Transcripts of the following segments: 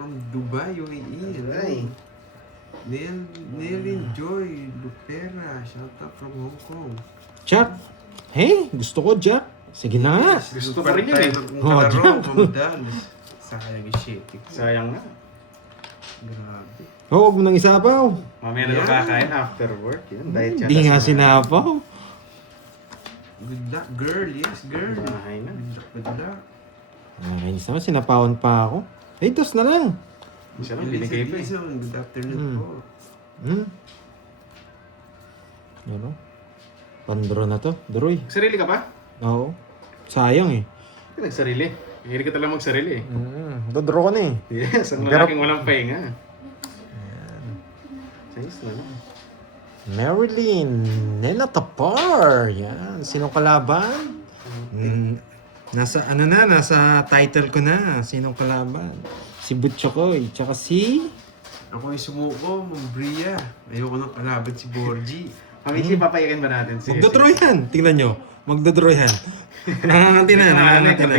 from Dubai, UAE. Dubai. Neil Joy Lupera. Shout out from Hong Kong. Jack. Hey, gusto ko, Jack. Sige na nga. Gusto pa rin yun eh. Kalaro, Mamdal. Sayang yung shit. Sayang na. Grabe. Oh, huwag mo nang isabaw. Mamaya na kakain after work. Yun, diet Hindi nga sinabaw. Good luck, girl. Yes, girl. Bahay na. Good luck. Nakainis naman, sinapawan pa ako. Ay, dos na lang. Isa lang, binigay pa eh. Good afternoon po. Ano? Pandro na to. Droy. Sarili ka pa? Oo. Sayang eh. Nagsarili. Hilig ka talaga magsarili eh. Dodro ko na eh. Yes, ang lalaking walang pahinga. Sayos na lang. Marilyn Nena Tapar. Yan. Sinong kalaban? Nasa title ko na. Sinong kalaban? Si Butchokoy. Tsaka si... Ako ay sumuko, Bria. Ayoko nang kalaban si Borgie. Kami papayagan ba natin? Sige, Magdodroy yan. Tingnan nyo. Magdodroy yan. Nangangati na. Nangangati na.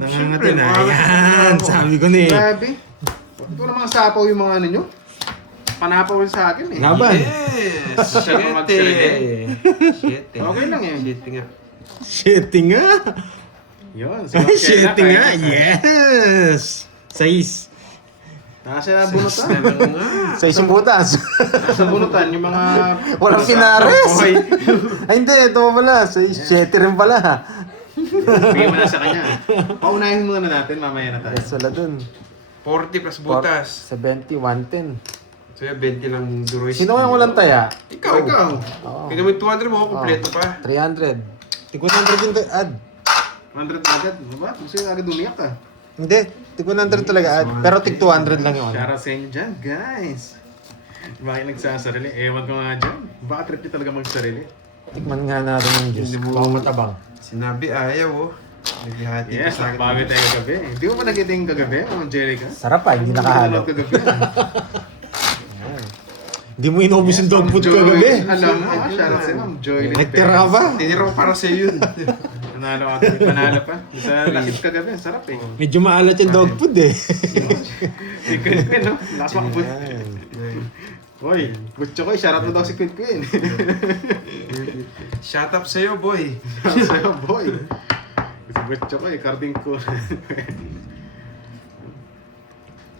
Nangangati na. Yan. Sabi ko na eh. Grabe. Ito na mga sapaw yung mga ano nyo. Panapaw sa akin eh. Laban. Yes! Siya pa magsalita. Shit. Okay lang eh. Shit nga. Shitty nga. Yun. Shitty nga. Yes. Sais. Nasa bunutan. Sais yung butas. Nasa bunutan yung mga... Walang pinares. Okay. Ay hindi. Ito pala. Sais. Shitty rin pala. Bigyan mo na sa kanya. Paunahin muna natin. Mamaya na tayo. Yes, wala dun. 40 plus butas. 70, 110. So yung 20 lang duroy. Sino yung walang taya? Ikaw. Oo. Kaya mo yung 200 mo, kompleto pa. 300. Tigwan 100 yung ad. 100 agad. Diba? Gusto yung agad umiyak ka. Hindi. Tigwan 100 talaga ad. Pero tig 200 lang yun. Shoutout sa inyo dyan, guys. Bakit nagsasarili? Ewan ko nga dyan. Baka trip niyo talaga magsarili. Tikman nga natin yung juice. Hindi mo- Baka matabang. Sinabi ayaw oh. Naghihati Yes, pa sa akin. bago tayo kagabi. Hindi mo ba nagiting kagabi, Angelica? Sarap pa. Hindi nakahalo. Kagabi. Hindi mo inubos yung dog food kagabi. Alam mo, shoutout sa Ma'am Joy. Nagtira ka ba? Tinira ko para sa yun. Panalo ako. Panalo pa. Sa lakit kagabi. Sarap eh. Medyo maalat yung dog food eh. Si Queen Queen, no? Lakas makabut. Hoy, Butcho ko, shoutout mo daw si Queen Queen. Shut up sa'yo, boy. Sa'yo, boy. Si Butcho ko, carding ko.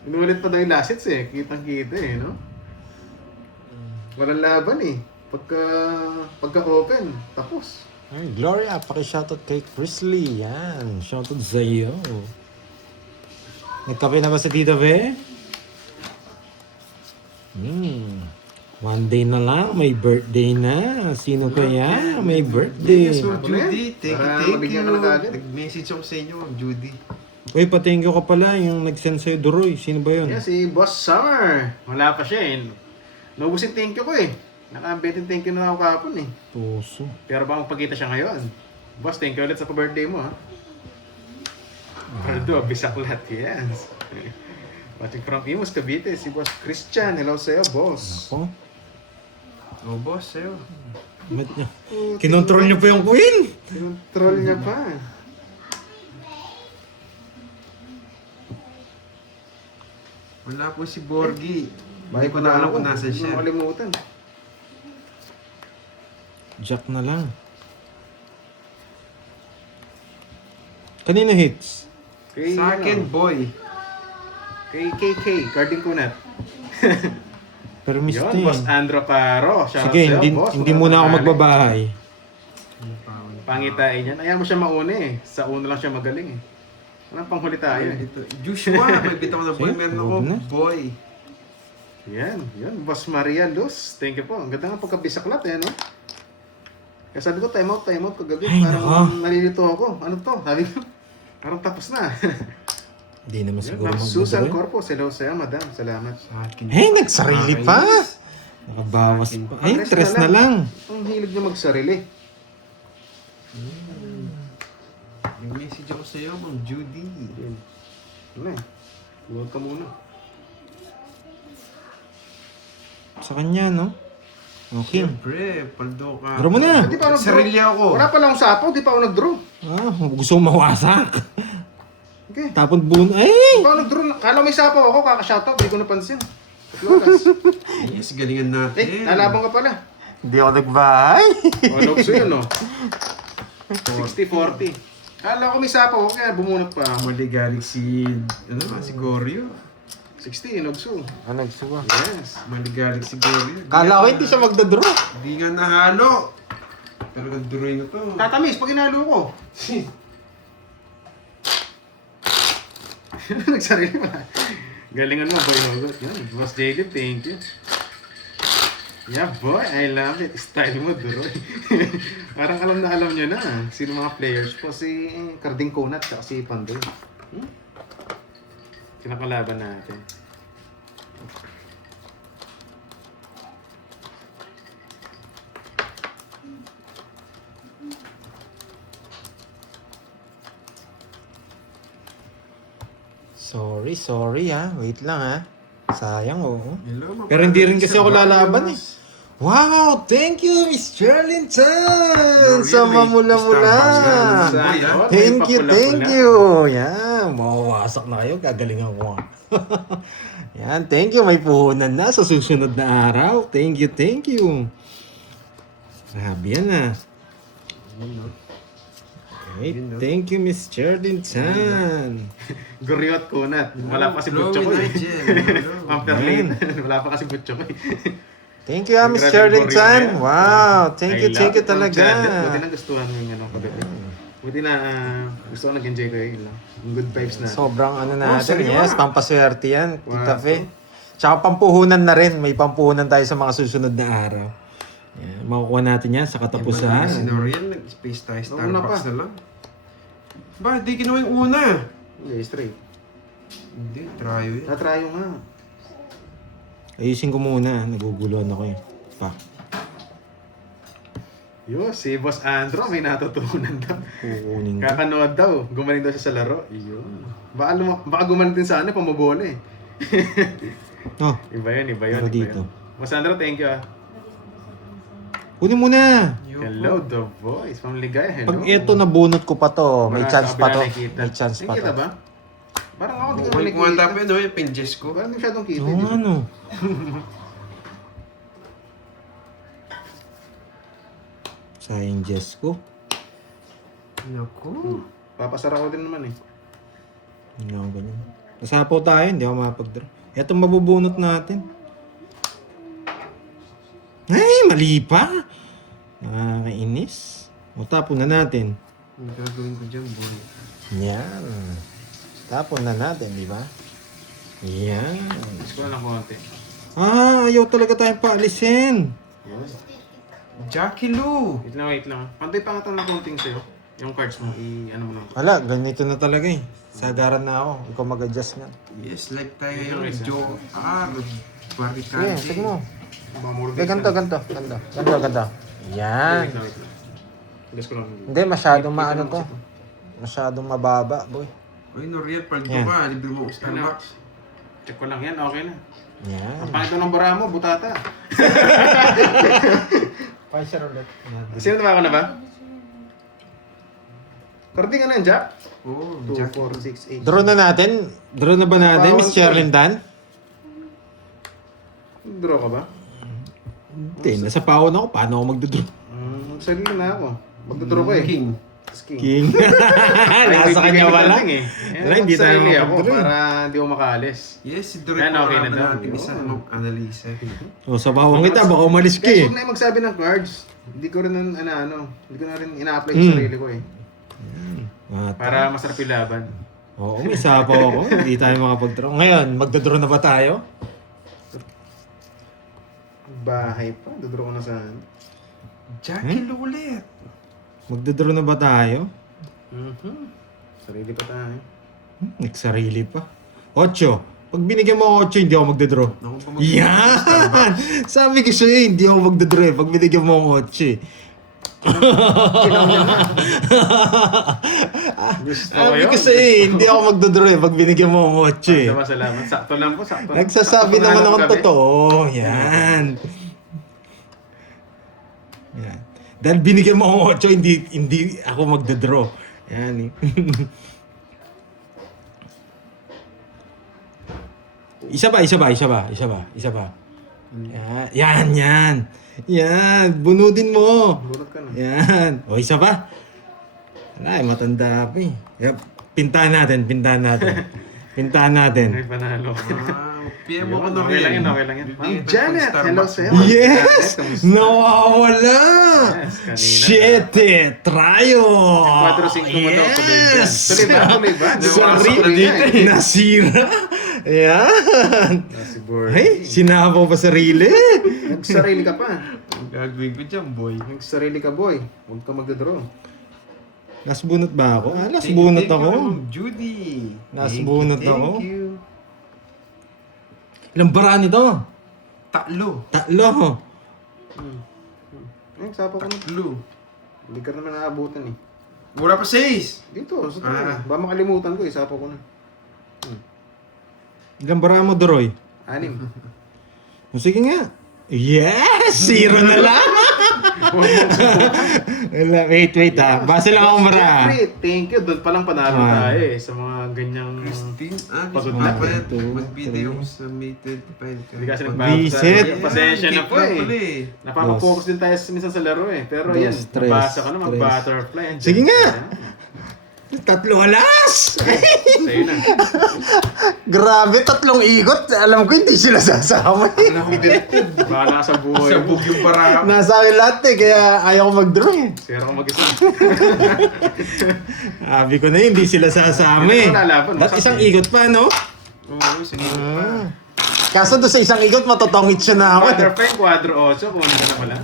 Inulit pa daw yung lasits eh. Kitang-kita eh, no? Walang laban eh. Pagka-open, tapos. Ay, Gloria, paki-shoutout kay Chrisley. Yan, shoutout sa iyo. Nagkape na ba sa Tita Be? One day na lang, may birthday na. Sino kaya? May birthday. Yes, Ma'am Judy. Thank you. Mabigyan ka na kagad. Nag-message ako sa inyo, Ma'am Judy. Uy, pa-thank you ka pala, yung nag-send sa'yo, Duroy. Sino ba yun? Yeah, si Boss Summer. Wala pa siya eh. Naubusin thank you ko eh. Naka-betting thank you na ako kahapon eh. Puso. Pero baka magpakita siya ngayon. Boss, thank you ulit sa pa-birthday mo ha. Aldo, Bisaklat, yes. Watching from Imus, Cavite, si Boss Christian. Hello sa'yo, boss. Ako? Oh, boss, sa'yo. Kinontrol niyo pa yung queen. Control niya pa. Wala po si Borgie. Hindi ko na alam kung nasa siya. Nakalimutan. Jack na lang. Kanino hits? Kay, Sa akin, boy. Kay KK, Carding Kunat. Pero miss Yun, Boss Andro Paro. Shoutout Sige, sa'yo, hindi, boss. hindi muna ako magbabahay. Pangitain yan. Ayaw mo siya mauna eh. Sa una lang siya magaling eh. Anong panghuli tayo eh. Ito. Joshua, may bitaw na boy. Sige, Meron ako, huwag na. boy. Yan, Boss Maria Luz. Thank you po. Ang ganda nga pagkabisaklat eh, no? Kaya sabi ko, time out kagabi. Ay, Parang nalilito ako. Ano to? Sabi ko, parang tapos na. Hindi naman siguro Ma'am Susan magbabahay. Corpo. Hello sa'yo, madam. Salamat. Sa akin. Eh, nagsarili pa. Nakabawas pa. Ay, tres na lang. Ang hilig niya magsarili. Nag-message ako sa'yo, Ma'am Judy. Yan. Ano eh. Huwag ka muna. Sa kanya, no? Okay. Siyempre, paldo ka. Draw mo na. Di pa ako Sarili ako. Wala pa lang sapaw, di pa ako nag-draw. Ah, gusto ko mawasak. Okay. Tapon buno. Ay! Ikaw nag-draw. Kala may sapaw ako, kaka-shoutout. Hindi ko napansin. Lokas. Yes, galingan natin. Nalabang ka pala. Hindi ako nagbahay. Lobso yun, no? 60-40. Kala ko may sapaw ako, kaya bumunot pa ako. Mali galing si, ano ba, si Goryo. 60, inogso. Nagsuwa. Yes. Mali galing si Goryo. Kala ko hindi siya magdadraw. Hindi nga nahalo. Pero nag-drawing na to. Tatamis, pag inalo ko. Nagsarili pa. Galingan mo, boy Logot. Yan, Boss Jacob, thank you. Yeah, boy, I love it. Style mo, Duroy. Parang alam na alam nyo na. Sino mga players po? Si Carding Conat, at si Pandoy. Kinakalaban natin. Sorry ha. Wait lang ha. Sayang oh. Hello, Pero hindi rin kasi ako lalaban eh. Wow! Thank you, Miss Charlene Tan! Sa mamula-mula! Thank you! Yan, mawawasak na kayo. Gagalingan ko nga. Yan, thank you. May puhunan na sa susunod na araw. Thank you. Grabe yan ah. Okay, thank you, Miss Charlene Tan. Guriot Conat. Wala pa kasi butcho ko eh. Pamperlin. Wala pa kasi butcho ko eh. Thank you, Miss Charlene Tan. Wow, thank you talaga. Buti na gustuhan mo yung ano, kabit. Buti na gusto ko nag-enjoy ko yun. Yung good vibes na. Sobrang ano natin, yes, pampaswerte yan, Tita Fe. Tsaka pampuhunan na rin, may pampuhunan tayo sa mga susunod na araw. Yan, makukuha natin yan sa katapusan. Si Noriel, nag-space tayo, Nauna Starbucks pa. na lang. Ba, di ginawa yung una. Hindi, straight. Hindi, tryo yan. Tatrayo nga. Ayusin ko muna, naguguluhan ako eh. Pa. Yo, si Boss Andro may natutunan daw. Kukunin ko. Kakanood daw. Gumaling daw siya sa laro. Yun. Baka gumaling din sa ano, pamabona eh. Oh, Iba yun. Pero dito. Boss Andro, thank you ah. kunin mo na. Hello, The Voice. Pamligaya, hello. Pag ito nabunot ko pa to, may Wala, chance sabi pa na to. nakikita. May chance pa Nakikita to. ba? Parang ako di ko Okay, kung ang nakikita. tapo yun, yung pinjes ko. Parang hindi masyadong kita. Oo, ano. Sayang Jess ko. Naku. Papasara ko din naman eh. Hindi ako ganyan. Nasapaw tayo, hindi ako mapag-draw. Ito mabubunot natin. Ay, mali pa! Nakakainis. O, tapon na natin. Ang gagawin ko dyan, boy. Yan. Tapon na natin, di ba? Yan. Gusto ko na lang konti. Ah, ayaw talaga tayong paalisin. Yes. Jackie Lou! Wait lang. Pantay pa nga ito ng konting sa'yo. Yung cards mo, ano mo lang. Wala, ganito na talaga eh. Sagaran na ako. Ikaw mag-adjust nga. Yes, like tayo Yung yung isa. Joe R. Sige, Barricade. sige mo. Mamurdi. Ganto. Yan. Wait lang. Gusto ko lang. Hindi, masyadong maano to. Masyadong mababa, boy. Uy, Noriel, paldo Yan. ka. Libre mo ko Starbucks. Check ko lang yan, okay na. Yan. Ang pangit ng bara mo, butata. Paisar ulit. Sino naman ako na ba? Karating ka na yan, Jack? Oo, 2, Jackie. 4, 6, 8. Draw na natin? Draw na ba natin, Miss Charlene Tan? Draw ka ba? Hindi, nasa pawon ako. Paano ako magdodraw? Sarili na ako. Magdodraw ko eh. King. Tapos king. King. Nasa kanya wala. Wala, hindi tayo Sarili ako makapagdraw. para hindi ako makaalis. Yes, si Dorito. Yan, okay na daw. natin isang analisa. O, sa pawon kita. Baka umalis ka Guys, eh. huwag na magsabi ng cards. Hindi ko rin hindi ko na rin ina-apply Hmm. sa sarili ko eh. At, Para masarap yung laban. oo, may sapaw ako. Hindi tayo makapag-draw. Ngayon, magdodraw na ba tayo? Bahay pa. Dodraw ko na sa... Jackie Lou ulit. Magdodraw na ba tayo? Sarili pa tayo. Nagsarili pa. 8. Pag binigyan mo ako 8, hindi ako magdodraw. Naku pa Yan! Sabi ko sa'yo, hindi ako magdodraw eh. Pag binigyan mo ako 8 eh. Gusto ko Sabi yun. ko sa'yo eh, hindi ako magdodraw eh. Pag binigyan mo ako 8 eh. Salamat. Sakto lang po, sakto. Nagsasabi Sakto naman lang akong gabi. totoo. Yan. Yan. Dahil binigyan mo akong 8, hindi ako magdodraw. Yan eh. Isa ba? Yan. Yan. Bunudin mo. Bunot ka na. Yan. O, isa pa. Wala, matanda pa eh. Yup. Pintahan natin. Ay, panalo. PM mo ko na Okay lang yan. Ma'am Janet, hello sa'yo. Yes! Janet, kamusta? Nawawala! Yes, kanina. Shit! Trayo! 4-5 mo daw tuloy dyan. Tuloy ba? Sorry, nasira. Yan. Si Borg. Ay, sinabaw pa sarili. Nagsarili ka pa. Ang gagawin ko dyan, boy. Nagsarili ka, boy. Huwag ka magdadraw. Nasbunot ba ako? Nasbunot Thank you, ako. Ma'am Judy. Nasbunot Thank you, ako. Thank you. Ilang bara nito? Tatlo. Sapo ka na. Tatlo. Hindi ka naman naabutan eh. Mura pa 6. Dito, sa tayo. Ba makalimutan ko eh. Sapo ko na. Ilang bara mo, Doroy? 6. O, sige nga. Yes! Zero na lang! Wait ha. Base lang ako mara. Siyempre, thank you. Doon palang panalo tayo eh. Sa mga ganyang... Christine. Pagod Gusto na. pa yan. 2, Mag-video sa May 25 ka. Hindi kasi Reset. Pasensya na po Cake lang pala eh. Napapapokus din tayo minsan sa laro eh. Pero Dos, yan, tres, nabasa ka na tres. mag-butterfly. Sige nga! 3 alas! Sa'yo na. Grabe, 3 ikot. Alam ko hindi sila sasama eh. Wala akong directed. Bahala sa buhay. Sabog yung para. Nasa akin lahat eh, kaya ayaw ko mag-draw eh. Sira ko mag-isa. Sabi ko na hindi sila sasama eh. Hindi ko lalaban, Ba't masakit. isang ikot pa, no? Oo, sige pa. Kaso doon sa isang ikot, matotongit siya na ako. Butterfly, quadro 8. Kung ano ka na pala.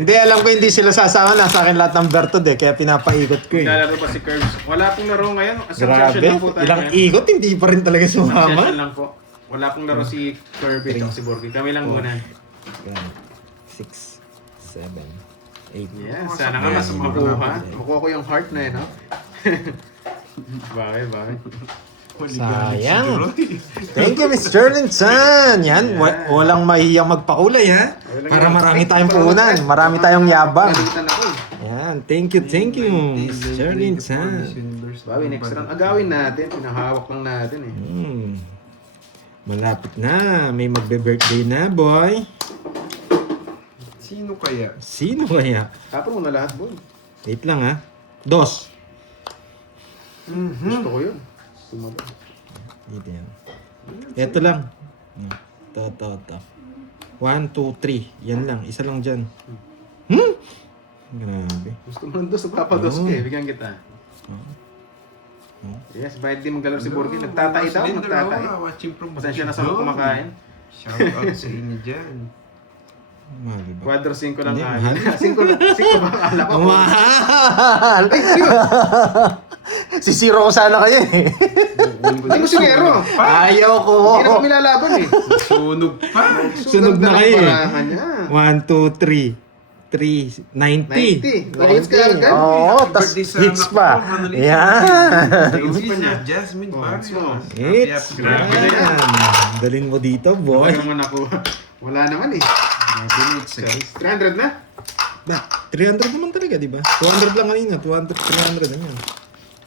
Hindi, alam ko hindi sila sasama. Nasa akin lahat ng bertod eh, kaya pinapaikot ko eh. Naglalaro pa si Curbs. Wala pong laro ngayon. Assumption Grabe, lang po tayo ilang ngayon. ikot, hindi pa rin talaga sumama. Assumption lang po. Wala pong laro si Kirby at si Borgi. Kami lang muna. 6, 7, 8. Yeah, sana nga mas makuha. Makuha ko yung heart na yun, no? Bakit? Sayang. Thank you, Miss Sterling Chan. Yan, walang mahiyang magpakulay ha. Para marami tayong puhunan, marami tayong yabang. Nalitan ako eh. Yan, thank you, Miss Sterling Chan. Bawi, next round. Agawin natin. Pinahawak lang natin eh. Malapit na, may magbe-birthday na, boy. Sino kaya? Sino kaya? Tapos mo na lahat, boy. Wait lang ha. 2. Gusto ko yun. Tumaba. Dito yan. Ito lang. Ito. 1, 2, 3. Yan lang. Isa lang dyan. Grabe. Gusto mo nandun sa papados ka eh. Bigyan kita. Yes, bahit di magalaw si Borgi. Nagtatay daw, nagtatay. Watching from Pasensya na sa mga kumakain. Shout out sa inyo dyan. Mahal ba? Quadro 5 lang Hindi, nga. mahal. 5 ba? Akala ko. Mahal! Sisiro ko sana kayo eh. Hindi mo sinero. Ayaw ko. Hindi na kami lalaban eh. Sunog pa. Sunog na kayo eh. Parahan niya. 1, 2, 3. 3, 90. 90. Hits ka agad. Oo, tas Birthday sa hits anak pa. ko, Hannah Lisa. Yan. Luisa, pa niya. Jasmine Oh, Barrios. so, Hits. Grabe na yan. Yan. Dalhin mo dito, boy. Wala naman ako. Wala naman eh. Minutes ago. 300 na? Ba, 300 naman talaga, di ba? 200 lang kanina. 300 na yan.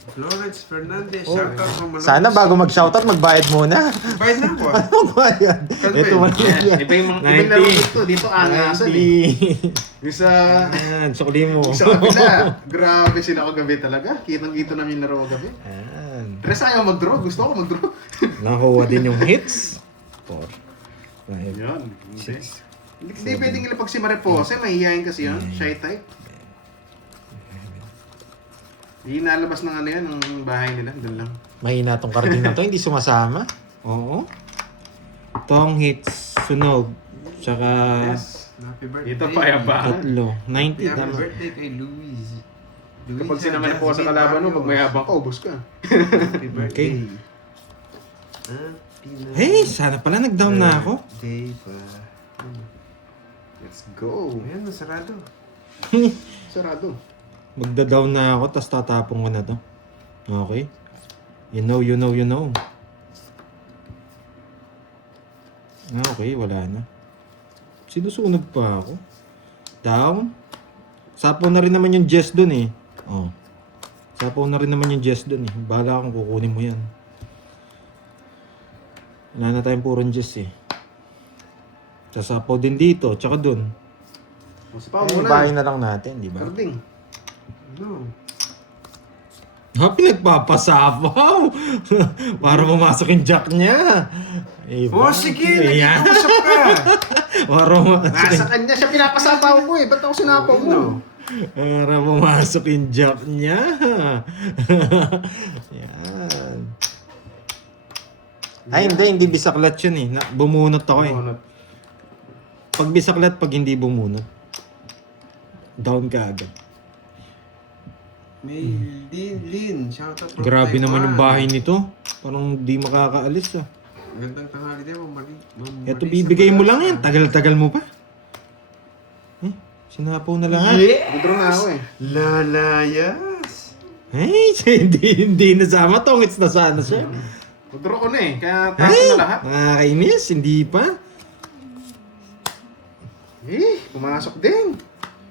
Florence Fernandez, shout out from Malone. Sana bago mag-shoutout, magbayad muna. Bayad na ako. Ano magbayad? Ito man Yes. yan. Iba yung ibang laro dito. Dito angasan eh. 90. Yung sa... Yan, sukli mo. Yung sa kabila. Grabe sila kagabi talaga. Kitang-kita namin yung laro kagabi. Yan. Tres ayaw mag-draw. Gusto ko mag-draw. Nakuha din yung hits. 4, 5, Yan. 6. Hindi pwedeng ilapag si Maripose. Mahihiyain kasi yun. Shy type. Hindi nalabas ng ano yan, ng bahay nila. Doon lang. Mahina tong carding na to, hindi sumasama. Oo. Tong hits, sunog. Tsaka Yes. Happy birthday. Dito pa yung bahay. 3, 90. Happy Tama. birthday kay Luis. Kapag sinamahan po sa kalaban mo, pag mayabang ka, ubos ka. Happy birthday. Hey, sana pala nag-down na ako. Birthday pa. Let's go. Ayan, nasarado. Sarado. Magda-down na ako, tapos tatapong ko na to. Okay. You know. Okay, wala na. Sinusunog pa ako. Down. Sapo na rin naman yung Jess dun eh. Oh. Sapo na rin naman yung Jess dun eh. Bahala akong kukunin mo yan. Wala na tayong purong juice eh. Sasapaw din dito, tsaka dun. Sapaw Eh, muna. bahay na lang natin, di ba? Karding. No. Ha, pinagpapasapaw! Para pumasok yung jack niya. Oh, sige, Ayan. nag-iusap ka. Para pumasok, Nasa kanya siya pinapasapaw ko eh. Ba't ako sinapaw mo? No. para pumasok yung jack niya. Yan. Ay, hindi bisaklat yun eh. Bumunot ako eh. Pag bisaklat, pag hindi bumunot, down ka agad. May Lin. Shoutout from Grabe naman yung Taiwan. bahay nito. Parang di makakaalis ah. Magandang tanghali din, Ma'am Ito Marisa bibigay mo lang Balasa. yan. Tagal-tagal mo pa. Eh, sinapaw na lahat. Budro na ako eh. Lalayas. Ay, hindi nasama. Tongits na sana siya. Budro ko na eh. Kaya tapo Ay, na lahat. nakakainis. Hindi pa. Eh, pumasok din.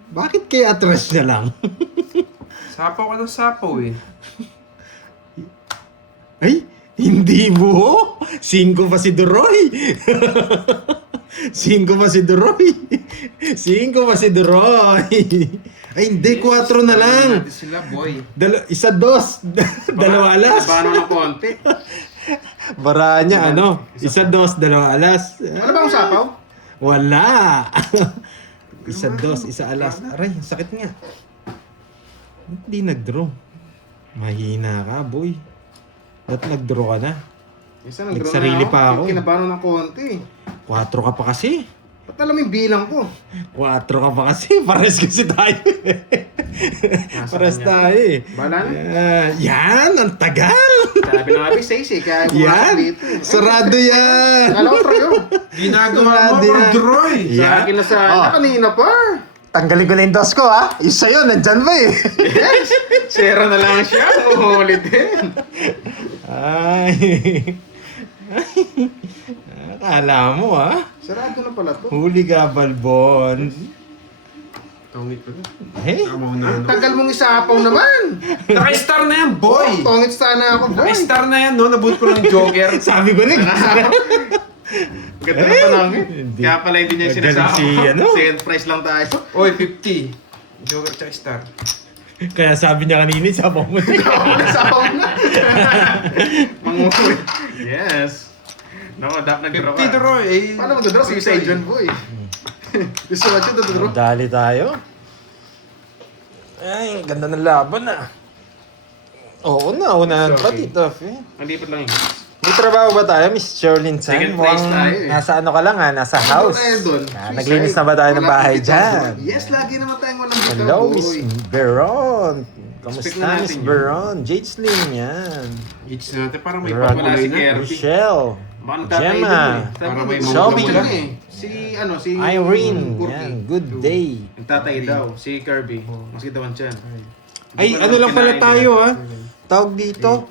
Bakit kaya atras niya lang? Sapaw ka ng sapaw eh. Ay, hindi mo. 5 pa si Duroy. 5 pa si Duroy. 5 pa si Duroy. Ay, hindi. 4 na lang. Natin sila, boy. Isa, dos. Dalawa alas. Paano ng konti? Bara niya, ano? Isa, dos, dalawa alas. Ano ba ang sapaw? Wala. Isa, dos, isa alas. Aray, sakit nga. Hindi nag-draw. Mahina ka, boy. Ba't nag-draw ka na? Isa nag-draw Nagsarili na ako. pa ako. Kinabano ng konti. 4 ka pa kasi. Ba't alam mo yung bilang ko? 4 ka pa kasi. Pares kasi tayo. Pares kanya. tayo eh. Bahala na. Yan, ang tagal. Sabi na nga, 6 eh. Kaya pumasok Yan. dito eh. Sarado yan. Kala ko trayo. Ginagawa mo, Hindi na. Ma'am Droy. Sa Yan. akin na sa Oh. kanina pa. Tanggalin ko na yung dos ko ha. Yung sa'yo, nandyan ba eh. Yes. Zero na lang siya. Umulit din. Ay. Akala mo ha. Sarado na pala to. Huli ka, Balbon. Tongit ko na. Eh? Tama na, Ang no? tagal mong isapaw naman. Naka-star na yan, boy. Tongit sana ako, boy. Naka-star na yan, no? Nabuot ko lang yung Joker. Sabi ko na. Ganda na pa namin. Hindi. Kaya pala hindi niya Galing sinasama. si, ano? Second price lang tayo. Oy, 50. Joker tsaka star. Kaya sabi niya kanina, sabaw mo na. Nasapaw na. Manguwi. Yes. Naku, dapat nag-draw 50 Droy. Eh, Paano mo dodraw? Suicide yun, boy. Gusto mo siya dodraw? Dali tayo. Ay, ganda ng laban ah. Oo na, unahan pa dito. Eh. Ang lipat lang yun. May trabaho ba tayo, Miss Charlene Chan? Second place Mukhang tayo eh. nasa ano ka lang ha, nasa house. tayo dun? Naglinis na ba tayo ng bahay dyan? Yes, lagi naman tayong walang bitaw, Hello, boy. Miss Beron. Expect Kamusta, na natin Miss yun. Beron? Jade Slim, yan. Hits natin para may Rod- Wala si pakulay na. Kerry. Michelle. Baka nagtatay Gemma. dun eh. Para may Sabi Shelby. ko lang eh. Si Irene, Kurki. yan. Good day. Nagtatay daw. Si Kirby. Maski daw siya. Ay, ano lang pala tayo ha? Tawag dito.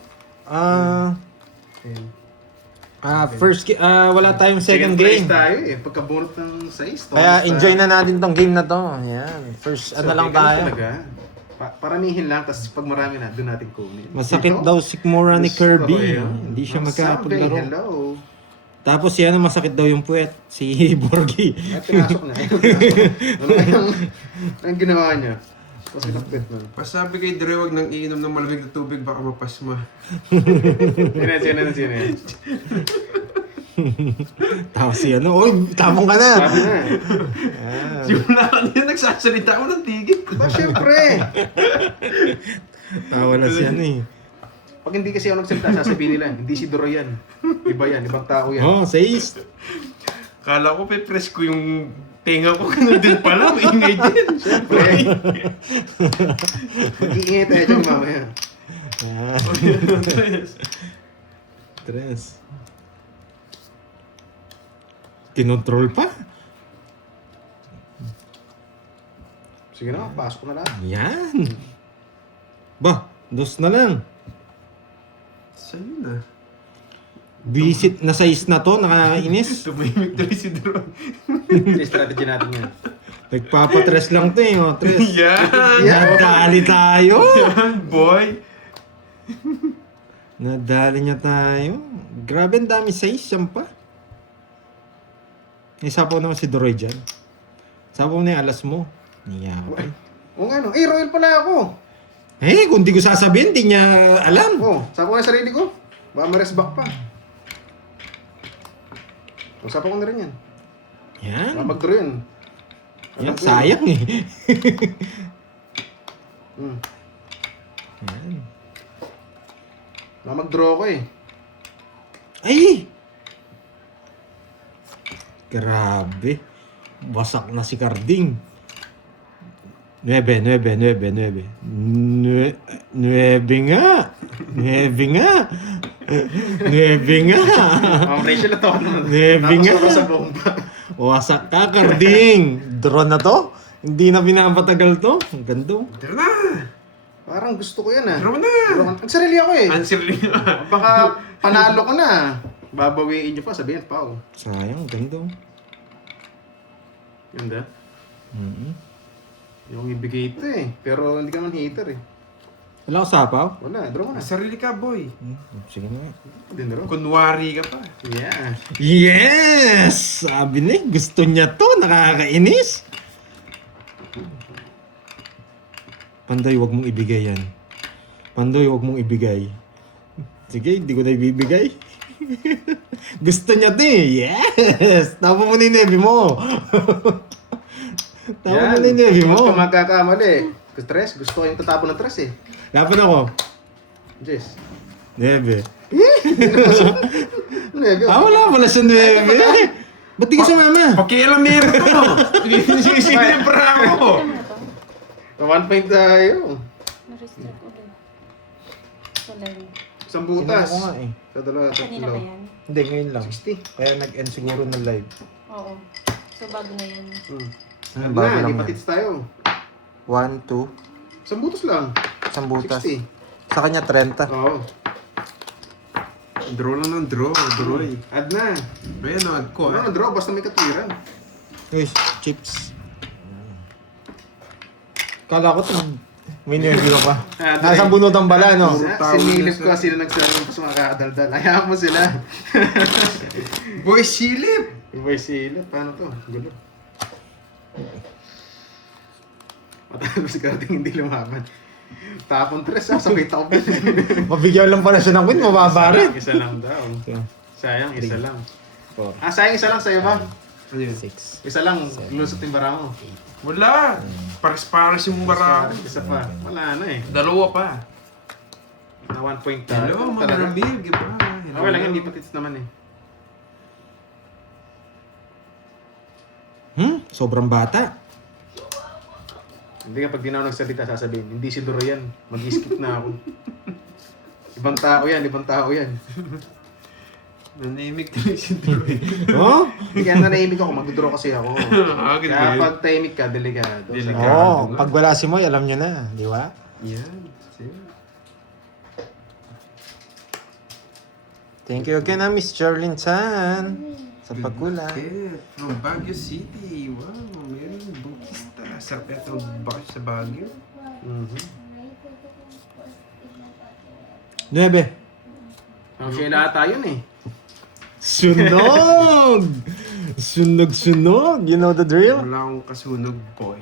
Wala tayong second place game. tayo eh. Pagkabunot ng 6. Kaya enjoy na natin tong game na to. Yan. First, ano lang tayo. Paramihin lang, tapos pag marami na, doon natin kunin. Masakit Ito? daw sikmura ni Gusto Kirby. ko yun. Hindi siya Ang magkakapaglaro. sabi, hello. Tapos yan, masakit daw yung puwet. Si Borgie. At pinasok na. Anong ginawa niya? Tapos pinakbit mo. Pasabi kay Dre, wag nang iinom ng malamig na tubig, baka mapasma. Sino yan? Tapos si ano, oy, tamong ka na. Sabi na. Simula kanina nagsasalita ako ng tigit. Ba, syempre. Tawa na si ano eh. Pag hindi kasi ako nagsalita, sasabihin nila, hindi si Doro yan. Iba yan, ibang tao yan. Oh, says. Kala ko pe-press ko yung tenga ko, ganun din pala, ingay din. Syempre. Mag-iingay tayo dyan mamaya. Ah. Tres. Kinontrol pa? Sige na, pasok na lang. Yan. Ba, dos na lang. Sa'yo na. Visit na size na to, nakakainis. Tumimik tuloy si Dre. Yung strategy natin yan. Nagpapatres lang to eh, oh, tres. Yan! Nadali tayo. Boy! Nadali niya tayo. Grabe, ang dami size. Siyam pa. Isapaw naman si Doroy dyan. Sapaw na yung alas mo. Niya ako. Oo nga, no. Eh, royal pala ako. Eh, kung di ko sasabihin, di niya alam. Oo, sabi ko na sarili ko. Baka ma-rest back pa. O, sabi ko na rin yan. Yan. Baka mag-draw yun. Yan, sayang eh. Hmm. Yan. Baka mag-draw ko eh. Ay! Grabe. Wasak na si Carding. 9 nga. 9 nga. 9 nga. Ang ratio na to. Nebing nga. Nakasura sa bomba. Wasak ka, Carding. Drone na to? Hindi na pinapatagal to. Ang ganda. Tara na! Parang gusto ko yan ah. Tara na! Ang sarili ako eh. Answer niya. Baka panalo ko na. Babawiin nyo pa, sabihin pa oh. Sayang, ganda. Ganda. Mm-hmm. Yung ibigay ito eh. Pero hindi ka naman hater eh. Wala ko sapaw? Wala, draw mo na. Sarili ka, boy. Sige na. Hindi draw. Kunwari ka pa. Yeah. Yes! Sabi ni, gusto niya to. Nakakainis. Pandoy, wag mong ibigay yan. Pandoy, wag mong ibigay. Sige, hindi ko na ibibigay. Gusto niya to eh. Yes! Tapa mo na yung nebi mo. Tapa mo na yung nebi mo. Huwag ka magkakamali. Stress, gusto ko yung tatapon ng stress eh. Lapan ako. Jess. Nebe. Nebe. Wala pala siya nebe. Ba't di ka sumama? Pakialamero ko. Sinisibra ako. 1 point tayo. Na-restrict ulit. Wala rin. Isang butas. Ko nga eh. Sa dalawa, Kanina tatlo. ba yan? Hindi, ngayon lang. 60. Kaya nag-end siguro ng live. Oo. So, bago na yan. Ano bago na, lang di yan. patits tayo. 1, 2, Isang butas lang. isang butas. 60. Sa kanya 30. Oo. Draw lang ng draw. Draw eh. Add na. Ayan, add ko Ano, draw, basta may katiran. Uy, chips. Kala ko may nervyo pa. Nasa bunutan bala, no? Sinilip ko sila nagsabi mas makakadaldal. Hayaan mo sila. Boy, silip! Boy, silip. Paano to? Gulo. Matalo si Carding hindi lumaban. Tapon tres, sabay taob. Mabigyan lang pala siya ng win, mababa rin. Isa lang daw. Sayang, isa lang. 4, Sayang isa lang sa'yo ba? Ano yun? 6. Isa lang, lusot yung bara mo. Wala. Pares-pares yung barako. Isa pa. Wala na eh. Dalawa pa. Na 1 point tayo. Hello, mga Talaga. Ramil. Giba. Okay lang, hindi patits naman eh. Sobrang bata. Hindi ka pag di na ako nagsalita sasabihin, hindi si Doro yan. Mag-skip na ako. Ibang tao yan, ibang tao yan. Nanimik na si Troy. Oh? Hindi kaya nanahimik ako, mag-draw kasi ako. Agad Kaya ba pag tahimik ka, delikado. Delikado. Oo, pag wala si Moy, alam niyo na, di ba? Yan. Sige. Thank you again, Miss Charlene Chan. Sa pagkula. Good. From Baguio City. Wow, meron Bautista. Sarap ito bakit sa Baguio. Mhm. 9. Ang Sheila ata yun eh. Sunog! Sunog! You know the drill? Wala akong kasunog, boy.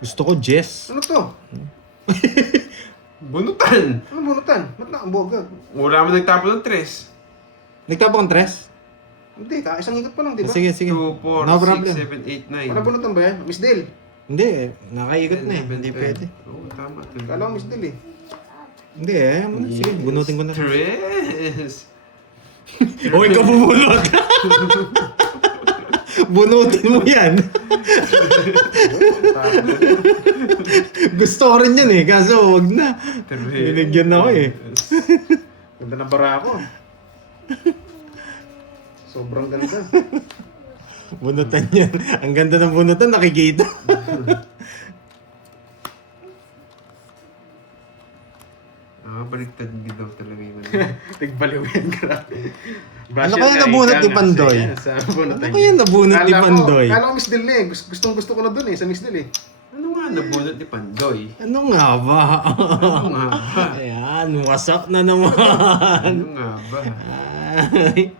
Gusto ko Jess. Ano to? Bunutan! Ano bunutan? Ba't na ang bogag? Wala mo nagtapon ng 3. Nagtapa kang tres? Hindi, isang ikot pa lang, di ba? Sige, sige. 2, 4, No problem. 6, 7, 8, 9. Wala bunutan ba yan? Miss Del. Hindi, nakaikot na eh. Hindi pwede. Oo, tama. Kala ko Miss Del eh. Hindi eh. Sige, bunutin ko na. Tres! O, ikaw bubunot. Bunutin mo yan. Gusto ko rin yan eh. Kaso wag na. Binigyan ako eh. Ganda ng bara ko. Sobrang ganda. Bunutan yan. Ang ganda ng bunutan, nakikita. Baliktad daw talaga yung ano. Tigbaliw yan, grabe. Ano kaya nabunot ni Pandoy? Ano kaya nabunot ni Pandoy? Kala ko Miss Del eh. Gustong gusto ko na dun eh, sa Miss Del eh. Ano nga nga nabunot ni Pandoy? Ano nga ba? Ano nga ba? Ayan, wasak na naman. Ano nga ba? Ay,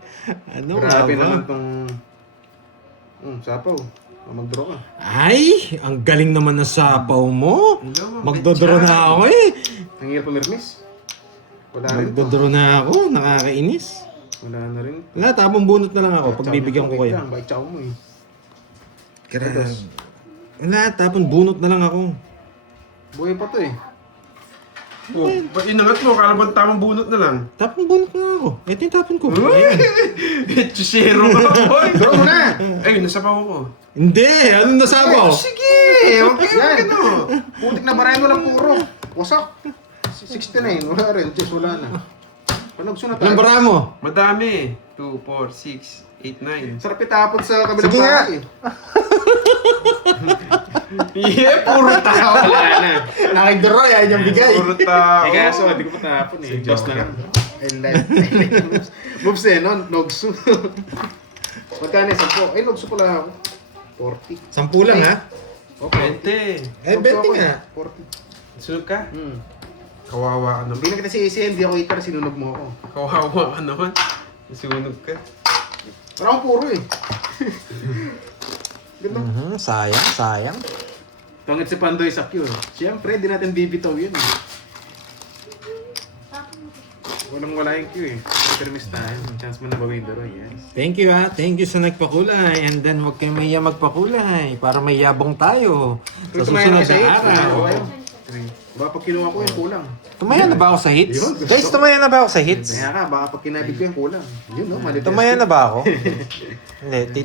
ano nga Grabe ba? naman tong... sapaw. Mag-draw ka. Ay, ang galing naman ng sapaw mo. Magdodoro na ako eh. Ang hirap pumirmis. Wala rin to. Magdodoro na ako, nakakainis. Wala na rin. Wala, tapong bunot na lang ako. Pagbibigyan ko kayo. Bait chow mo eh. Grabe. Wala, tapon bunot na lang ako. Buhay pa to eh. Oh, inangat mo, kala ba tamang bunot na lang? Tapon bunot na lang ako. Ito yung tapon ko. Chisero ka, boy! Draw mo na! Ay, nasapaw ko. Hindi, anong nasabaw? Sige! Huwag kayo Yan! ano. Putik na bareno lang puro. Wasak. 69. Wala rin. Diyos, wala na. Panagso na Anong tayo. bara mo? Madami. 2, 4, 6, 8, 9. Sarap itapon sa kabilang Sige nga. bahay eh. Yeah, puro tao. Wala na. Nakidoro, yan yung bigay. Puro tao. Eh kaso, hindi ko patapon eh. Diyos na lang. I like moves. Moves eh, no? Nogsu. Magkano yung 10? Ay, nogsu pala ako. 40. 10 lang ha? Okay. 20. Eh, 20 nga. 40. Sunod ka? Kawawa ka Hindi naman. na kita si hindi ako itar, sinunog mo ako. Kawawa ka naman. Sunod ka. Parang puro eh. Ganda. Sayang, sayang. Pangit si Pandoy sa Q. Siyempre, di natin bibitaw yun eh. Walang-wala yung Q eh. Permis tayo. Chance mo na gawin daro, yes. Thank you ha. Thank you sa nagpakulay. And then huwag kayong mahiya magpakulay para may yabong tayo sa susunod na araw. Baka pag kinuha ko yung kulang. Tumaya na ba ako sa hits? Yun. Guys, tumaya na ba ako sa hits? Kaya ka, baka pag kinabig ko yung kulang. Yun no, mali. Tumaya na ba ako? Hindi,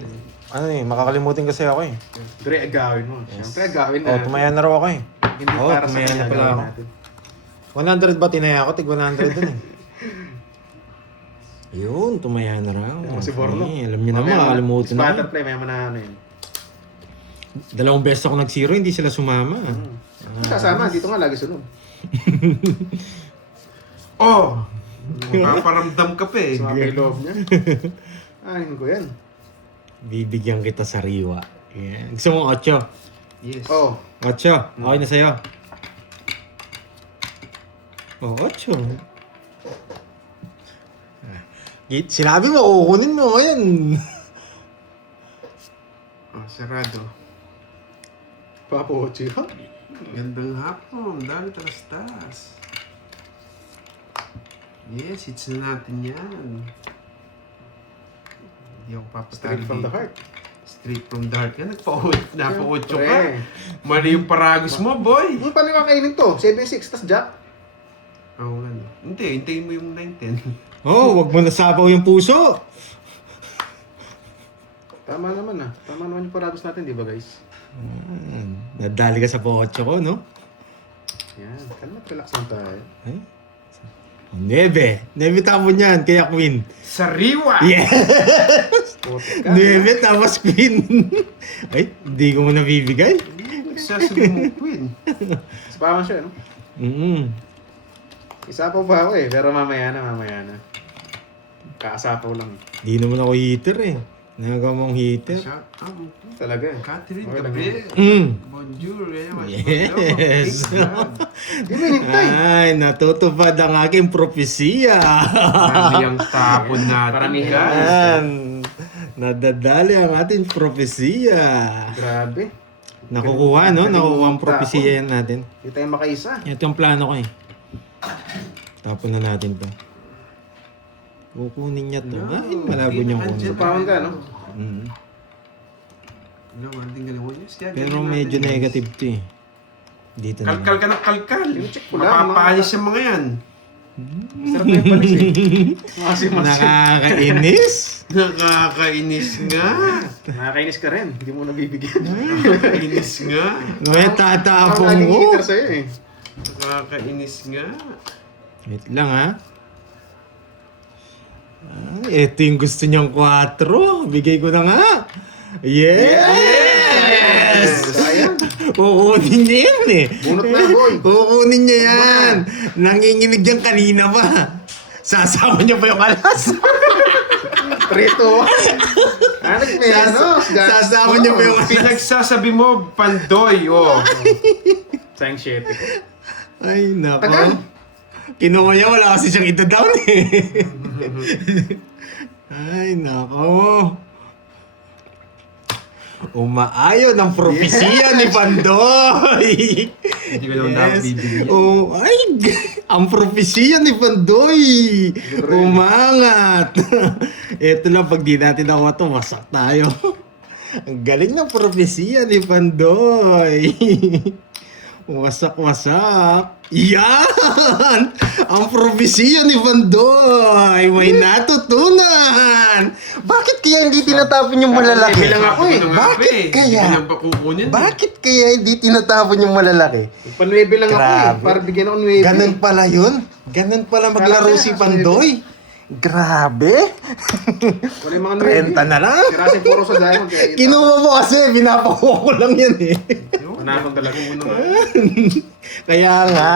ano eh, makakalimutin kasi ako eh. Dre, agawin mo. Siyempre, agawin Oh, na. tumaya na raw ako eh. Hindi Oh, para sa tumaya na kanya pala agawin ako. natin. 100 ba tinaya ako? Tig 100 dun eh. Yun, tumaya na raw. Si Borlo. Eh, alam niyo naman, makakalimutin na. Butterfly, may na ano yun. 2 beses ako nag-zero, hindi sila sumama. Kasama, dito nga lagi sunod. Oh! Makaparamdam ka pa eh. Sumama yung loob niya. Anin ko yan. Bibigyan kita sa riwa. Yeah. Gusto mo 8? Yes. Oh, 8. Okay na sa'yo. Oh, 8. Sinabi mo, kukunin mo ngayon. Oh, sarado. Papo Ochi. Gandang hapon. Dami talas-tas. Yes, hits na natin yan. Hindi ako papatali. Straight from the heart. Straight from the heart. Yan, napa-8 ka. Siyempre. Mali yung paragos mo, boy. Ano paano kakainin to? 7-6, tas jack. Oo, ano. Hindi, hintayin mo yung 9-10. Oh, wag mo nasabaw yung puso. Tama naman ah. Tama naman yung paragos natin, di ba guys? Nadali ka sa 8 ko, no? Yan, kalmat, relax lang tayo. Eh? 9. 9 tapon yan, kaya queen. Sariwa! Yes! Putik ka. 9 tapos queen. Ay, hindi ko mo nabibigay. Nagsasabi mo, Queen. Spawan siya, no? Isapaw pa ako eh, pero mamaya na. Kaasapaw lang. Di naman ako heater eh. Nagawa mong heater. Siya, Talaga. Catherine Okay lang Gabriel. Bonjour. Yes. Di mo hinintay. Ay, natutupad ang aking propesiya. Marami ang tapon natin, Paramihan. guys. Yan. Nadadali ang ating propesiya. Grabe. Nakukuha, no? Nakukuha ang propesiya yan natin. Hindi tayo makaisa. Ito yung plano ko eh. Tapon na natin to. Kukunin niya to. Ay, malabo niyang kunin. Supawan ka, no? Mm. Ano, maraming galawan niya. Siya, Pero ganyan medyo natin, guys. negative to eh. Dito na. Kalkal ka ng kalkal. Check ko lang, Mapapanis yung mga yan. Sarap na yung panis eh. Masim-masim. Nakakainis. Nakakainis nga. Nakakainis ka rin. Hindi mo nabibigyan. Nakakainis nga. May Ang tatapong laging mo. hitter sa'yo eh. Nakakainis nga. Wait lang ha. Ito yung gusto niyang 4. Bigay ko na nga. Yes! Sayang. Kukunin niya yan eh. Bunot na, boy. Kukunin niya yan. Nanginginig yan kanina pa. Sasama niyo pa yung alas. Preto. Nagmenos. Sasama niyo pa yung alas. Pinagsasabi mo, Pandoy, oh. Sayang 7. Ay, nako. Tagal. Kinuha niya, wala kasi siyang ito-down eh. Ay, nako. Umaayon ang propesya ni Pandoy. Hindi ko naman dapat bibigyan. Oh, ay, ang propesya ni Pandoy. Umangat. Ito lang, pag di natin nakuha ito, wasak tayo. Ang galing ng propesya ni Pandoy. Wasak-wasak. Yan! Ang propesya ni Pandoy may natutunan! Bakit kaya hindi tinatapon yung malalaki? Bilang ako eh. Bakit kaya? Hindi ko pa kukunin. Bakit kaya hindi tinatapon yung malalaki? Pan-9 lang ako eh. Grabe. Para bigyan ako 9. Ganun pala yun? Ganun pala maglaro si Pandoy? Grabe! Wala yung mga 30 na lang! Sirasin puro sa diamond. Kaya Kinuha mo kasi, binapakuha ko lang yan eh. Manapang talaga muna nga. Kaya nga.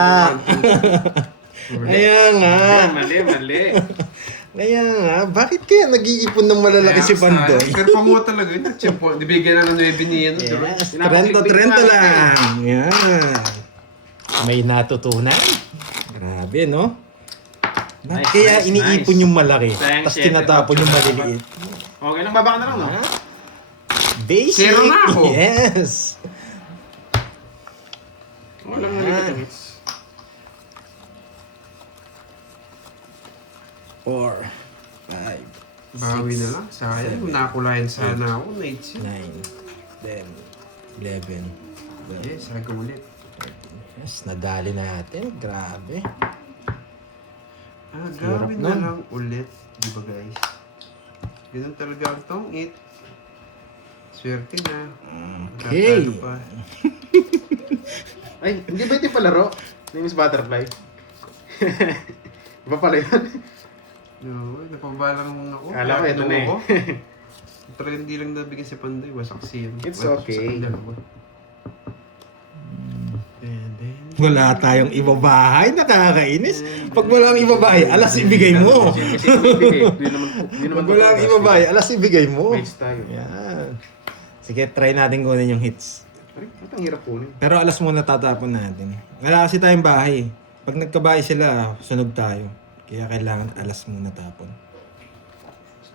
Kaya nga. Mali. Kaya nga, bakit kaya nag-iipon ng malalaki si Pandoy? Pero pamuha talaga yun. Tiyempo, dibigyan na ng 9 ni ano. Yes, 30 lang. Yan. May natutunan. Grabe, no? Bakit Nice, kaya nice, iniipon nice. yung malaki, Sayang tapos siyete, tinatapon yung maliliit? Okay lang, baba ka na lang, no? Basic! Zero na ako. Yes! Walang nalipat yung hits. 4, 5, Bawi na lang. Sayang. Nakulayan sana ako. Nights yun. 9, 10, 11, 12. Yes, sabi ko ulit. Yes, nadali natin. Grabe. Gawin Hirap na nun. lang ulit. Di ba guys? Ganun talaga ang tong it. Swerte na. Okay. Tatalo pa. Ay, hindi ba ito yung palaro? Name is Butterfly. Iba pala yun. No, napabalang ako. Kala ko, ito na eh. Pero hindi lang nabigyan si Pandoy. Wasak siya. It's okay. Wala tayong ibabahay, nakakainis. Pag walang ibabahay, alas ibigay mo. Kasi ibigay. Di naman Pag walang ibabahay, alas ibigay mo. Mates tayo. Yan. Sige, try natin kunin yung hits. Ay, ang hirap kunin. Pero alas muna tatapon natin. Wala kasi tayong bahay. Pag nagkabahay sila, sunog tayo. Kaya kailangan alas muna tapon.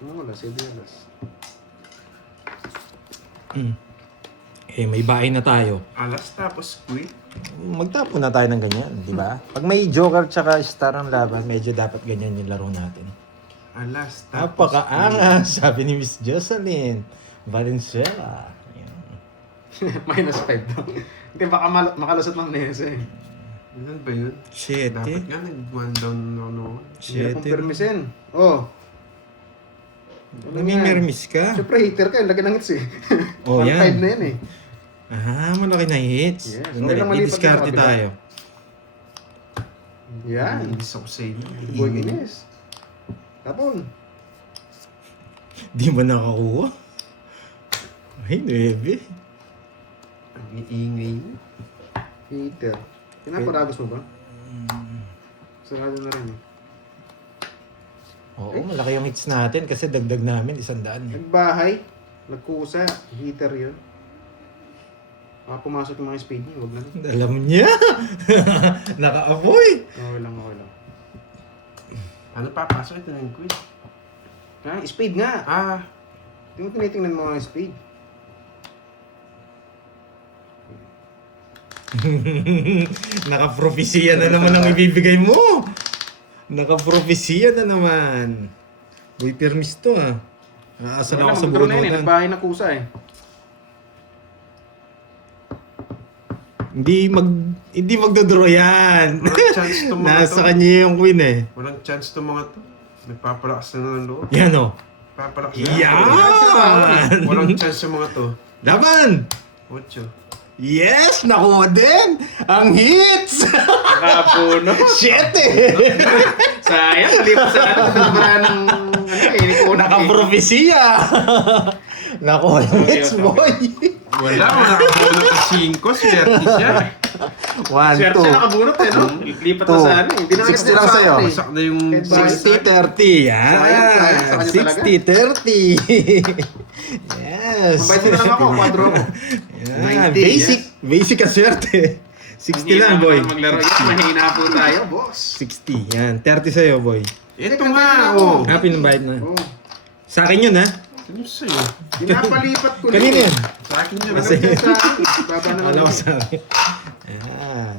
Wala, sige alas. Eh, may bahay na tayo. Alas tapos quit. Magtapon na tayo ng ganyan, di ba? Pag may joker tsaka star ang laban, medyo dapat ganyan yung laro natin. Alas tapos Napakaangas, sabi ni Miss Jocelyn Valenzuela. Yan. -5 daw. Hindi, baka makalusot ng Nese. Ganun ba yun? Shit, Dapat nga nag-one down no. Hirap mong Shit. permisin. Oh. Namimirmis ka? Siyempre, hater ka. Lagi ng hits eh. Oh, 1-5 yan. na yan eh. Ah, malaki na hits. Yes. Sandali, Okay lang, malipat didiskarte na kabila. tayo. Yan. Inis ako sa inyo. Boy Ines. Tapon. Di ba nakakuha? Ay, 9. Ang iingay mo. Hater. Pinaparagos mo ba? Sarado na rin eh. Oo, malaki yung hits natin kasi dagdag namin 100. Nagbahay. Nagkusa. Heater yun. Baka pumasok yung mga speed niya. Huwag na. Alam niya! Nakaapoy! Okay lang, okay lang. Ano papasok ito ng quiz? Ah, speed nga. Ah, Hindi mo tinitingnan mo mga speed. Nakaprofesiya na naman ang ibibigay mo. Nakaprofesiya na naman. Uy, permis to ah. Naasal ako sa magdraw na yun eh. bunutan. Nagbahay na kusa eh. Hindi magdodraw yan. walang chance to mga Nasa to. kanya yung queen eh. Walang chance to mga to. Nagpapalakas na ng loob. Yan o. Papalakas Yan! Walang chance yung mga to. Laban! 8. Yes! Nakuha din! Ang hits! Nakapuno. 7! Sayang. Malipas sa atin. Nabara ng Nakaprofesiya! Nakuha yung hits, okay. boy! Wala, nakakuha ng 5. Swerte siya. 1, Swerte 2. siya nakabunot eh, no? Lipat na Two. sa ano eh. Hindi na 60 lang sa'yo. Masak na yung... Kahit ba- 60-30. Yan. Sayang, sa kanya talaga. 60-30. Yes. Mabait na lang ako, 4 ako. Yan. 90, Basic. Basic ang swerte. 60 lang, boy. Maglaro. Yes, mahina po tayo, boss. 60. Yan. 30 sa'yo, boy. Ito nga, oh. Ah, pinambayad na. Oh. Sa akin yun, ha? Ano sa'yo? Pinapalipat ko Kanina yan. Sa akin yun. Kasi sa akin. Baba naman Alam mo ako. sa akin. Ayan.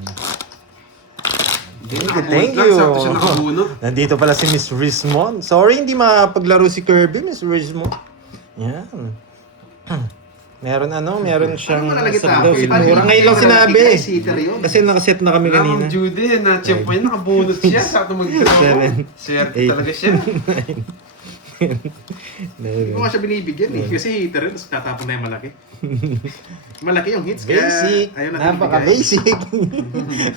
Nakabunot Thank lang, you. sakto siya nakabunot. Nandito pala si Miss Rismon. Sorry, hindi makapaglaro si Kirby, Miss Rismon. Yan. Meron siyang Ano nalalagay sa tayo? daw, sinura. Ngayon lang sinabi. Sitter yun. Kasi nakaset na kami Wala kanina. Ma'am Judy, na-check pa yun, nakabunot siya. Sakto mag-draw. 7, Swerte 8. talaga siya. Hindi ko nga siya binibigyan eh. Kasi hitter yun, tapos tatapon na yung malaki. Malaki yung hits, kaya Basic. ayaw natin ibigay. Napaka-basic.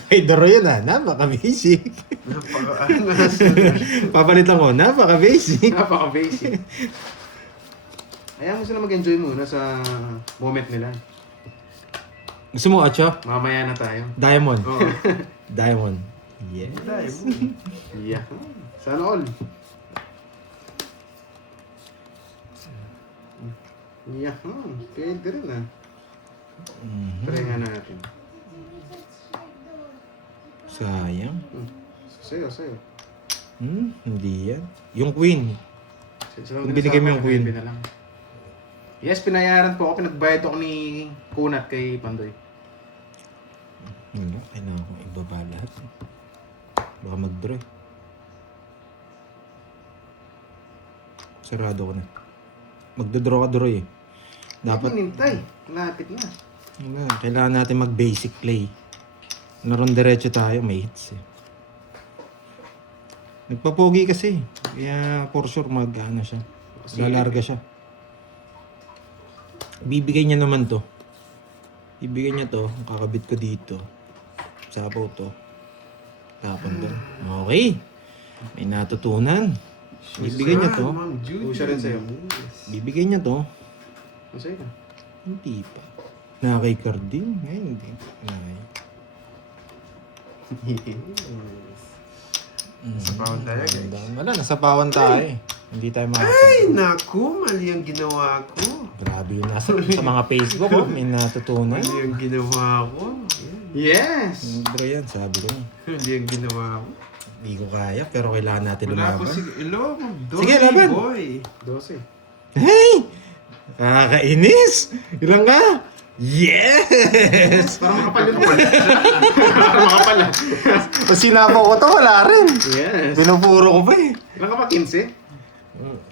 Ay, daro yun ha. Napaka-basic. Napaka-angas. Papalitan ko, napaka-basic. Napaka-basic. Ayaw mo sila mag-enjoy muna sa moment nila. Gusto mo, Acho? Mamaya na tayo. Diamond. Oo. Diamond. Yes. Dahil mo. Yeah. Sana all. Yeah. Pwede rin ah. Try nga natin. Sayang. Sa'yo. Hindi yan. Yung queen. Kung binigay mo yung queen. Yes, pinayaran po ako. Pinagbayad ako ni Kunat kay Pandoy. Kailangan kong ibaba lahat. Baka mag-draw. Sarado ko na. Magdodraw ka draw eh. Dapat Dapat, nintay. Lapit na. kailangan natin mag-basic play. Naroon diretso tayo, may hits eh. Nagpapogi kasi. Kaya for sure mag-ano siya. Lalarga siya. Bibigay niya naman to. Ibigay niya to. Kakabit ko dito. Sapaw to. Tapon doon. Okay. May natutunan. Bibigay niya to. Ma'am Judy. Pusa rin sa'yo. Bibigay niya to. Masaya ka. Hindi pa. Nakay Carding. Ngayon hindi. Nakay. Sapawan tayo, guys. Wala, nasapawan tayo eh. Hindi tayo Ay, makapag... naku, mali ang ginawa ko. Grabe yun. Nasa sa mga Facebook oh. May natutunan. Mali ang ginawa ko. Yan. Yes! Bro yan, sabi ko. Mali ang ginawa ko. Hindi ko kaya, pero kailangan natin Wala po lumaban. si... Hello, Sige, laban. boy. 12. Hey! Kakainis! Ilang ka? Yes! Parang makapal yun. Parang makapal ah. Pag sinabaw ko to, wala rin. Yes. Pinupuro ko pa eh. Ilan ka pa? 15?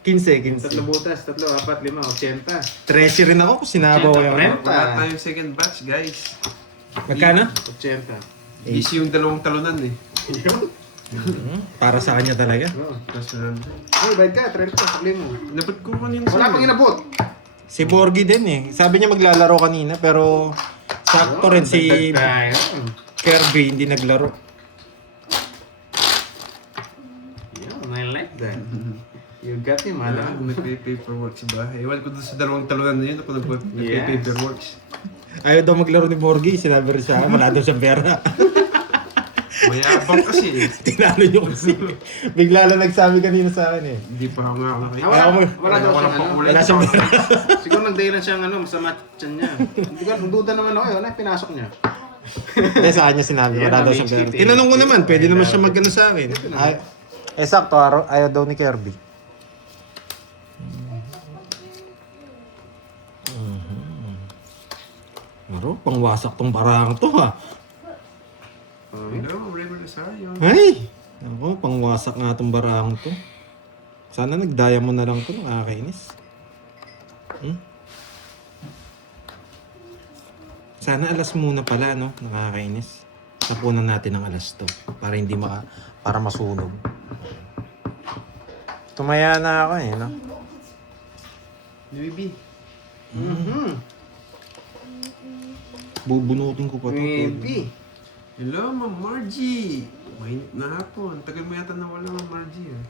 15. Tatlo butas, 3, 4, 5, 80. 13 rin ako kung sinabaw ko yung... Renta. Wala tayong second batch, guys. Magkano? 80. Easy yung dalawang talunan eh. Para sa kanya talaga. Oh. Tapos na... Ay, bayad ka, 30 sakli mo. Dapat ko kanina Wala pang inabot. Si Borgie din eh. Sabi niya maglalaro kanina pero sakto rin si Tayo. Kirby hindi naglaro. Yeah, I like that. You got him, Wala, alam. nagpe-paperwork sa bahay. Ewan ko doon sa dalawang talunan na yun ako Yes. nagpe-paperwork. Ayaw daw maglaro ni Borgie. Sinabi rin siya, wala daw siyang pera. Mayabang kasi eh. Tinalo niyo kasi. Bigla lang nagsabi kanina sa akin eh. Hindi pa ako nga ako nakita. Wala, Ako- wala daw siyang ano. Wala siyang pera. Siguro nagdahilan siyang ano, masama tiyan niya. Hindi ko, duda naman ako, wala, pinasok niya. Eh sa kanya sinabi, wala Yan, daw siyang pera. cheating. Tinanong ko naman, pwede naman siya magano sa akin. Ay, sakto, ayaw daw ni Kirby. Pero, pangwasak tong barang to ha. Hello, River Rosario. Ay! Ako, pangwasak nga tong barang to. Sana nag-diamond na lang to, nakakainis. Sana alas muna pala, no? Nakakainis. Tapunan natin ang alas to. Para hindi para masunog. Tumaya na ako eh, no? Baby. Bubunutin ko pa to. Maybe. Hello, Ma'am Margie. Mainit na hapon. Tagal mo yata nawala, Ma'am Margie. Eh.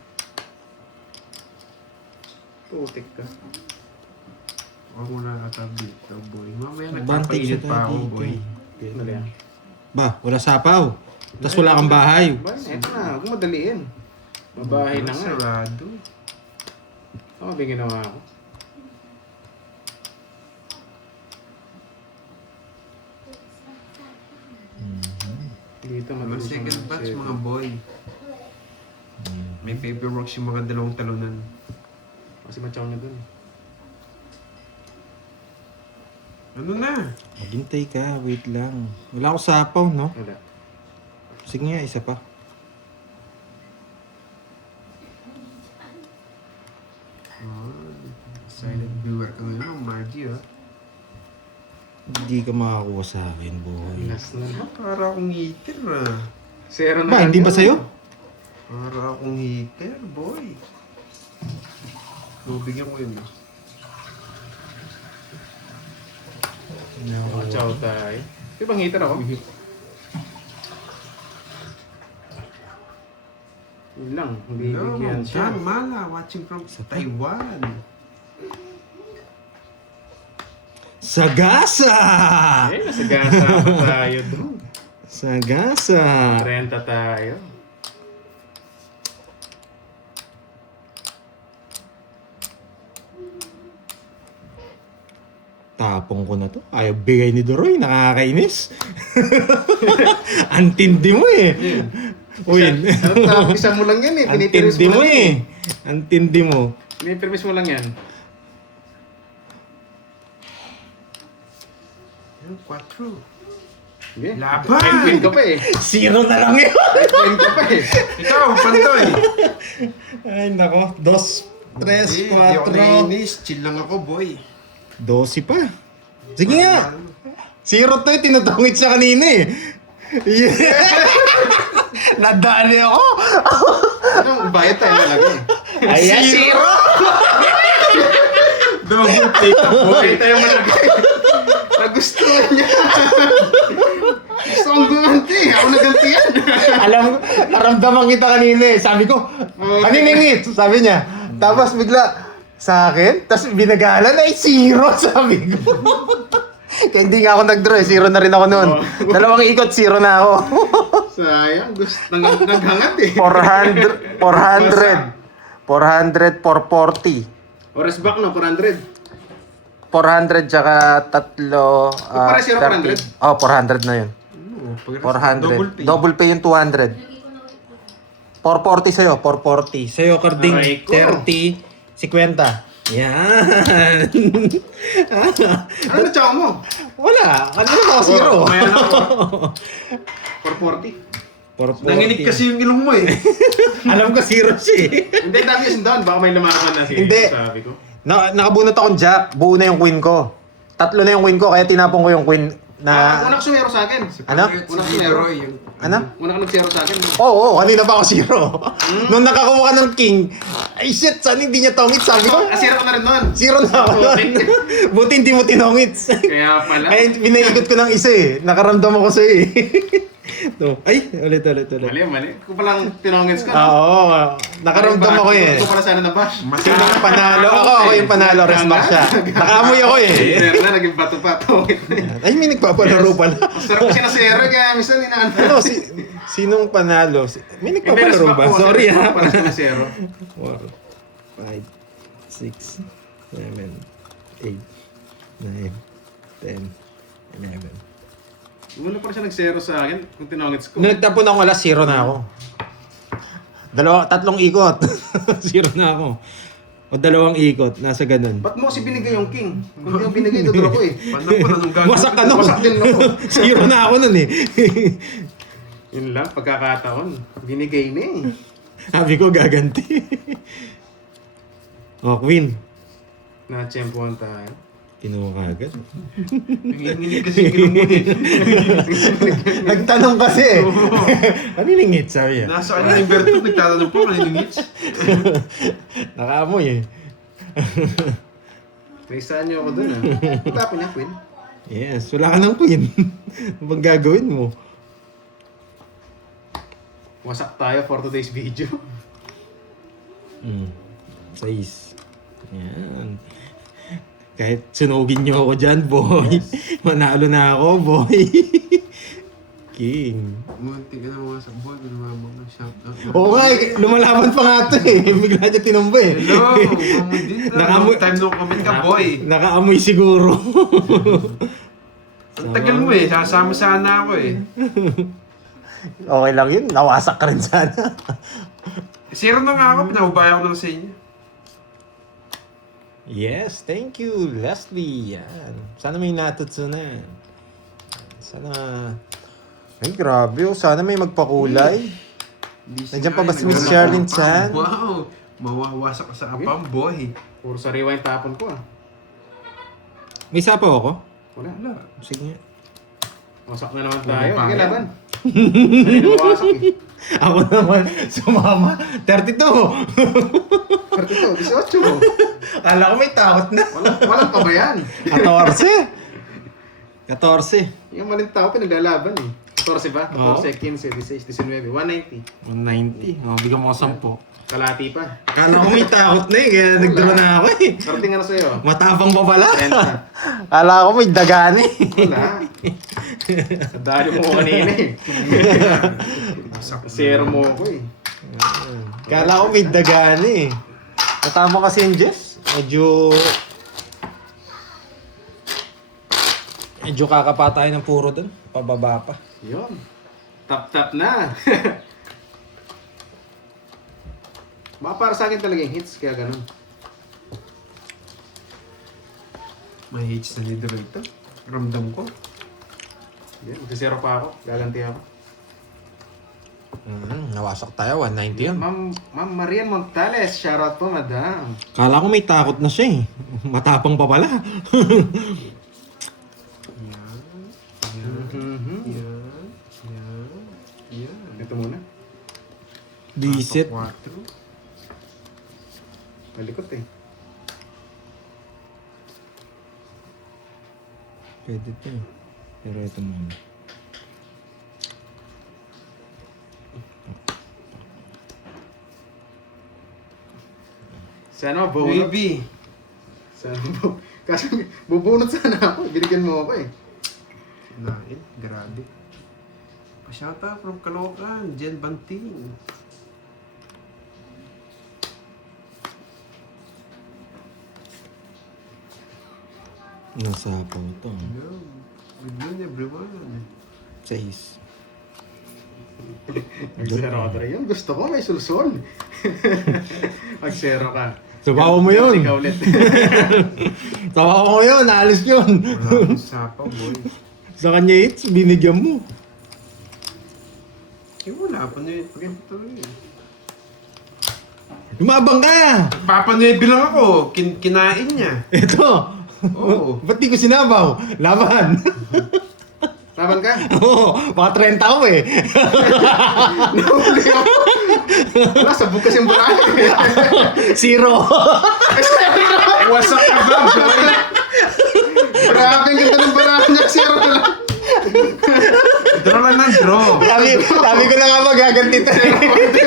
Putik ka. Huwag mo nakatabi. Ito, boy. Mamaya Advantage nagpapainit siya pa ako, dito. boy. Dali ah. Ba, wala sapaw. Tapos wala kang bahay. Ba, eto na. Huwag madaliin. Mabahay na nga. Sarado. Ano ba yung ginawa ko? Dito Mga madalas second ang batch, second. mga boy. May paperworks yung mga dalawang talunan. Kasi matyaw na dun. Ano na? Maghintay ka, wait lang. Wala akong sapaw, no? Wala. Sige nga, isa pa. Oh, silent viewer ka ngayon, Margie, ah. Hindi ka makakuha sa akin, boy. Last na lang. Para akong hater, ah. Zero na Ba, lang hindi yun. ba sa'yo? Para akong hater, boy. So, bigyan ko yun, ah. Matyaw tayo. Di ba ngiter ako? Yun lang. Hindi Hello, bigyan siya. John Mala, watching from Taiwan. Sagasa! Eh, nasagasa pa tayo doon. Sagasa! 30 tayo. Tapong ko na to. Ayaw bigay ni Doroy. Nakakainis. Antindi mo eh. Uy, Ano tapos isa mo lang yan eh. Pinipirmis antindi mo mo lang eh. eh. Antindi mo. Pinipirmis mo lang yan. Yung 4. Okay. Laban! Queen ka pa eh. Zero na lang yun. Queen ka pa eh. Ikaw, pantoy! Ay, nako. 2, 3, Hindi ako 4. naiinis. Chill lang ako, boy. 12 pa. Sige nga. Zero to eh. Tinatangit siya kanina eh. Yeah. Nadali ako. Ano, bayad tayo talaga eh. Ayan, zero. Double take. Bayad tayo malagay. Nagustuhan niya. Gusto kong gumanti. Ako nagantiyan. Alam, naramdaman kita kanina eh. Sabi ko, kaniningit, sabi niya. Tapos bigla, sa akin, tapos binagalan ay zero, sabi ko. Kaya hindi nga ako nag-draw eh. Zero na rin ako noon. Dalawang ikot, zero na ako. Sayang. Naghangat eh. 400, 440. Oras back no, 400. 400 tsaka tatlo. Para zero, 400? Oh, 400 na yun. 400. Double pay. Double pay yung 200. 440 sa'yo, 440. Sa'yo, Carding, Aray ko. 30, 50. Yan. Ano na chow mo? Wala. Ano na ako, zero. Mayroon ako. 440. 440. Nanginig kasi yung ilong mo eh. Alam ko, zero siya eh. Hindi, dami yung down. Baka may lumakan na siya. Hindi. Sabi ko. Nakabunot akong jack. Buo na yung queen ko. Tatlo na yung queen ko, kaya tinapon ko yung queen na... Una ka sumero sa akin. Ano? Una ka sumero. Ano? Una ka nag-zero sa akin. Oo, kanina pa ako zero. Nung nakakuha ka ng king, ay shit, saan hindi niya tongit? Sabi ko, Zero ka na rin nun. zero na ako nun. Buti hindi mo tinongit. Kaya pala. Kaya pinaikot ko ng isa eh. Nakaramdam ako sa'yo eh. To. Ay, ulit. Mali. Kung palang tinongits ka. Oo, nakaramdam ako eh. Ito pala sana na bash. Sino ang panalo? Ako yung panalo. Resmack siya. Nakaamoy ako eh. Zero na, naging bato pa. Tongit na yun. Ay, may nagpapalaro pala. Masarap kasi na zero, kaya minsan inaano. Ano, sinong panalo? May nagpapalaro ba? Sorry ha. Para sa na zero. 4, 5, 6, 7, 8, 9, 10, 11. Wala pa siya nag-zero sa akin kung tinongits ko. Nagtapon ako alas, zero na ako. Tatlong ikot. Zero na ako. O dalawang ikot, nasa ganun. Ba't mo kasi binigay yung king? Kung di yung binigay, dudro ko eh. Paano pa nung gagawin? Wasak ka nun. Wasak din ako. Zero na ako nun eh. Yun lang, pagkakataon. Binigay na eh. Sabi ko, gaganti. O, queen. Na-champuan tayo. Kinuha ka agad. Nanginig kasi yung ilong mo eh. Nagtanong kasi eh. Kaniningit, sabi niya. Nasa kanya yung Berto, nagtatanong po kanina yung hits. Nakaamoy eh. Naisaan niyo ako dun ah. Tapon niya, Queen. Yes, wala ka ng queen. Ano bang gagawin mo? Wasak tayo for today's video. 6. Yan. Kahit sunugin niyo ako dyan, boy. Manalo na ako, boy. King. Munti ka na mga sa buwan. Lumamang ng shout out. Oo nga, lumalaban pa nga ito eh. Bigla niya tinumba eh. Hello! Mamudita. Long time no comment ka, boy. Nakaamoy siguro. Ang tagal mo eh. Sasama sana ako eh. Okay lang yun, nawasak ka rin sana. 0 na nga ako. Pinahubaya ko lang sa inyo. Yes, thank you, Leslie. Yan. Sana may natutunan. Sana... Ay, grabe oh. Sana may magpakulay. Nandiyan pa ba si Miss Charlene Chan? Wow! Mawawasak ka sa apam, boy. Puro sariwa yung tapon ko May sapaw ako? Wala. Wala. Sige nga. Wasak na naman tayo. Wala pa Sige, yan. laban. Sa'yo na mawasak eh. Ako naman, sumama. 32! 32, 18. Kala ko may takot na. Walang pa ba yan? 14. 14. Yung maling tao pinaglalaban eh. 14 ba? Oo. 14, 15, 16, 19, 190. 190. Oh, bigyan mo ko 10. Kalati pa. Kala ko may takot na eh, kaya nagdala na ako eh. Karating ano sa'yo? Matapang pa pala. 30. Kala ko may dagan eh. Wala. Dali mo ko kanina eh. Zero mo ko eh. Kala ko may dagan eh. Natama kasi yung Jess. Medyo kakapatay ng puro dun. Pababa pa. Yun. Tap na. Baka para sa akin talaga yung hits, kaya ganun. May hits na nito ito. Ramdam ko. Yan, zero pa ako. Gaganti ako. Nawasak tayo. 190 yun. Ma'am Marian Montales, shoutout po, madam. Kala ko may takot na siya eh. Matapang pa pala. Yan. Ito muna. Bisit. 4. Malikot eh. Pwede to eh. Pero ito muna. Sana mabunot. Baby. Sana mabunot. Kasi bubunot sana ako. Binigyan mo ako eh. Nain. Grabe. Pasyata from Caloocan. Jen Banting. Nasapaw to. Hello. Good morning everyone. 6. Mag-zero ka rin yun. Gusto ko may sulsol. Mag-zero ka. Sabaw mo yun. Ikaw ulit. Sabaw mo yun. Naalis yun. Wala akong sapaw, boy. Sa kanya hits, binigyan mo. Wala pa na yun. Pag-ito Lumabang ka! Papa Nueve lang ako. Kinain niya. Ito. Oo. Ba't di ko sinabaw? Laban. Laban ka? Oo. Baka 30 ako eh. Nahuli ako. Wala, sabog kasi yung barangay. 0. Wasak ka ba, boy? Grabe ang ganda ng barangay niya. Zero na lang. Draw lang ng draw. Sabi ko na nga magaganti tayo.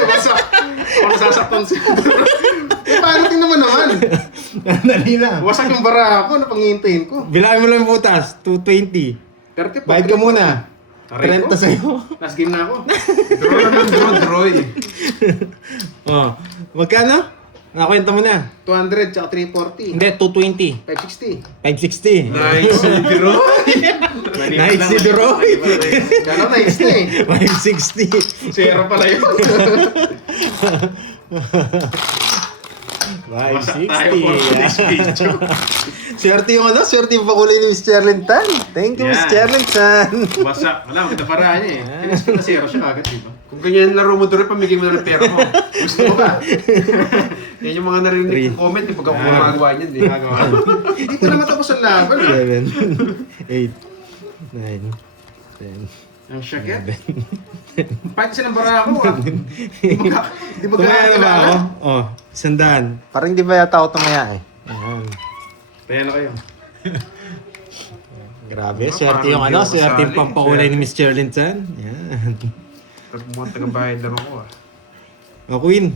Wasak. Ako nasasaktan siya. Eh, paano tingnan naman? Dali na. Wasak yung bara ko. Napangihintayin ko. Bilangin mo lang yung butas. 220. 30 Bayad ka muna. 30 sa'yo. Last game na ako. Draw lang ng draw eh. Oh. Magkano? Nakwenta mo na. 200 tsaka 340. Hindi, 220. 560. 560. Nice, bro. Nice si Duroy. Gano'n na is na eh. 560. Zero pala yun. 560. tayo for this video. Swerte yung ano? Swerte yung pakulay ni Miss Charlene Tan. Thank you, Miss Yeah. Charlene Tan. Wasak. Wala, maganda paraan niya eh. Kinis na zero siya agad, di ba? Kung ganyan laro mo doon, pamigay mo na ng pera mo. Gusto mo ba? Yan yung mga narinig kong comment, di ba ako gumagawa niyan, di? Ginagawa. Hindi pa naman tapos ang laban eh. 7, 8, 9, 10. Ang syakit. Pahit kasi ng bara ako. Di Tumaya na ba magkakilala. ako? Oh, 100. Parang di ba yata ako tumaya eh. Ayan. Kaya na kayo. Grabe, Ah, swerte yung parang ano, di ako swerte yung kasali. pampakulay ni Miss Charlene Tan. Yan. Mga taga-bahay laro ko ah. O Queen.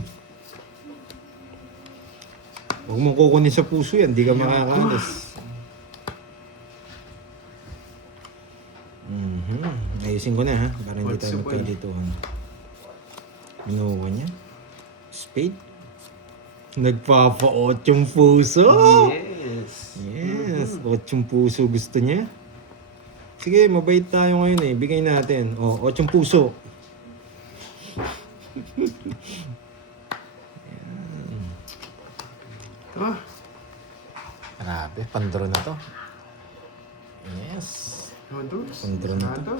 Huwag mong kukunin sa puso yan, di ka makakalas. Ayusin ko na ha, para hindi What's tayo the point? magkalituhan. Binuha niya. Spade. Nagpapa-8 puso. Yes. Yes, 8 puso gusto niya. Sige, mabait tayo ngayon eh. Bigay natin. 8 puso. Ah, Grabe, pandro na to. Yes. Rodors. Pandro na to.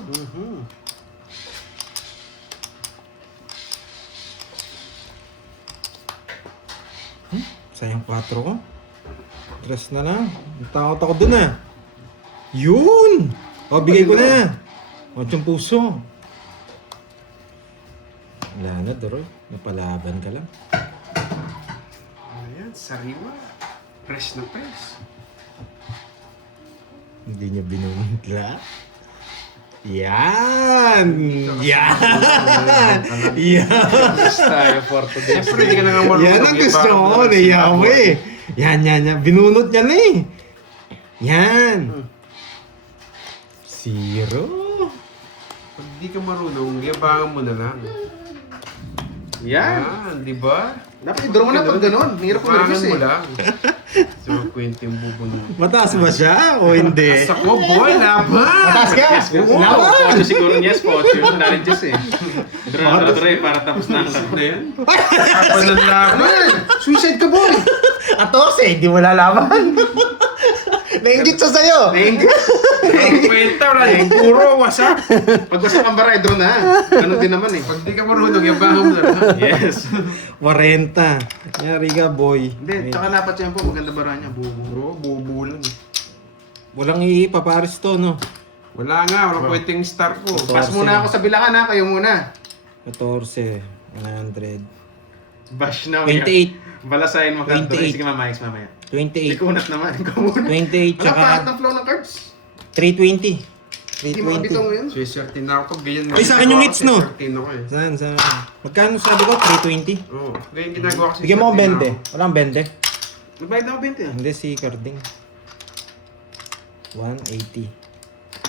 Sayang 4 ko. 3 na lang. Takot ako dun ah. Yun! Bigay ko na. 8 puso. Wala na, Doroy. Napalaban ka lang. Ayan, sariwa. Press na press. Hindi niya binunod Yan! Yan! Yan! Tayo for today. Siyempre, hindi ka na nga marunong. Yan ang gusto Iba- ko ni Yahweh. Yan. Binunot niya na eh. Yan. 0. Pag di ka marunong, yabangan mo na lang. Yan. Di ba? Dapat i-draw mo na pag ganun. Hirap ko nervous Yabangan mo eh. lang. So, kwento yung bubunod. Mataas ba siya o hindi? Sa ko, boy, laban! Mataas ka? Pocho siguro yes, Pocho. Narin Diyos eh. Draw para tapos na ang Ano yan? Laban ng laban! Suicide ka, boy! 14, hindi mo lalaban. Nainggit siya sa'yo. Ang kwenta, wala yung puro, wasak. Pag wasak ang bara, i-draw na. Ganun din naman eh. Pag di ka marunong, yabangan mo na lang. Yes. 40. Yari ka, boy. Hindi, tsaka dapat siya po. Maganda bara niya. Bubo. Bro, bubu lang. Walang iipaparis to, no? Wala nga, wala pwedeng star ko. Pass muna ako sa bilangan ha. Kayo muna. 14. 100. Bash na. 28. Balasahin mo ka. 28. Sige mamaya. Mamaya. 28. Ikunat naman. Ikaw muna. 28 Wala pa tsaka ng flow ng cards. 320. Hindi mo kabitaw 320. ngayon. Swesertin na ako pag ganyan. Ay, sa akin yung hits, no? Swesertin ako eh. Saan? Magkano sabi ko? 320? Oo, ganyan ginagawa ko. Bigyan mo akong swesertin 20. Walang 20. Nagbayad na ako 20 ah. Hindi, si Carding. 180.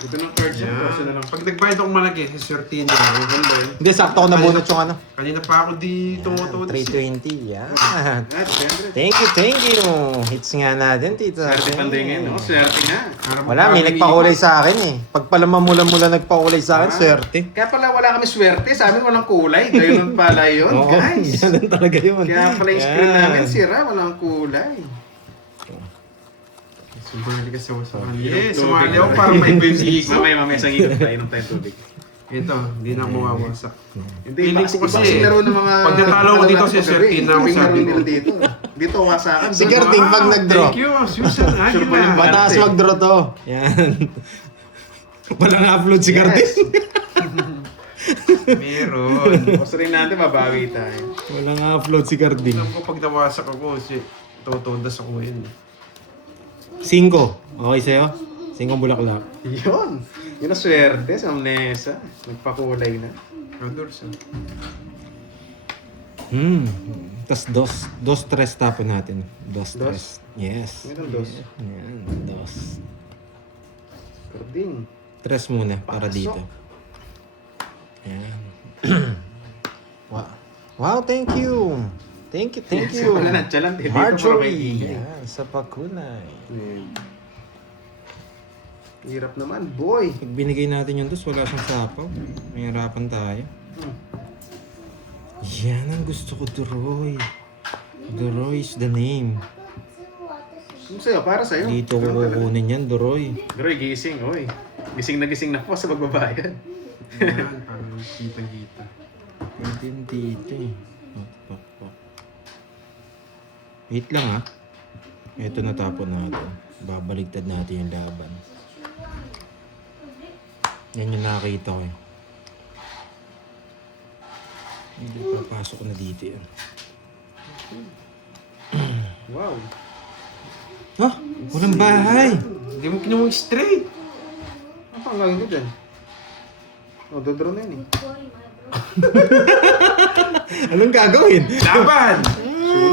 Ito ng cards ako. yan. Kasi na lang. Pag nagbayad akong malaki, swesertin na ako. Ganda yun. Hindi, sakto ko nabunot yung ano. Kanina pa ako di tumutulis. 320, yan. Ah, 300. Thank you. Hits nga natin, tita. Swerte panday ngayon, no? Swerte nga. Wala, may nagpakulay sa akin eh. Pag pala mamula-mula nagpakulay sa akin, swerte. Kaya pala wala kami swerte. Sa amin walang kulay. Gayun pala yun, Oo, guys. ganun talaga yun. Kaya pala yung screen Yan. namin sira. Walang kulay. Sumali ka sa wasakan. Yes, Yes, sumali ako para may basic. Mamaya sa ngigap tayo ng tayong tubig. Ito, hindi na ako mawawasak. Hindi, Feeling kasi ko kasi, ibang laro ng mga... pag natalo ko dito, si Sir Tina ako Yung laro sabi ko. nila dito. Dito, wasakan. Si Garding pag nag-draw. Thank you, Susan. Sure pa yung Ayun na. Mataas mag-draw to. Yan. Walang upload si Carding. Meron. Gusto rin natin, mabawi tayo. Walang upload si Carding. Alam ko pag nawasak ako, totodas ako ngayon. 5. Okay sa'yo? 5 bulaklak. Yun. Yun ang swerte sa Amnesa. Nagpakulay na. Rodors, Tas 2-3 tapon natin. 2-3. Dos? Yes. Meron 2. Yan, 2. Garding. 3 muna para Pasok. dito. Yan. Wow, thank you. Thank you. Wala na, chalant. Dito Marjorie. Yan, sa pakulay. Hirap naman, boy. Pag binigay natin yung dos, wala siyang sapaw. Mahirapan tayo. Yan ang gusto ko, Duroy. Duroy is the name. Kung sa'yo, para sa'yo. Dito ko kukunin yan, Duroy. Groy, gising, oy. Gising na po sa pagbabayad. Yan, parang kita-kita. Pwede yung dito eh. Pak. Wait lang ah. Ito natapon natin. Babaligtad natin yung laban. Yan yung nakakita ko eh. Hindi, papasok ko na dito yan. Wow. Ah! Walang bahay! Hindi mo kinuha straight. Ano pang gagawin ko dyan? Dodraw na yun eh. Anong gagawin? Laban!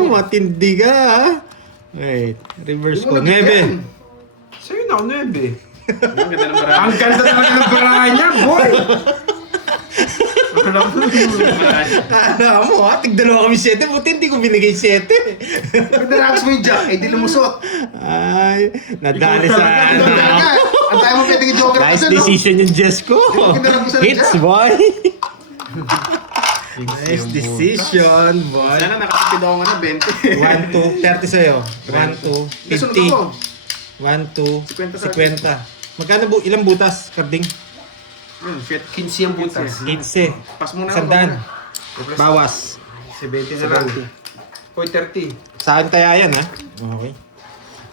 Matindi ka ah. Wait, reverse ko. 9. Sa'yo na ako, 9. Ang ganda ng marami. Ang ganda talaga ng barahan niya, boy! Kala mo ha, tigdalawa kami 7, buti hindi ko binigay 7. Pinarakas mo yung jack, eh di lumusot. Ay, nadali sa ano. Ang tayo mo pwede joker Nice kasi, no? decision yung Jess ko. Hits, boy. Nice decision, boy. Sana nakatipid ako nga na 20. 1, 2, 30 sa'yo. 1, 2, Kasunod ako. 50. 1, 2, 50 sa 50. Magkano ilang butas, Karding? Yun, shit. 15 ang butas. 15. Pas muna ako. Sandaan. Bawas. 70 na lang. Hoy, 30. Sa akin kaya yan, ha? Okay.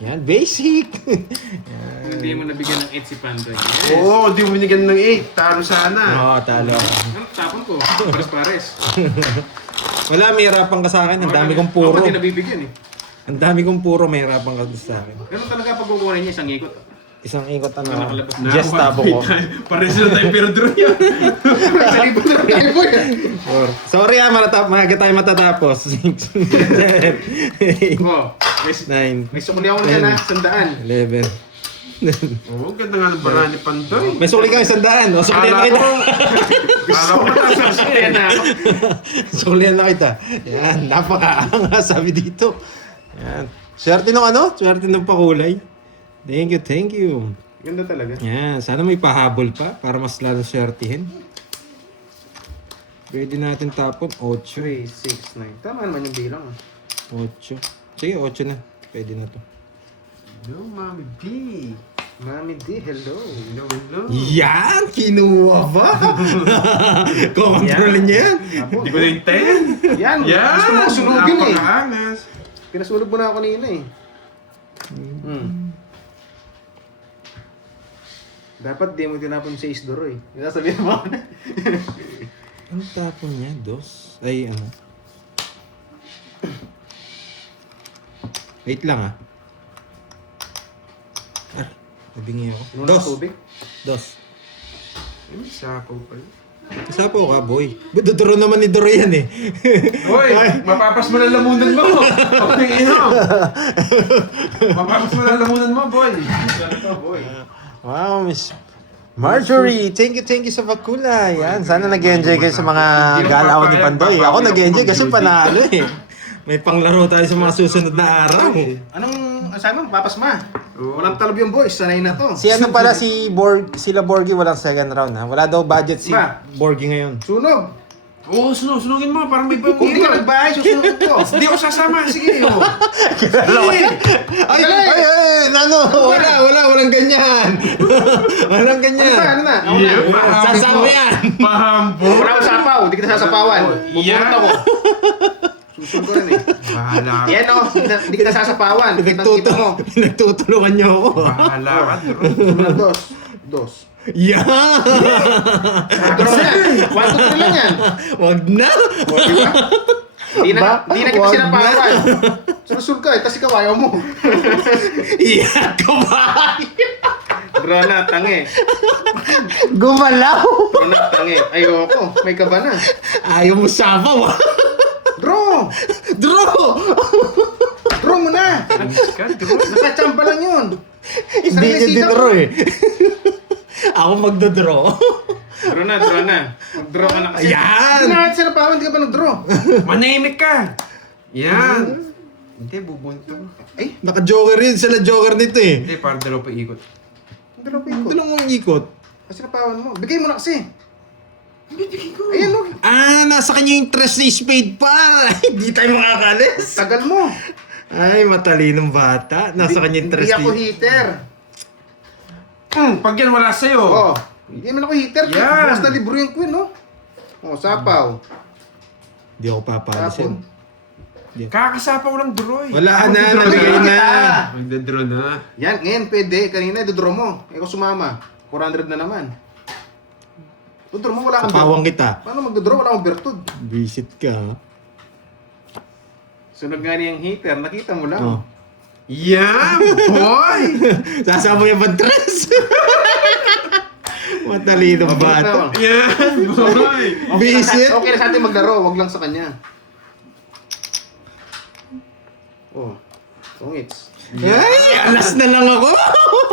Yan, basic. Hindi mo nabigyan ng 8 si Pandoy. Oo, di mo binigyan ng 8. Talo sana. Oo, talo. Ano, tapon ko. Pares-pares. Wala, may hirapan ka sa akin. Ang dami kong puro. Ako hindi nabibigyan eh. Ang dami kong puro, may hirapan ka sa akin. Ganun talaga pag kukunin niya isang ikot. Isang ikot ano. Nakalabas. Just tabo ko. Pares na tayo pero draw yan. Sa libot na tayo po yan. Sorry maaga tayo matatapos. 6, 7, 8, Oh, 9, may sukuli ako dyan ha, 100. 11. Oo, ganda nga ng barahan ni Pandoy. May sukli kang 100. O, suklihan na Kala kita. ko, kala ko mataas Kaya na ako. Suklihan na kita. Yan, napakaangas sabi dito. Yan. Swerte ng ano? Swerte ng pakulay. Thank you. Ganda talaga. Yan, sana may pahabol pa para mas lalo swertihin. Pwede natin tapon 8. 3, 6, 9. Tama naman yung bilang. 8. Sige, 8 na. Pwede na to. No, Mami B. Mami D, hello. No, no. Yan! Kinuha ba? Kontrolin niya yan. Hindi ko na yung 10. Yan! Yan! Gusto mo ko sunugin eh. Napakaangas. Pinasunog mo na ako kanina eh. Dapat di mo tinapon sa isdoro eh. Yung sasabihin mo na. Ano tapon niya? 2? Ay, ano? Wait lang nabingi ako. Ano na tubig? 2. Ay, sapo pala. Isa po ka, boy. Dodoro naman ni Doro yan eh. Hoy, mapapas mo na lamunan mo. Okay, inom. Mapapas mo na lamunan mo, boy. Boy. Wow, Miss Marjorie, thank you sa bakula. Yan, sana nag-enjoy kayo sa mga galaw ni Pandoy. Ako nag-enjoy kasi panalo eh. May panglaro tayo sa mga susunod na araw. Anong, sabi mo, papasma? Walang talob yung boys, sanay na to. Si ano pala, sila Borgie walang second round ha. Wala daw budget si Ba? Borgie ngayon. Sunog! Oo, sunugin mo. Parang may bang Kung di ka nagbahay, susunod ko. Hindi ako sasama. Sige, oh. Ay, walang ganyan. Walang ganyan. Ano na? Sasama yan. Pahambol. Wala akong sapaw, di kita sasapawan. Bubunot ako. Susunod ko rin eh. Bahala ka. Yan o, hindi kita sasapawan. Kitang-kita mo. Pinagtutulungan niyo ako. Bahala ka, bro. Sumunod, dos. Yan! Draw na yan. 1, 2, 3 lang yan. Wag na! O, di ba? Di na kita Wag sinapawan. Susunod ka eh, tas ikaw ayaw mo. Iyan ka ba? Draw na, tangi. Gumalaw! Draw na, tangi. Ayoko, may kaba na. Ayaw mo sapaw ah! Draw! Draw! Draw mo na! Nakachamba lang yun. Hindi niya dinro eh. Ako magdodraw. Draw na, draw na. Mag-draw ka na kasi. Ayan! Hindi na natin sinapawan, hindi ka pa nag-draw. Manahimik ka. Yan. Hindi, bubunto. Ay, Naka-joker yun. Sila joker nito eh. Hindi, parang dalawa pa ikot. dalaw pa ikot. Tulong mo yung ikot. Kasi sinapawan mo. Bigay mo na kasi. Ayan o. Nasa kanya yung tres na spade pa. Hindi tayo makakalis. Tagal mo. Ay, matalinong bata. Nasa kanya yung tres Hindi ako na... heater. Pag yan wala sa'yo. Oh. Hindi man ako heater. Yan. Bukas na libro yung queen, no? Oh, sapaw. Hindi ako papalisin. Tapon. Kakasapa ko lang draw eh. Wala Ako na, nagdadraw nabigay na. Nagdadraw na. Yan, ngayon pwede. Kanina, idodraw mo. Ikaw sumama. 400 na naman. Dodraw mo, wala kang Kapawang kita. Paano magdodraw? Wala akong bertud. Visit ka. Sunog nga niyang heater. Nakita mo lang. Oh. Yan, boy! Sasama yung pantres. Matalinong bata. Yan, boy! Visit. Okay na sa atin maglaro. Wag lang sa kanya. Oh. Tungits. Ay, alas na lang ako.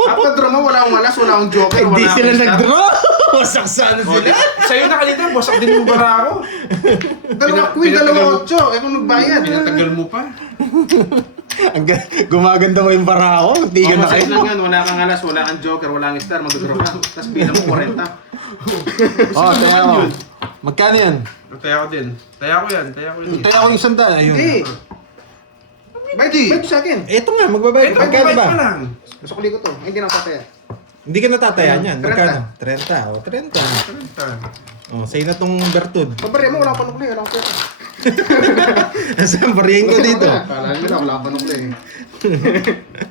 After draw mo, wala akong alas, wala akong joker, Hindi wala sila akong star. nag-draw. Wasak sana sila. Sa'yo na kanina, wasak din yung bara ako. Dalawa queen, dalawa 8. Eh kung nagbayad. Pinatagal mo pa. Gumaganda mo yung para ako. Hindi ka na Side kayo. lang yan, wala kang alas, wala kang joker, wala kang star, mag-draw ka. Tapos bilang mo 40. Oh, taya ko. Magkano yan? Taya ko din. Taya ko yan. Taya ko yung sandal. Ayun. Hindi. Bayad sa akin. Eto nga, magbabayad. Ito, Magkano bumait ba? pa lang. Masukli ko to. Ay, hindi na ako tataya. Hindi ka natataya niyan. 30. Magkano? 30. O, 30. Oh, sa'yo na tong bertud. Pabari mo, wala akong panukli, wala akong pera. Saan barihin ko dito? Kala nila, wala akong panukli.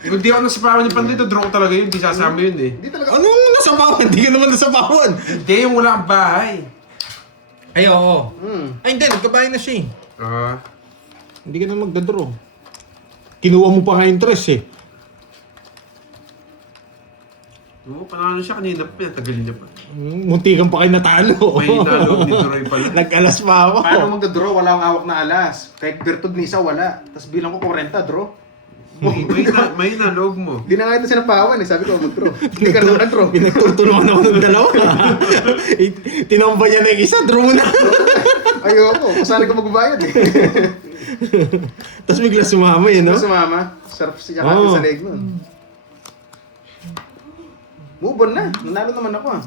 Kung di ako nasapawan yung pandito, draw ko talaga yun. Di sasama yun eh. Hindi talaga. Anong nasapawan? Hindi ka naman nasapawan. Hindi, yung wala kang bahay. Ay, oo. Hmm. Ay, hindi. Nagkabahay na siya eh. Ah. Hindi ka na magdadraw. Kinuha mo pa nga interest eh. Oo, panalo siya kanina pa. Tagalin niya pa. Munti kang pa kayo natalo. May nalog ni Duroy pala. Nag-alas pa ako. Paano magda-draw? Wala akong hawak na alas. Kahit bertud ni isa, wala. Tapos bilang ko 40, draw. May nalog mo. Hindi na nga ito sinapawan eh. Sabi ko, mag-draw. Hindi ka naman nag-draw. Pinagtutulungan ako ng dalawa. Tinambay niya na yung isa, draw mo na. Ayoko, kasali ko magbabayad eh. Tapos bigla sumama yun, no? Tapos sumama, sarap siya Oo. sa leg nun. Move on na. Nanalo naman ako ah.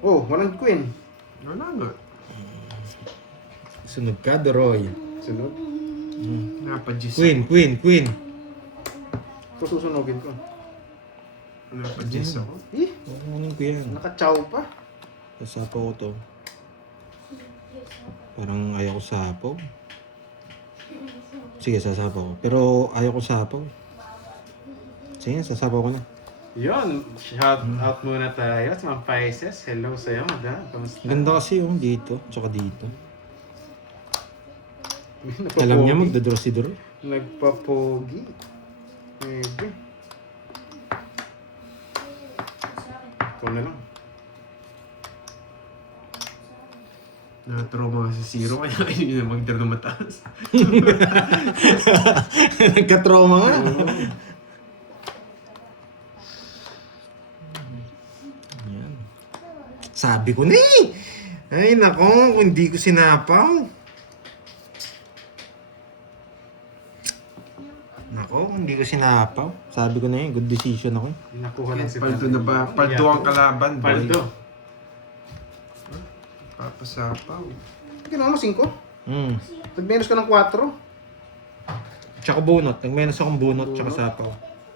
Oh, walang queen. Wala nga. Sunod ka, Doroy. Sunod. Napadjis. Queen. Ito susunogin ko. Napadjis ako. Eh, Kukunin ko yan. nakachow pa. Sasapaw ko to. Parang ayaw ko sapaw. Sige, sasapaw ko. Pero ayaw ko sapaw. Sige, sasapaw ko na. Yun, shout out muna tayo sa mga Pisces. Hello sa'yo, madam. Kamusta? Ganda kasi yung dito, tsaka dito. Alam niya magdadraw si Doroy. Nagpapogi. Maybe. Ikaw na lang. Na-trauma sa zero kaya ayun na mag-draw na mataas. Nagka-trauma nga. Yan. Sabi ko na eh. Ay nako, kung hindi ko sinapaw. Nako, kung hindi ko sinapaw. Sabi ko na yun, good decision ako. Nakuha lang si Paldo na ba? Paldo ang kalaban, boy. Paldo. Papasapaw. Ginawa mo 5? Nag-minus ka ng 4. Tsaka bunot. Nagmenos akong bunot tsaka sapaw.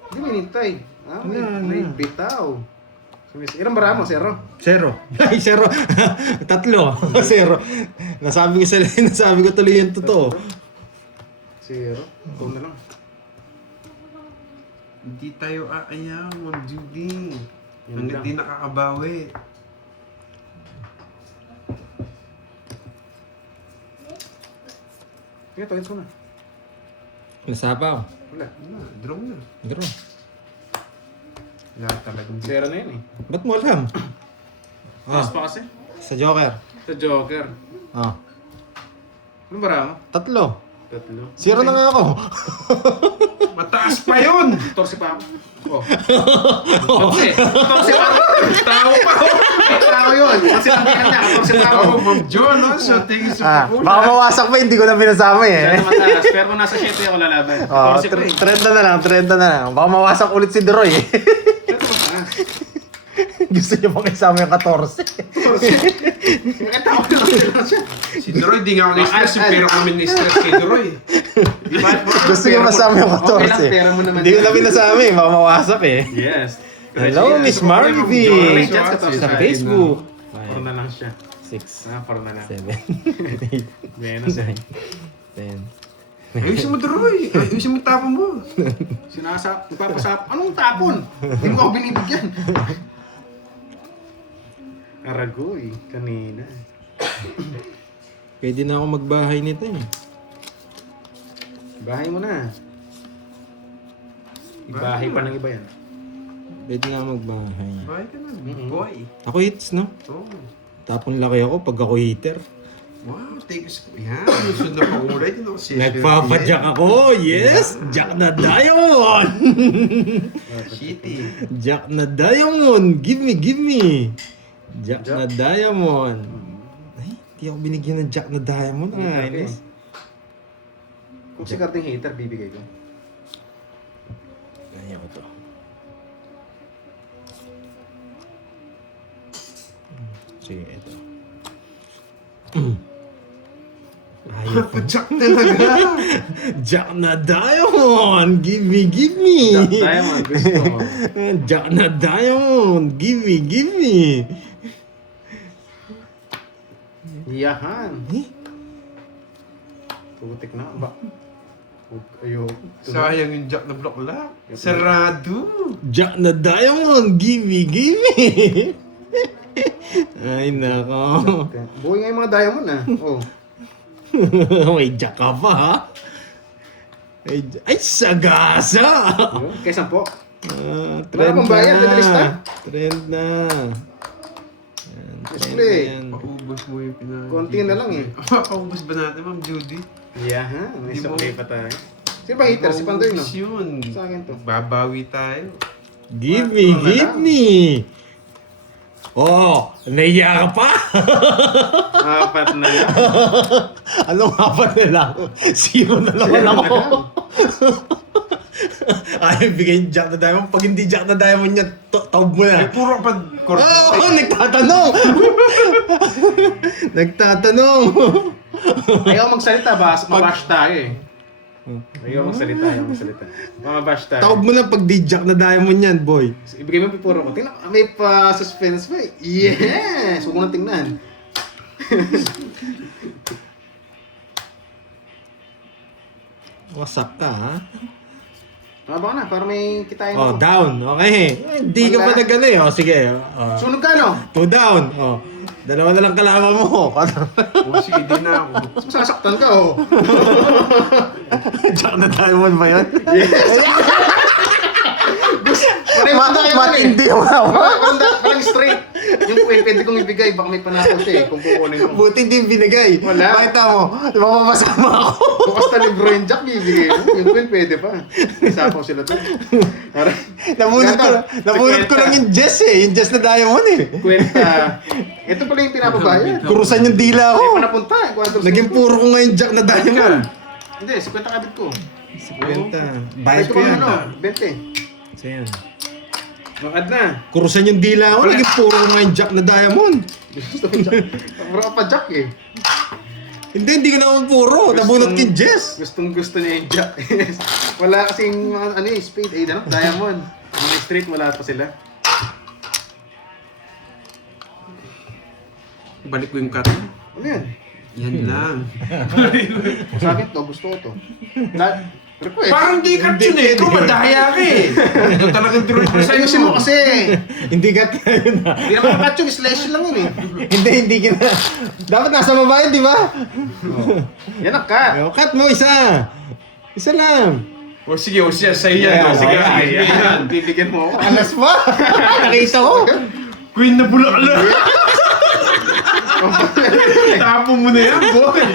Hindi mo inintay. Ah, may Ano? bitaw. Ilang bara mo? 0? 0. Ay, 0. 3. 0. Nasabi ko tuloy yung totoo. 0. Ito na lang. Hindi tayo aayaw, Ma'am Judy. Yun Hanggat lang. di nakakabawi. Sige, tawin ko na. Nasapaw. Wala. Draw na. Garo. Wala talagang 0 na yun eh. Ba't mo alam? Taas Ah, pa kasi. sa Joker. Sa Joker. Ah, Anong bara mo? 3. 3. 0 na nga ako. Mataas pa yun! 14 pa ako. Oh. 14 pa. Tao pa ako! Tao yun. Kasi nandiyan na. 14 pa ako. Oh, Ma'am John, no? So, thank you so much. Baka mawasak pa, hindi ko na pinasama Siya eh. naman taas. Pero kung nasa 7 ako lalaban. Oh, 14 pa eh. 30 na lang, 30 na lang. Baka mawasak ulit si Doroy eh. Siya naman taas. Gusto niya pang isama yung 14. Nakita ko na siya. Si Duroy, di nga ako na-stress. Yung pera kami na-stress kay Duroy. Gusto niya masama yung 14. Okay lang, pera mo naman. Hindi ko na pinasama eh, baka mawasak eh. Yes. Hello, Miss May Marvy! chat ka Sa Facebook. 4 na lang siya. 6, Ah, 4 na lang. 7, Menos eh. 10. Ayusin mo, Duroy. Ayusin mo tapon mo. Nagpapasap. Anong tapon? Hindi mo ako binibigyan. Aragoy. Kanina. Pwede na ako magbahay nito eh. Bahay mo na. Bahay pa ng iba yan. Pwede na ako magbahay. Bakit ka na, big boy. Ako hits, no? Oo. Tapon laki ako pag ako hitter. Wow, thank you. Yan, sunod na pa ulit. Nagpapadyak ako, yes! Jack na diamond! Shitty. Jack na diamond! Give me! Jack na diamond! Ay, di ako binigyan ng Jack na diamond. Ay, nice. Kung si Carding hater, bibigay ko. Ayaw ko to. Sige, ito. Ayaw ko. Jack talaga. Jack na diamond! Give me! Jack Diamond, gusto mo. Jack na diamond! Give me! Yahan. Eh? Tutik na ba? Ayo. Sayang yung Jack na block lang. Sarado. Jack na diamond! Give me! Ay, nako. Buhay nga yung mga diamond ah. Oh. May Jack ka pa, ha? Ay, sagasa! Yun. Kaya 10. Trend pang bayad, mabilis na. Trend na. Yan, trend Display. na yan. Paubos mo yung pinag... Konti na lang eh. Paubos ba natin, Ma'am Judy? Yahan. May Di mo- sakay pa tayo. Sino ba hater? Si Pandoy no? Paubos yun. Sa akin to. Babawi tayo. Give me! Oh, naiya ka pa? Apat na lang. Anong apat na lang? Zero na naman ako. Ay, bigay yung Jack na Diamond. Pag hindi Jack na Diamond niya, taob mo na. Puro pa... Oo, nagtatanong! Nagtatanong! Ayaw magsalita ba? Mabash tayo eh. Ayaw magsalita. Mamabash tayo. Taob mo na pag di Jack na Diamond yan, boy. Ibigay mo yung pipuro ko. Tingnan, may pa-suspense pa eh. Yes! Huwag mo na tingnan. Wasak ka, ha? Baka na, para may kitain Oh, ako. down. Okay. Hindi ka pa Wala. nag-ano eh. Oh, sige. Oh. Sunog ka no? 2 down. Oh. Dalawa na lang kalaban mo. Oh, sige, di na ako. Sasaktan ka oh. Jack na Diamond ba yan? Matindi mo ako. Parang straight. Yung pwede kong ibigay, baka may panakaw siya eh, kung kukunin ko. Buti hindi binigay. Wala. Bakit mo? Mapapasa mo ako. Bukas na libro yung Jack, bibigay mo. Yung Queen pwede pa. Isapaw sila to. Parang, Nabunot ko lang yung Jess eh. Yung Jess na Diamond eh. kwenta. Ito pala yung pinapabayad. Kurusan yung dila Ay, ko. panapunta. Naging puro ko ngayon Jack na Diamond. Hindi, 50 kabit ko. 50. Bayad Bayad ko ko yan. ano, 20. So yan. Makad na. Kurusan yung dila ko. Naging puro ko ngayon Jack na Diamond. Gusto ko Jack. Puro pa Jack eh. Hindi ko naman puro. Nabunot ko yung Jess. Gustong gusto niya yung Jack. Wala kasing mga ano eh, spade. Eh, ano, diamond. Mga straight, wala pa sila. Balik ko yung cut. Ano yan? Yan lang. Sa akin to, gusto ko to. Request. Parang di cut yun eh. Ikaw madaya ka eh. Ito talagang tuloy ko sa'yo. Ayusin mo kasi. Hindi ka tayo na. Hindi naman cut yung slash lang yun eh. Hindi ka na. Dapat nasa baba yun, di ba? Yan ang cut. Cut mo isa. Isa lang. O sige, o siya, sa'yo yan. Yeah, O sige, yeah, sige. Yan. Bibigyan mo ako. Alas pa. Nakita ko. Queen na bulaklak. Tapo mo na yan, boy.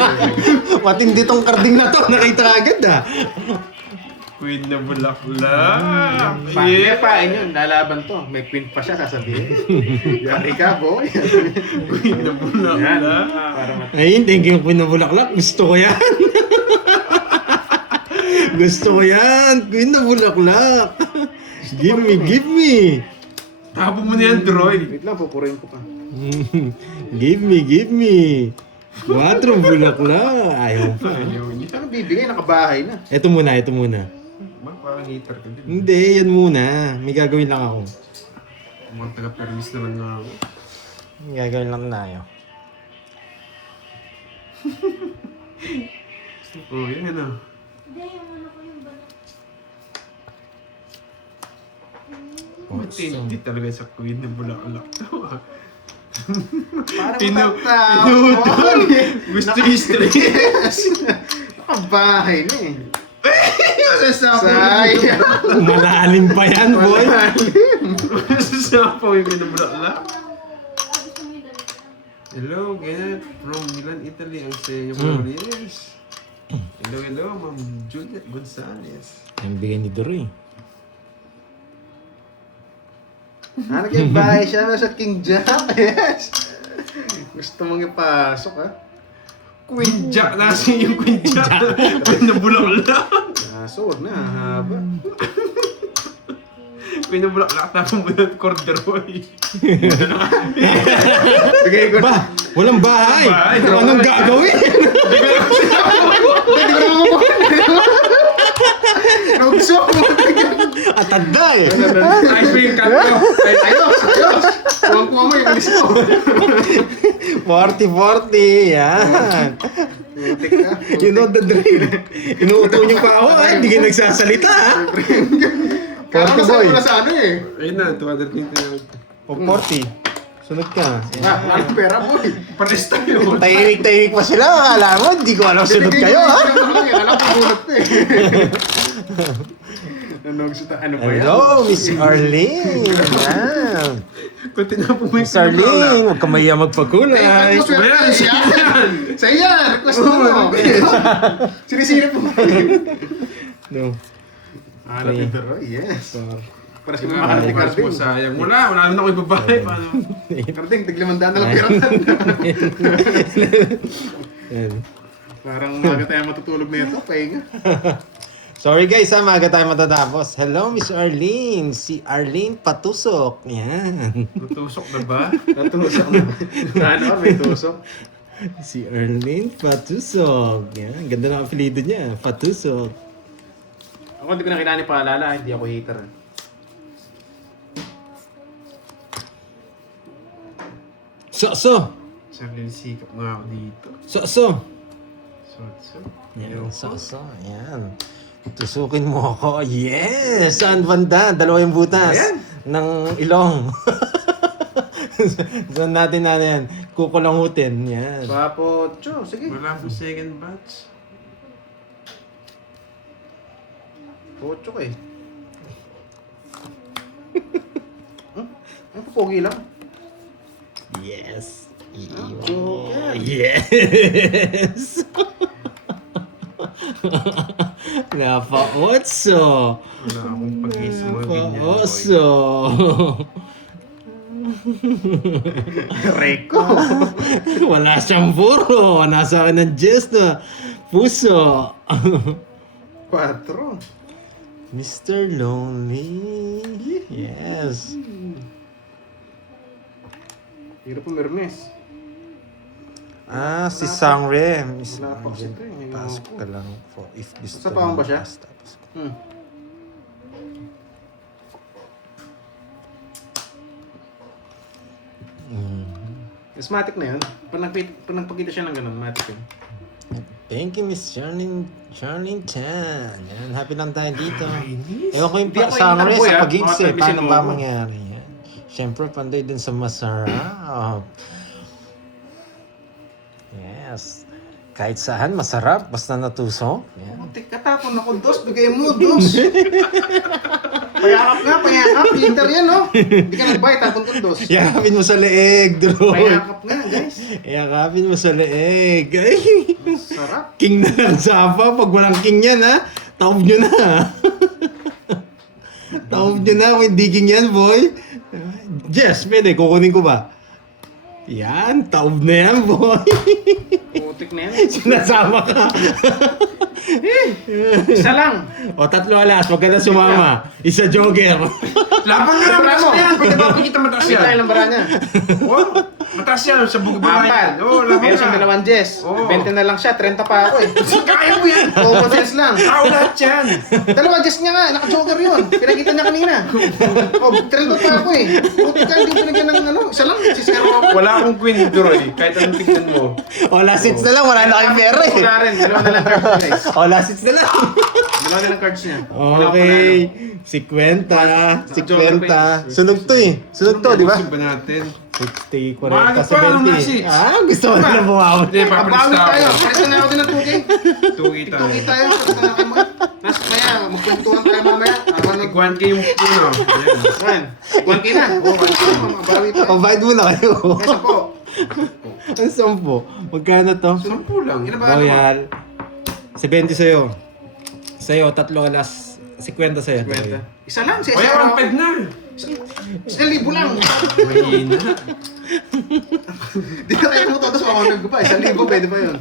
Matindi tong karding na to. Nakita ka agad ah. Queen na bulaklak. May pain yun, lalaban to. May queen pa siya, sasabihin. Yari ka, boy. Queen na Yan. bulaklak. Para Ay, thank you po na bulaklak. Gusto ko yan. Gusto ko yan. Queen na bulaklak. Give me. Tapo mo na yan, Troy. Wait lang, pupurin ko pa. Give me. 4 bulaklak. Ayaw pa. Ayaw niya. Saan bibigay? Nakabahay na. Ito muna. Ba, parang hater ka din. Hindi, yan muna. May gagawin lang ako. Mga taga-permis naman nga ako. May gagawin lang tayo. Oh, yan ah. Matindi talaga sa Queen na bulaklak to ah. Parang Pinu- matatapon. Gusto yung stress. Nakabahay na eh. Sayang. Sayang. Malalim pa yan, boy. Sasapaw yung kinabulaklak. Hello, Kenneth from Milan, Italy. Ang sa inyo followers. Hello, Ma'am Juliet Gonzalez. Ang bigay ni Doroy. Ano kayo bahay siya na sa King Jack? Yes! Gusto mong ipasok, ha? Queen Jack, nasa yung Queen Jack. Pinabulaklak. Huwag na, haba. Pinabulaklak na mo ng corduroy. Bigay ko na. Ba, walang bahay. Bahay, Anong gagawin? Nagso! At tanda eh. Ice cream cut ko. Ayos! Kuwang-kuwa mo yung alis mo. 40-40, yan. Putik na. You know the drill. Inuuto niyo pa ako, hindi kayo nagsasalita, ha? Kala 40 ko boy. sa ano eh. Ayun na, 220 na. O 40. Sunod ka. Walang pera boy. Pares tayo. Tahimik-tahimik pa sila. Akala mo, hindi ko alam sunod kayo, ha? Alam ko bunot pa eh. Ano ba yan? Hello, Miss Arlene. Yan. Kunti na po may Miss Arlene, huwag ka mahiya magpakulay. Ay, Ba yan? Sa iya, request mo. Sinisirip mo. No. Alam ni Doroy, yes. Sorry. Para sa mga karding-karding. Sayang. Wala naman ako ibabae. Paano? Karding, tiglimandaan na lang pera. Yan. Parang umaga tayo matutulog na ito, pahinga. Sorry guys, ha, maaga tayo matatapos. Hello, Miss Arlene. Si Arlene Patusok. Yan. Tutusok na ba? Natusok na. Ano, may tusok. Si Arlene Patusok. Yan. Ganda ng apelido niya. Patusok. Ako hindi ko na kailangan ipaalala, hindi ako hater. So. Sarili sikap nga ako dito. So. So. Yan. So. Yan. Tusukin mo ako. Yes! Saan banda? Dalawa yung butas. Ng ilong. Saan natin na yan? Kukulangutin. Yan. Papo, Cho, sige. Wala po second batch. Pocho ka eh. Ang pogi lang. Yes. Okay. Yes. Napaotso. Wala akong pag-isip mo. Napaotso. Reko. Wala siyang puro. Nasa akin ng Jess na puso. 4. Mr. Lonely. Yes. Hirap po Mermes. Ah, si Sangre. Miss Wala pa kasi Arjen, ito eh, may pasok mga- ka lang po if gusto Sa paang ba siya? Tapos, Asthmatic na yun. Pag nagpakita siya ng ganun, matic yun. Thank you, Miss Charlene Chan. Yan, happy lang tayo dito. Ewan ko yung Hindi ako Sangre inatamboy, sa ah. pag-gigs Mga eh. service Paano mo ba ako. mangyari yan? Siyempre, panday dun sa masarap. Yes. Kahit saan, masarap. Basta natusok. Yan. Muntik katapon ako, dos. Bigay mo, dos. Payakap nga, payakap. Peter yan, no? Hindi ka nag-buy, tapon ko, dos. Yakapin mo sa leeg, Drew. Payakap nga, guys. Yakapin mo sa leeg. Ay, Sarap. king na lang sapa. Pag walang king yan, ha? Taob nyo na. Taob nyo na. Kung hindi king yan, boy. Jess, pwede. Kukunin ko ba? Yan. Taob na yan, boy. Putik na yan. Sinasama ka. Isa lang. O, 3 alas. Huwag ka na sumama. Isa jogger. Laban ka na, mataas yan. Pwede ba kita mataas Ano tayo yan? ng bara niya? Oh, mataas yan sa bugabayan. Apat. Oo, laban Meron siyang ka. 2 Jess. Oo. 20 na lang siya, 30 pa ako eh. Kaya mo yan. Common sense lang. Tao lahat yan. 2 Jess niya nga, naka-joker yun. Pinakita niya kanina. Oh, 30 pa ako eh. Putik ka, hindi ko pinagyan ng ano. Isa lang, si Zero ako. Wala akong queen, Duroy. Kahit anong tignan mo. O, last hits na lang. Wala na kayong pera eh. Wala rin, dalawa na lang cards guys. O, last hits na lang. Dalawa na lang cards niya. Wala akong Okay. panalo. 50. Sunog to eh. Sunog to, di ba? Ayusin ba natin? 60, 40, Mahal pa, ano na, 70. six? Ah, gusto mo na bumawi. Hindi, Papawi papalis tayo. ako. Palis na ako din ng 2K. Tugi tayo. 2K tayo. Tapos kaya, magkuntuhan tayo mamaya. Nag 1K yung puno. Yan. Yan. 1K na. Oh, 1K na. Mabawi tayo. O, bayad muna kayo. Kesa po. Ang 10. Magkano to? 10 lang. Ina ba? Royal. 70 sa'yo. Sa'yo, 3 alas. 50 sa'yo. 50. Isa lang, O yan, 1.5 na. 1,000 lang. Mahina. Di na tayo mo tapos 100 ko pa. 1,000 pwede pa yun.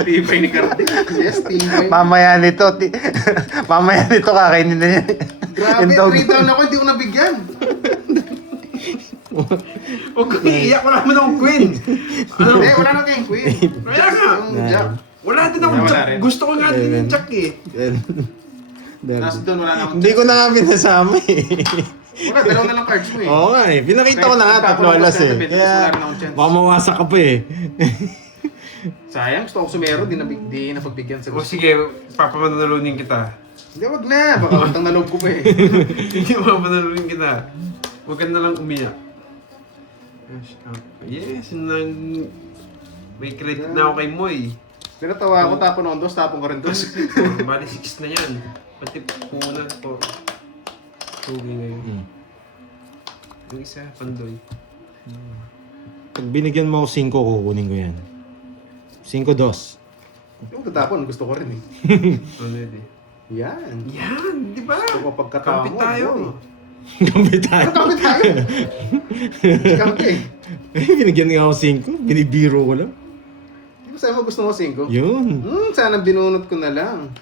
Tibay ni Cardi. Yes, team. Mamaya nito, mamaya nito kakainin na yan. Grabe, 3 down ako, hindi ko nabigyan. Huwag ko iiyak. Wala mo ng queen. Ano? Eh, wala na kayong queen. Kaya nga. Yung jack. Wala din akong Wala jack. rin. Gusto ko nga din yung jack eh. Tapos doon wala na akong Hindi ko na nga pinasama eh. Wala, dalawa na lang cards mo eh. Oo nga eh. Pinakita ko na nga, Kahit 3 alas eh. tapos Kaya, wala rin akong chance. baka mawasak ka pa eh. Sayang, gusto ko sumero, di napagbigyan sa O gusto. sige, papamanalunin kita. Hindi, wag na. Baka utang na loob ko pa eh. Hindi papamanalunin kita. Huwag ka na lang umiyak. Yes, may credit na ako kay Moy. Pinatawa ako, tapon on dos, tapon ka rin dos. Bali 6 na yan. Pati punan ko. Tugi na yun. Yung isa, pandoy. Pag binigyan mo ako 5, kukunin ko yan. 5-2. Yung tatapon, gusto ko rin eh. Ano yun eh? Yan. Yan, di ba? Gusto ko pagkatao Kampi mo. tayo. boy. Gamit tayo. Ano kampi tayo? Kampi. Binigyan nga ako 5. Binibiro ko lang. Di ba sabi mo gusto mo 5? Yun. Sana binunot ko na lang.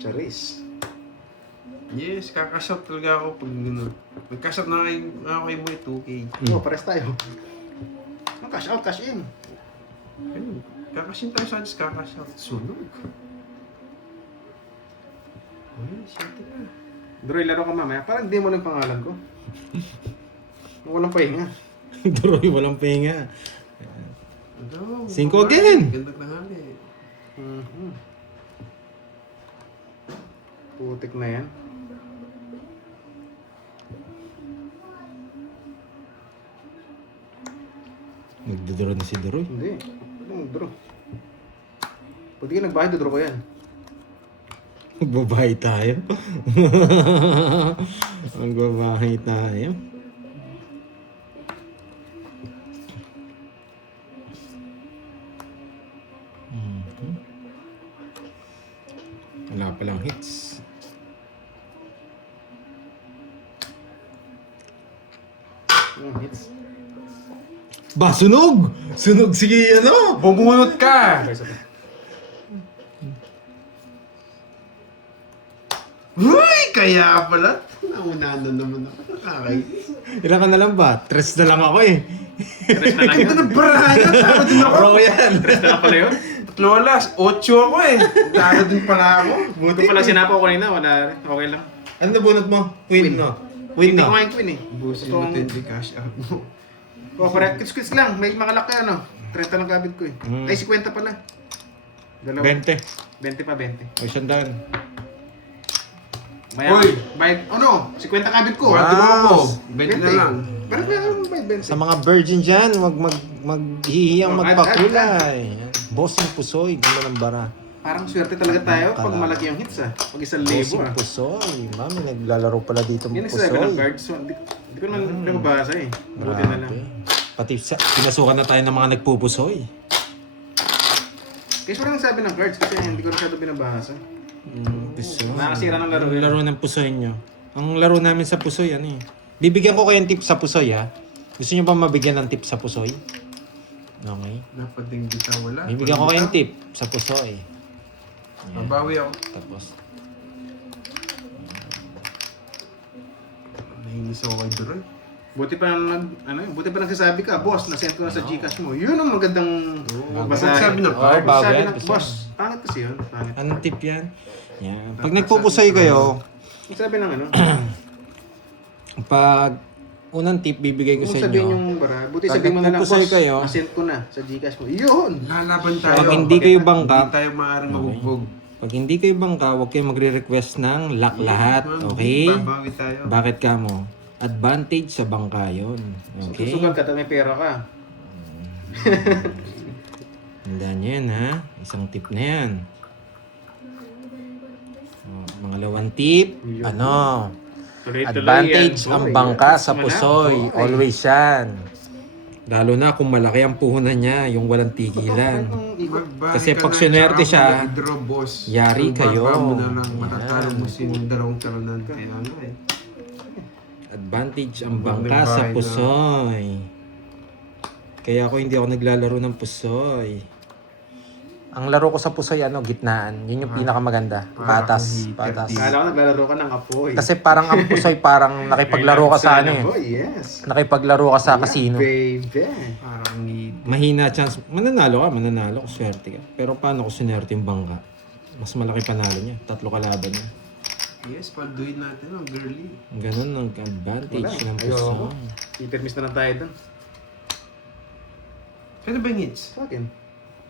Charis. Yes, kakashot talaga ako pag gano'n. Nagkashot na ako kay Moy 2K. Oo, pares tayo. Cash out, cash in. Ayun, kakashin tayo sa ads, kakashot. Sunog. Uy, siyete pa. Droy, laro ka mamaya. Parang di mo lang pangalan ko. Walang pahinga. Duroy, walang pahinga. Ano, 5 again. Ganda na hali. Putik na yan. Nagdodoro na si Duroy. Hindi. Anong draw? Pag di ka nagbahay, dodraw ko yan. Magbabahay tayo. Magbabahay tayo. Mhm. Wala palang hits. Yung hits. Ba, sunog! Sunog, sige, ano? Bumunot ka! Uy, kaya pala. Nauna na naman ako. Nakakainis. Ilan ka na lang ba? 3 na lang ako eh. Tres na lang Ito yun. na Brian. Taro din ako. Royal! Tres na lang pala yun. 3 alas. 8 ako eh. Taro din pala ako. Ito pala sinapo ko kanina, wala rin. Okay lang. Ano nabunot mo? Queen, no? Queen, Hindi no? ko nga yung queen eh. Busin mo Itong- 10 cash out mo. O, pare, kits-kits lang. May makalak ka, ano? 30 lang kabit ko eh. Ay, 50 pala. Dalawa. 20. 20 pa, 20. O, siyandaan. Maya, Uy! bayad, Ano? 50 kabit ko. Wow. Di ba ako? 20 na lang. Pero meron may 20. Sa mga virgin dyan, maghihiyang Oh, magpakulay. Bossing pusoy, ganda ng bara. Parang swerte talaga tayo pag Kala- malaki yung hits ah. Pag 1,000 Bossing ah. pusoy. Mami, naglalaro pala dito Yan ng ang sinabi ng pusoy. guard. So, hindi ko naman nababasa eh. Buti na lang. Grabe. Pati pinasukan na tayo ng mga nagpupusoy. Kasi wala nang sabi ng cards kasi hindi ko masyado binabasa. Pusoy. Nakakasira ng laro Ang yun. laro ng pusoy nyo. Ang laro namin sa pusoy, ano eh. Bibigyan ko kayo ng tip sa pusoy, ha? Gusto nyo ba mabigyan ng tip sa pusoy? Okay. Dapat din kita wala. Bibigyan ko kayo ng tip sa pusoy. Mabawi ako. Tapos, Nahinis ako kay Duroy. Buti pa buti pa nagsasabi ka, boss, na-send ko na sa Gcash mo. Yun ang magandang basahin. Sabi ng Oo, card. bago Sabi yan, ng pusoy. boss. Pangit kasi yun. Pangit. anong tip yan? Yan. Pag nagpupusoy kayo, Sabi ng ano, pag unang tip bibigay ko kung sa sabihin inyo, yung bara, buti Pag sabihin mo na lang, nagpupusoy boss, kayo, na-send ko na sa Gcash mo. Yun! Lalaban tayo. pag hindi kayo bangka, Hindi tayo maaaring mabugbog. pag hindi kayo bangka, huwag kayo magre-request ng lock lahat. Okay? Babawi tayo. Bakit ka mo? Advantage sa bangka yun. Okay? Susugal ka, may pera ka. Tandaan nyo yan, ha? Isang tip na yan. Mangalawang tip, ano? Tuloy-tuloy Advantage yan. ang Boy. bangka sa Wala. pusoy. Okay. Always yan. Lalo na kung malaki ang puhunan niya, yung walang tigilan. Magbari Kasi ka pag na, swinerte tsaka siya, mo na-i-draw, boss. yari Ang kayo. baba mo na lang, matatalo Yan. mo dalawang talunan. Kaya nga eh. Advantage ang May bangka sa bahay na. pusoy. Kaya ako hindi ako naglalaro ng pusoy. Ang laro ko sa pusoy, gitnaan. Yun yung pinakamaganda. Patas. Patas. Kala ko naglalaro ka ng apoy. Kasi parang ang pusoy, parang nakipaglaro ka sa ano eh. Boy, yes. Nakipaglaro ka sa casino. Baby. Parang Mahina chance. Mananalo kung swerte ka. Pero paano kung sinerte yung bangka? Mas malaki panalo niya. 3 kalaban niya. yes, palduin natin ang girly. Ganun ang advantage Wala. ng Ayoko. pusoy. Intermiss na lang tayo doon. Kaya ba yung hits? Sa akin.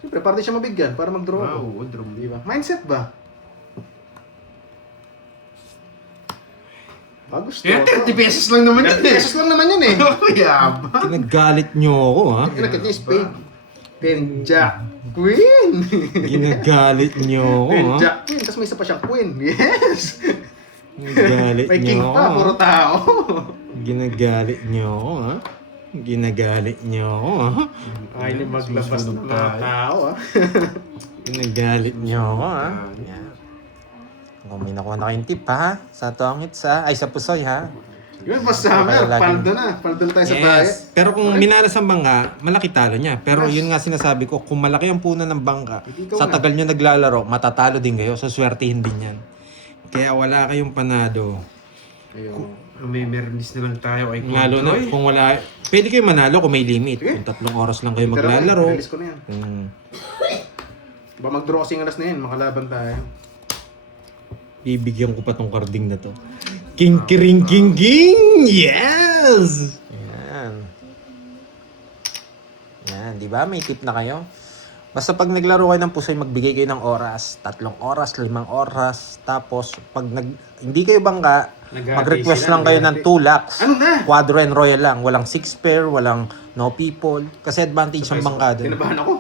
Siyempre, para di siya mabigyan. Para mag-draw ako. Wow, draw mo. Di ba? Mindset ba? Gusto Kaya ko. 30 pesos lang naman yun eh. Pesos lang naman yun eh. Yaba. Ginagalit niyo ako, ha? Kinakit niya spade. Ten Jack Queen. Ginagalit niyo ako, Ten ha? Jack Queen. Tapos may isa pa siyang Queen. Yes. Ginagalit May niyo king ako. pa. Puro tao. Ginagalit niyo ako, ha? Ginagalit niyo ako, ha? Ay, hindi maglabas ng mga tao ah. Ginagalit niyo ako, ha? Yan. Kung may nakuha na kayong tip, ha? Sa toang hits, ha? Ay, sa pusoy, ha? Yun, Boss Summer. Laging- Paldo na. Paldo na tayo sa bahay. Yes. Pero kung minalas ang bangka, malaki talo niya. Pero yun nga sinasabi ko, kung malaki ang punan ng bangka, Ikaw sa na. tagal nyo naglalaro, matatalo din kayo. So, swertihin din yan. Kaya wala kayong panado. Ayun. May mermis na lang tayo ay Lalo na kung wala, pwede kayo manalo kung may limit. Sige. Kung 3 oras lang kayo Pero maglalaro. release ko na yan. Kung Ba mag-draw kasing alas na yun. Makalaban tayo. bibigyan ko pa tong carding na to. King kiring king king! Yes! Yan. Yan, di ba? May tip na kayo. Basta pag naglaro kayo ng pusoy, magbigay kayo ng oras. 3 oras, 5 oras. Tapos, pag hindi kayo bangka, Nag-aati mag-request sila, lang kayo ng 2 lakhs. Ano na? Quadro and royal lang. Walang 6 pair, walang no people. Kasi advantage ang bangka doon. Kinabahan ako.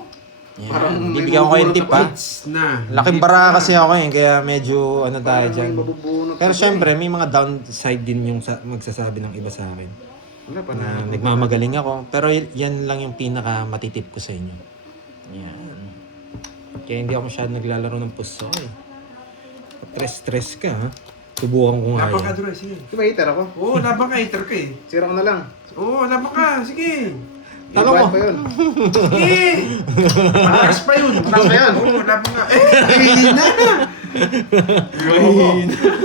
Parang Yan. may Bibigyan ko kayo ng tip, ha? hits na. Laking bara kasi ako kaya medyo ano tayo Parang dyan. may mabubunot Pero ako syempre, may mga downside din yung magsasabi ng iba sa akin. Wala pa Na na. nagmamagaling ako. Pero yan lang yung pinaka matitip ko sa inyo. Yan. Kaya hindi ako masyado naglalaro ng puso eh. Stress ka ha. Subukan ko nga Laban yan. ka, Dre. Sige. Di ba hater ako? Oo, laban ka. Hater ka eh. Sira ko na lang. Oo, laban ka. Sige. Talo Ibahan mo. pa yun. Sige. Mataas pa yun. Mataas pa yun. Oo, laban ka. Hihina.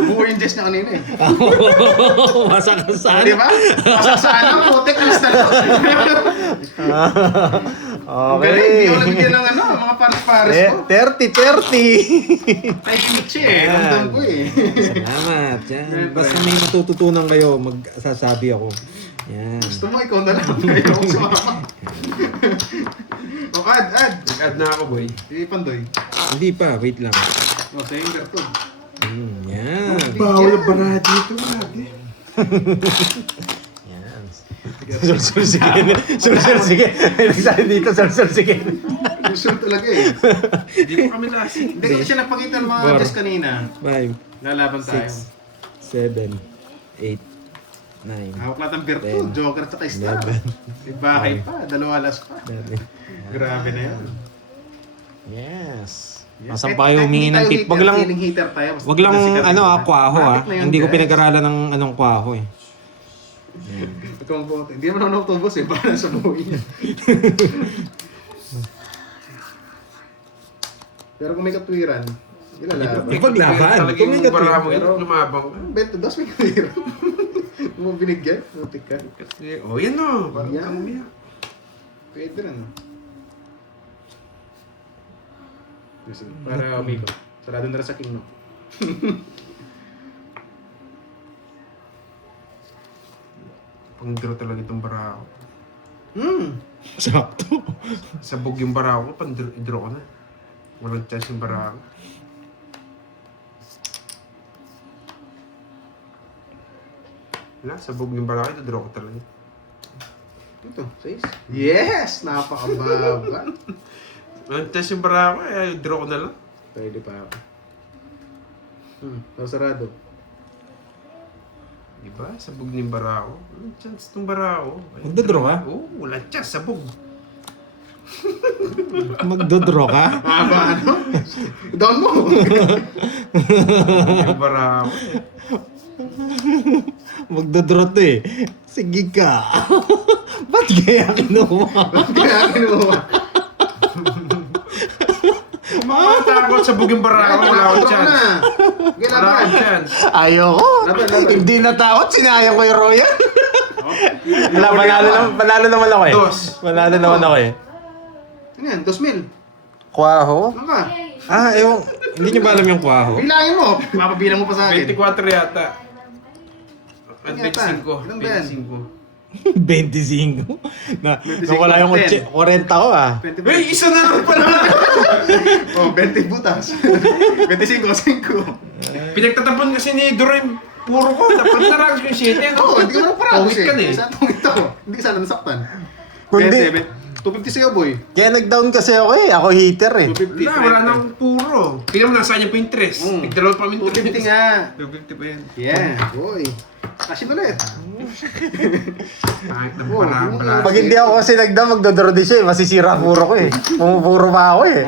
Buo yung Jess niya kanina eh. Masak ka Di ba? Masasana, putik, alas na to. Galing, di ako nabigyan ng mga pares-pares ko. 30-30! Ay, kimik siya eh. Ramdam ko eh. Salamat. Yan. Basta may matututunan kayo, magsasabi ako. Yan. Gusto mo, ikaw na lang. Ayaw ko sumama. O, add. Nag-add na ako, boy. Hindi, Pandoy. Hindi pa, wait lang. O, sa'yo yung karton. Yan. Bawal ba na dito, grabe. Yan. Sulsul sige. Sulsul sige. Nagsabi dito, sulsul sige. Gusto talaga eh. Hindi ko kami lasing. Hindi ko siya napakita ng mga Bar. Jess kanina. 5, Lalaban tayo. 6, 7, 8, 9, Hawak lahat ng Berto, Ten. Joker at Star. 11, May bahay pa, 2 alas pa. 11. Grabe na yan. Yes. Yes. Masan pa kayo humingi ng tip? Wag lang, Feeling hater tayo. wag lang kwaho Matik na yun, Hindi ko guys. pinag-aralan ng anong kwaho eh. Ito ang bote. Hindi naman ako nakatubos eh. Para sa buhay niya. Pero kung may katwiran, ilalaban. Ipaglaban. Talaga Kung may yung bara mo katwin. yun, lumabang ka. Bet, dos may katwiran. Kung mo binigyan, butik ka. Kasi, oh yan o. Parang Yan. kang umiyak. Pwede na no. Para umiko. Sarado na rin sa king no. Pang-draw talaga itong bara ko. Sakto. Sabog yung bara ko, pang-draw ko na. Walang chance yung bara ko. Wala, sabog yung bara ko, ito-draw ko talaga. Ito, 6. Yes! Napakababa. Walang chance yung bara ko, eh, draw ko na lang. Pwede pa ako. Pero sarado. Diba? Sabog ni Barao. Walang chance itong Barao. Magdodraw ka? Oo, wala chance. Sabog. Magdodraw ka? Mahaba ano? Down mo. Yung Barao. Magdodraw to eh. Sige ka. Ba't kaya kinuha? Kaya kinuha. Makatakot sabog yung Barao. Wala akong chance. Wala akong chance. Ayoko. Laban. Hindi natakot. Sinayang ko yung Royal. Wala, panalo naman ako eh. Dos. Panalo naman ako eh. Ano yan? 2,000. Kwaho? Ano ka? Ah, ewan. Hindi niyo ba alam yung kwaho? Bilangin mo. Mapabilang mo pa sa akin. 24 yata. At Yata. 25. Ilan ba yan? 25. Na, 25, nawala yung 10. 40 ko ah. 20 Hey, isa na lang pala! Oh, 20 butas. 25, 5. Pinagtatapon kasi ni Doreen. Puro ko. Dapat naragos ko yung 7. Oo, hindi ka mo parang Pawit ka na eh. Saan tong ito? Hindi ka sana nasaktan. Kundi, 250 sa'yo, boy. kaya nag-down kasi ako eh. Ako hater eh. 250. Wala na akong puro. Tingnan mo, nasaan niya po yung interest. Nagdalawa pa kami 250 nga. 250 pa yan. Yeah, boy. Asin ulit. Kahit na Oh, para. Pag hindi ako kasi nag-down, magdodoro din siya eh. Masisira puro ko eh. Pumupuro pa ako eh.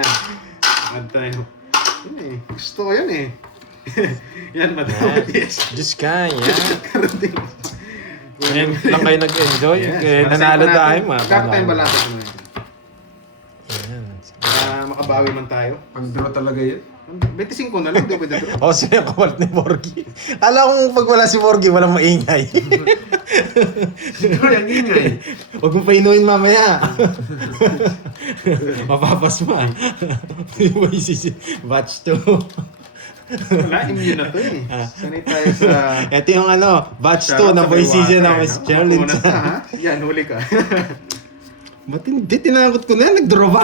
Add tayo. Yun eh. Gusto ko yun eh. Yan, madami. Yes. Diyos ka, yan. Karating. Ngayon lang kayo nag-enjoy. Kaya nanalo tayo. Dapat tayong balasa ko na yun. Yan. Para makabawi man tayo. Pag-draw talaga yan. 25 na lang, di ba dito? O, siya yung kapalit ni Porgy. Alam ko pag wala si Porgy, walang maingay. Draw yan, ingay. Huwag mo painuin mamaya. Mapapasma. Batch 2. Wala, immune na to eh. Sanay tayo sa... Ito yung ano, batch 2 na boy season na Miss Charlene. Una na ha? Yan, huli ka. Ba't hindi? Tinakot ko na yan, nag-draw ba?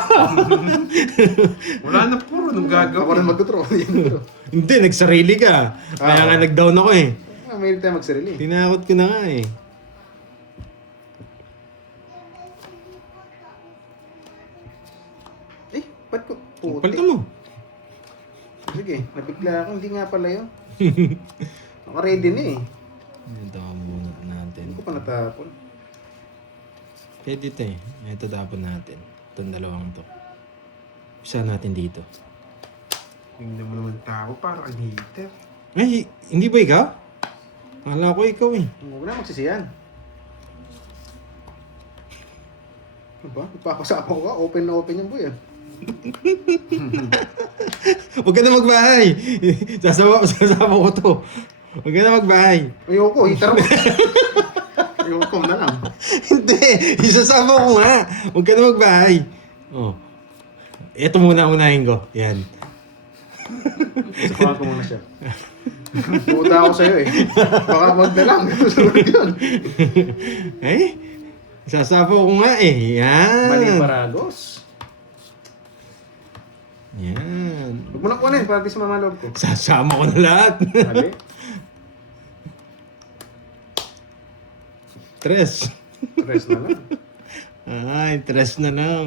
Wala na puro nung Ako gagawin. rin mag-draw. Hindi, nagsarili ka. Kaya nga nag-down ako eh. May tayo magsarili. Tinakot ko na nga eh. Ba't ko? Puti. Palitan mo. Sige, nabigla ako. Hindi nga pala yun. Naka-ready na eh. Ito ang bunot natin. Hindi ko pa natapon. Kaya dito eh. Ito tapon natin. Itong dalawang to. Isa natin dito. Tingnan mo naman tao, parang ang hater. Ay, hindi ba ikaw? Akala ko ikaw eh. Huwag na magsisiyan. Ano ba? Ipapasama ko ka. Open na open yung boy ah. Huwag ka na magbahay. Sasama ko to. Huwag ka na magbahay. Ayoko, hitar mo. Ayoko na lang. Hindi. Isasama ko nga. Huwag ka na magbahay. Oh. Ito muna unahin ko. Yan. Sakawan ko muna siya. Puta ako sa'yo eh. Baka wag na lang. Sunod yun. Eh? Sasama ko nga eh. Yan. Mali paragos. Yan. Huwag mo na kunin para di sa mamalog ko. Sasama ko na lahat. Mali. Tres. Rest na lang. Ay, tres na lang.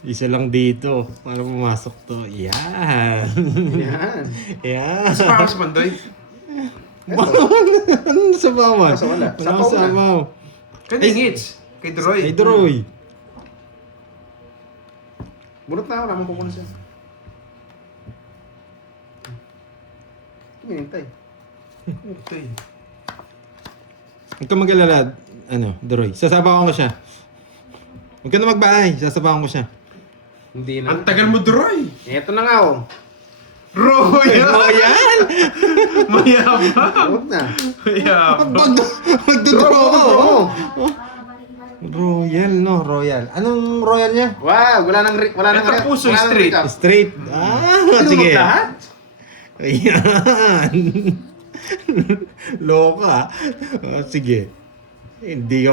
Isa lang dito para pumasok to. Yan. Yan. Yan. Mas pakas Mandoy. Ano sa bawat? Nasa wala. Wala Sapaw sa na. baw. Kaya hits. Kay Droy. Ay, Droy. Bunot na ako. Naman kukunin siya. Tumintay. Okay. Huwag ka mag-alala. Ano, Droy. Sasabawan ko siya. Huwag ka na magbahay. Sasabawan ko siya. Hindi Ang tagal mo, Droy. Eto na nga oh. Royal! Royal! Mayabang! Huwag na. Mayabang. Magdodraw ko. Oo. Royal, no? Royal. Anong royal niya? Wow, wala nang Ito puso, straight. recap. Straight. Ah, Ano sige. lahat? Ayan. Loka. Ah, sige. Hindi ka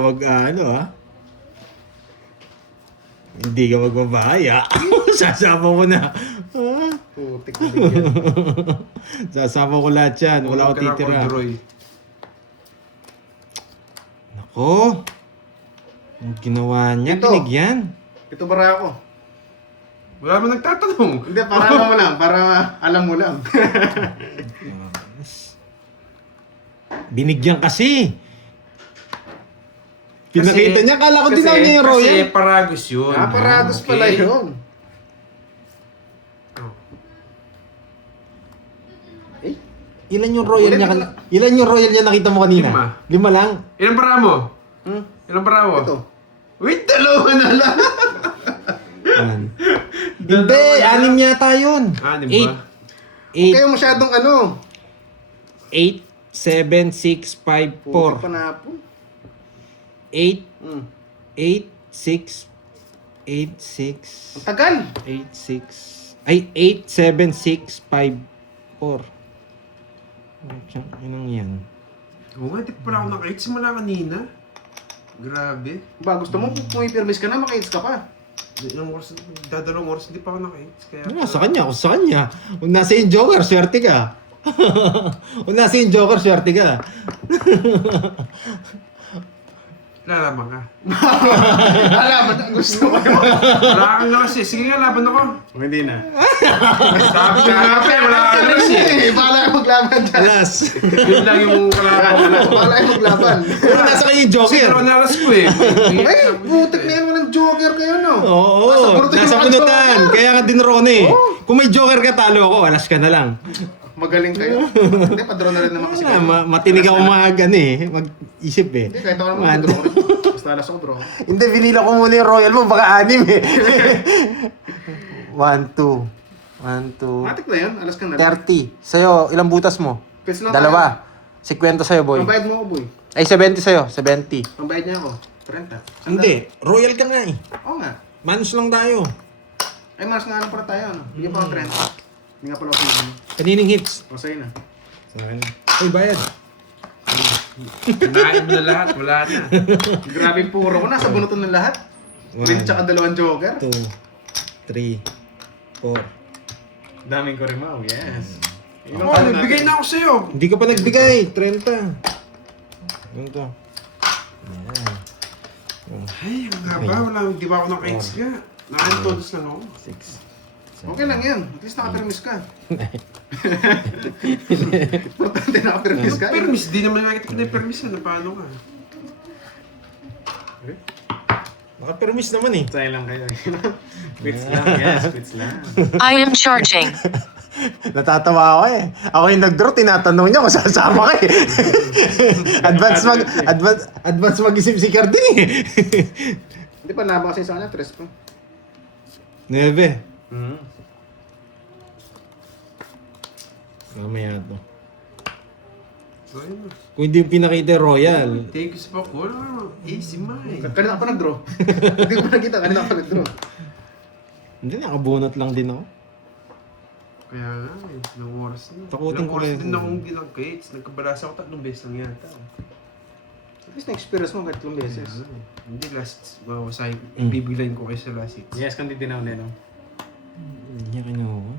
Hindi ka magbabahay, ah. Sasama ko na. Ah. Putik na bigyan. Sasama ko lahat yan. Wala ko titira. Droy. Nako. Ang ginawa niya, Ito. binigyan. Ito bara ako. Wala mo nagtatanong. Hindi, para alam mo lang. Para alam mo lang. Binigyan kasi. Pinakita niya, kala ko din ako niya yung royal. Kasi Paragos yun. Parados Okay. pala yun. Oh. Eh? Ilan yung royal niya? Ilan yung royal niya nakita mo kanina? 5 lang. Ilang para mo? Hmm? Ilang para mo? Ito. Wait, dalawa na lang. Yan. Hindi, 6 yata yun. Ah, di ba? 8, Kayo masyadong ano. 8, 7, 6, 5, 4. Panapon. 8, Hmm. 8, 6, 8, 6, Ang tagal. 8, 6. Ay, 8, 7, 6, 5, 4. Anong yan? Oo nga, di pa pala ako nakahit simula kanina. Grabe. Ba, gusto mo kung ipirmis ka na, maka-hits ka pa. Ilang oras, dadalawang oras, hindi pa ako nakahit. Kaya, Ano, sa kanya, kung sa kanya. Kung nasa yung Joker, swerte ka. Kung nasa yung Joker, swerte ka. lalaban ka. Alaman, gusto ko. Wala kang lakas eh. Sige nga, laban ako. O hindi na. Sabi ka nga pa, wala kang lakas eh. Bahala ka maglaban dyan. Alas. Yun lang yung kalaban ko na. Bahala ka maglaban. Kung nasa kanya yung Kasi Joker. pero nalas ko eh. Ay, putik na yan mo ng Joker kayo, no? Oo, bunutan nasa yung punutan. Joker. Kaya nga dinrone eh. Kung may Joker ka, talo ako. Alas ka na lang. Magaling kayo. Hindi, padro na rin naman kasi Wala, kayo. matinig ako mag-isip eh. Hindi, kahit ako naman Man. draw ko rin. Basta alas ako draw. Hindi, binila ko muna yung royal mo. Baka 6 eh. 1, 2. 1, 2. Matik na yun, alas ka na rin. 30. Sa'yo, ilang butas mo? Pils lang Dalawa. 50 sa'yo, boy. Pambayad mo ako, boy. Ay, 70 sa'yo. 70. Pambayad niya ako. 30. Hindi. Royal ka nga eh. Oo nga. Manus lang tayo. Ay, mas nga lang pala tayo, ano? Bigyan pa ako 30. Hindi nga pala ako sinigyan. Kanining hits. O, sa'yo na. Sa akin. Uy, bayad. Kinain mo na lahat, wala na. Grabe puro ko. Nasa bunutan ng lahat. Green tsaka 2 Joker. 2, 3, 4. Daming ko rin mau, yes. Oo, nagbigay na ako sa'yo. Hindi ka pa nagbigay. 30. Ano to? Yan. Ay, ang haba. Wala, di ba ako naka-hits nga? Naka-todos lang ako. 6. Okay lang yun. At least naka-permis ka. Importante naka-permis ka. Permis, di naman nakita ko na yung permis na. Paano ka? Naka-permis naman eh. Say lang kayo. Quits lang, yes, quits lang. I am charging. Natatawa ako eh. Ako yung nag-draw, tinatanong niya kung sasama ka eh. advance mag-isip si Cardin eh. Hindi pa nabang kasi sa kanya, 3 pa. 9. Hmm. Mamaya to. So, yun na. Kung hindi yung pinakita royal. Thank you sa pakul. Easy mind. Kanina ka pa nag-draw. Hindi ko pa nakita, kanina ka pa nag-draw. Hindi, nakabunot lang din ako. Kaya nga eh, ilang oras na. Takutin Ilang ko oras rin. din akong ginag-kites. Nagkabalasa ako 3 beses lang yata. At least na-experience mo kahit 3 beses. Hindi last, ibibilayin ko kayo sa last 6. Yes, kundi dinaw na no. Hindi niya kinuha.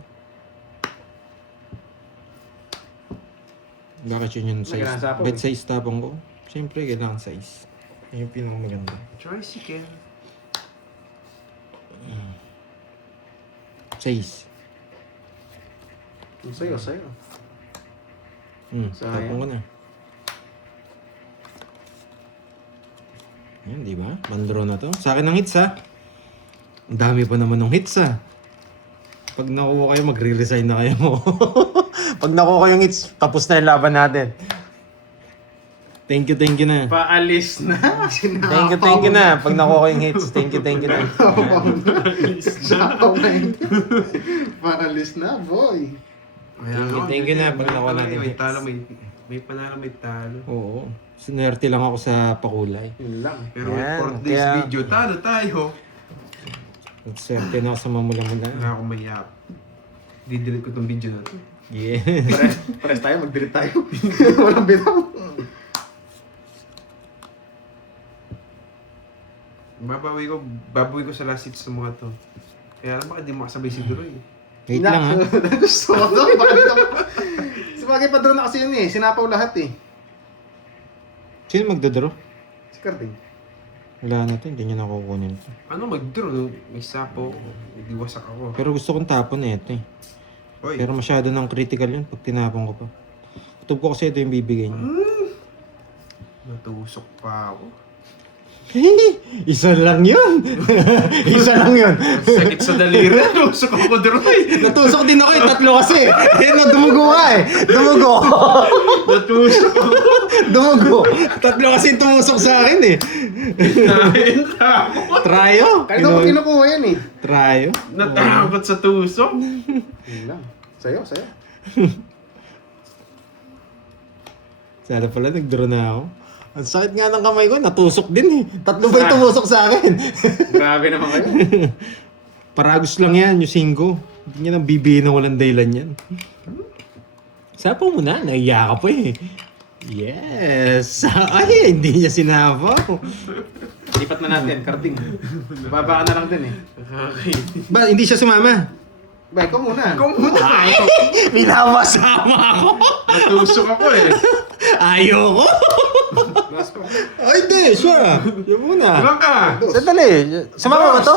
Bakit yun yung size? Kailangan sapaw Bet eh. size tapong ko? Siyempre, kailangan size. Yan yung pinakamaganda. Tricycle. Size. Sa'yo. Sayang. Tapong ko na. Yan, di ba? Bandro na to. Sa akin ang hits ha. Ang dami pa naman ng hits ha. Pag nakuha kayo, magre-resign na kayo mo. Pag nakuha kayo yung hits, tapos na yung laban natin. Thank you na. Paalis na. Thank you na. Pag nakuha kayo yung hits, thank you na. Sapaw na yun. Paralis na, boy. Thank you na, pag nakuha natin May hits. talo, may panalo, may talo. Oo. Sinerte lang ako sa pakulay. Yun lang. Pero Yan, for this kaya- video, talo tayo. Nagswerte na ako sa mamula-mula. Wala akong mayap. Didelete ko tong video na to. Yeah. Pares tayo, mag-delete tayo. Walang bitaw. Babawi ko sa last hits ng mga to. Kaya alam baka di makasabay si Duroy. Wait lang ha. Gusto ko to. Bakit ito? Sabagay pa draw na kasi yun eh. Sinapaw lahat eh. Sino magdodro? Si Carding. Wala na to, hindi niya nakukunin to. Ano mag-draw? May sapo ako. Hindi wasak ako. Pero gusto kong tapon na ito eh. Oy, Pero masyado ng critical yun pag tinapon ko pa. Kutob ko kasi ito yung bibigay niya. Natusok pa ako. Isa lang yun. Isa lang yun. Sakit sa daliri. Natusok ako Droy. Natusok din ako eh. Tatlo kasi. Eh, no, dumugo ka eh. Dumugo. Natusok ako. Dumugo. Tatlo kasi yung tumusok sa akin eh. Tryo. Kahit ako kinukuha yan eh. Tryo. Natakot sa tusok. Yun lang. Sayo. Sana pala nagduro na ako. Ang sakit nga ng kamay ko. Natusok din eh. Tatlo ba yung tumusok sa akin? Grabe naman kayo. Paragos lang yan, yung 5. Hindi niya nang bibihin na walang dahilan yan. Sapaw mo na, naiya ka pa eh. Yes! Ay, hindi niya sinapaw. Lipat na natin, karding. Baba ka na lang din eh. Okay. Ba, hindi siya sumama? Ba, ikaw muna. Ikaw muna. Ay! Pinapasama ako! Natusok ako eh. Ayoko! Last ko. Ay, hindi, siya. Yan muna. Ilan ka? Sandali, sumama ba to?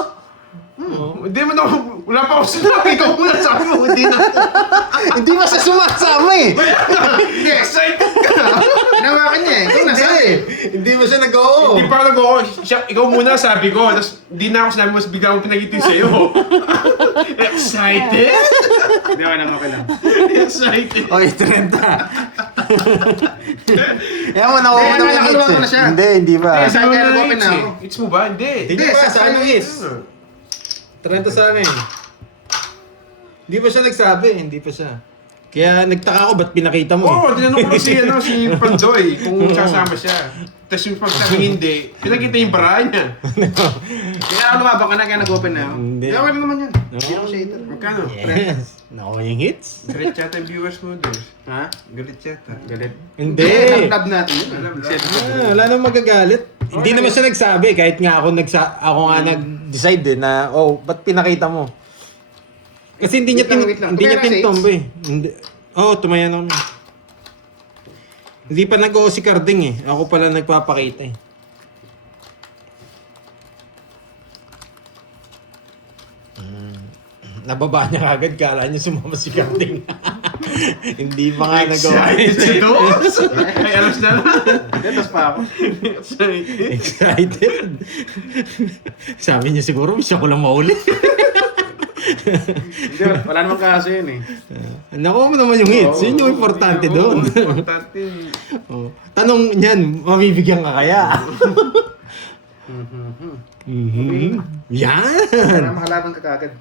Hindi mo na, wala pa ako sinabi. Ikaw muna sabi mo, hindi na. Hindi ba siya sumasama eh? Hindi, excited ka. Hinawakan niya eh. Ikaw nasabi. Hindi ba siya nag-oo? Hindi pa ako nag-oo. Ikaw muna sabi ko. Tapos hindi na ako sinabi mo, bigla akong pinag-iti sa'yo. Excited? Hindi ako nang okay lang. Excited. Okay, 30. Yan mo, nakuha Hindi, mo ng nakaluwa ko na siya. Hindi ba? Yes. Saan kaya nag-open na ako? Hits mo ba? Hindi. Hindi, sa ano is? 30 sa akin. Hindi pa siya nagsabi, hindi pa siya. Kaya nagtaka ako, ba't pinakita mo Oo, eh? tinanong ko si Pandoy kung sasama siya. Tapos yung pagsabi hindi, pinakita yung paraan niya. Kaya lumabak ka na, kaya nag-open na ako. Hindi. Hindi, okay lang naman yan. No. Hindi ako shader. Magkano? Yes. Nakuha yung hits? Galit yata yung viewers mo doon. Ha? Galit yata. Galit. Hindi. Love natin yun. Alam, Wala nang magagalit. Hindi naman siya nagsabi, kahit nga ako nga nag-decide eh na, oh, ba't pinakita mo? Kasi hindi niya Wait lang. hindi niya Tumaya na, tintombo eh. Hindi. Oh, tumaya na kami. Hindi pa nag-oo si Carding eh. Ako pala nagpapakita eh. Nababa niya kagad, kala niya sumama si Carding. Hindi pa nga nag-oo. Excited si Dos. Ay, alas na lang. Tapos pa ako. Excited. Excited. Sabi niya siguro, siya ko lang mauli. Hindi, wala namang kaso yun eh. Nakuha mo naman yung hits. Yun yung importante doon. Importante. Oh. Tanong niyan, mabibigyan ka kaya? Mhm. Yan! Para makalaban ka kagad.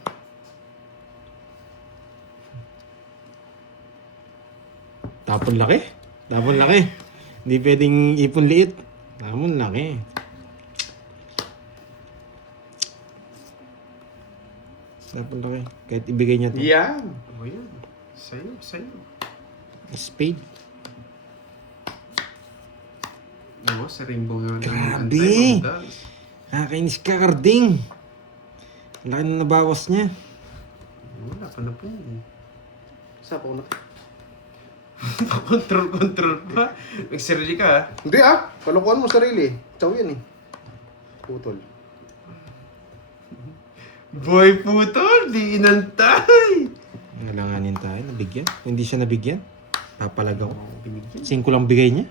Tapon laki. Tapon laki. Hindi pwedeng ipon liit. Tapon laki. Tapon laki. Kahit ibigay niya to. Yan. O yan. Sa'yo, sa'yo. Spade. Oo, sa rainbow na. Grabe. Nakakainis ka, Carding. Laki na nabawas niya. Wala pa na po yun. Sa ako na. Control pa. Nag-sergi ka ha. Hindi ah. Kalukuhan mo sarili. Chow yan eh. Putol. Boy putol, di inantay. Nalanganin tayo, nabigyan. Kung hindi siya nabigyan, papalagaw. Binigyan. 5 lang bigay niya.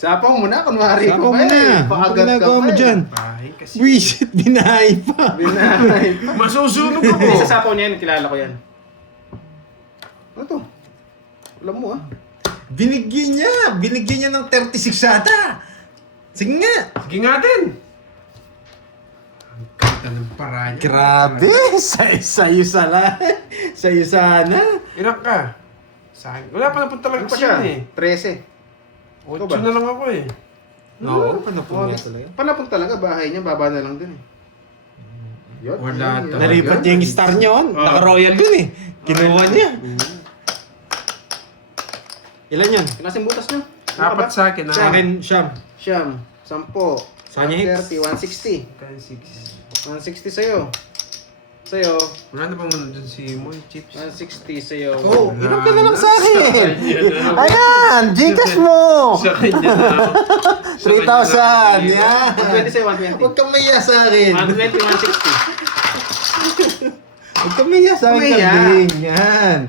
Sapaw mo na, kunwari Sapaw ko mo pa eh. na. Paagat Ano ka ginagawa pa mo eh. dyan? Bahay kasi. Wisit, binahay pa. Binahay pa. Masusunog ako. Hindi, sa sapaw niya yan, kilala ko yan. Ano to? Alam mo ah. Binigyan niya ng 36 ata. Sige nga. Sige nga din. Ang ganda ng paraan niya. Grabe, sa'yo sana. Ilan ka? Sa akin. Wala pa napunta lang Ano pa siya? eh. 13. 8 Ikaw ba? na lang ako eh. Oo, panapon niya talaga. Panapon talaga, bahay niya, baba na lang din eh. Yun, Wala yun, yun. talaga. Nalipat niya yung star niya on. Oh. Naka-royal dun eh. Kinuha niya. Ilan yun? Kasing butas niyo. Apat sa akin. Sa akin, Siyam. Siyam, 10, Sa kanya, hits? 30, 6. 160 sa'yo. Sa'yo, Wala na bang ano dun si Moy Chips? 160 sa'yo. Oh, inom ka na lang sa akin. Ayan. Ayan, Gcash mo. Sa kanya na. 3,000. Yan. 120 sa'yo, 120. Huwag kang maya sa akin. 120, 160. Huwag kang maya sa akin, Maya. Carding. Yan.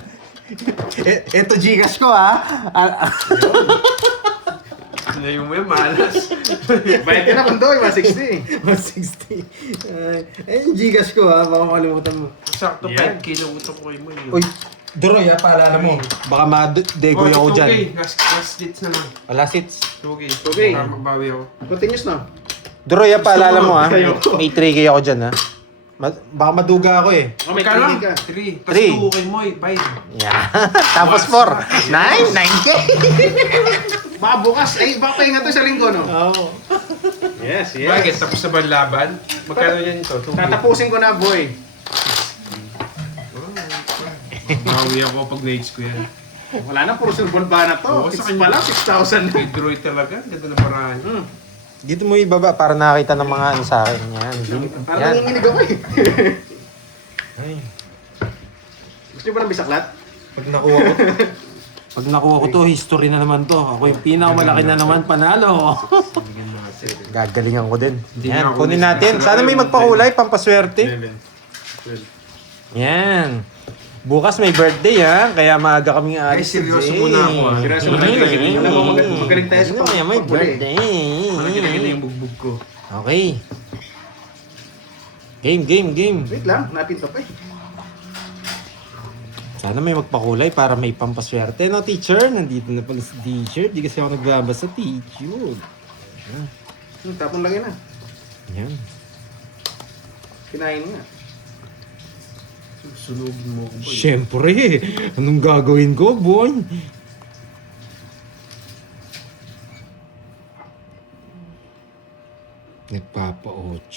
Eto Gcash ko ha. Ngayon mo yan, malas. Bayad ka na, Pandoy, 160. 160. Yung Gcash ko ha. Baka makalimutan mo. Sakto Yan. 5K na utang ko kayo mo yun. Uy, Doroy ha, paalala mo. Baka ma-degoy ako dyan. Last hits naman. Wala seats. 2K. Okay. Para magbawi ako. Continuous na. Doroy ha, paalala mo ha. Ayoko. May 3K ako dyan ha. Baka maduga ako eh. Oh, may Magkano? 3K ka. 3. Tapos Three. 2K mo eh. 5. Yeah. Tapos 4. 9? 9K. Baka bukas, baka pahinga to sa linggo, no? Oo. Yes, Bakit? Tapos na ba ang laban? Magkano yan ito? 2K. Tatapusin ko na, boy. Bawi ako pag na-hits ko yan. Wala na, puro silver ba na to? Oo, It's sa kanya. pala, 6,000 na. May droid talaga. Ganda na paraan. Dito mo ibaba para nakita ng mga ano sa akin. Yan. Parang Yan. nanginginig ako eh. Ay. Gusto niyo ba ng bisaklat? Pag nakuha ko to, history na naman to. Ako yung pinakamalaki na naman panalo. Bigyan natin. Gagalingan ko din. Hindi na Yan, ako kunin ulit. natin. Sana may magpakulay, pampaswerte. 11. 12. Yan. Bukas may birthday ha, kaya maaga kaming Ay, alis. seryoso today. muna ako, ha? Seryoso muna tayo. Alam mo, magaling tayo sa Kaya may pag-birthday. birthday. Malaki-laki na yung bugbog ko. Okay. Game. Wait lang, napinto pa eh. Sana may magpakulay para may pampaswerte. No, teacher? Nandito na pala si teacher. Di kasi ako nagbabasa, teacher. Tapon lang yun ah. Yan. Kinain nga. Sunugin mo ko ba? Siyempre. Anong gagawin ko, boy? Nagpapa-8.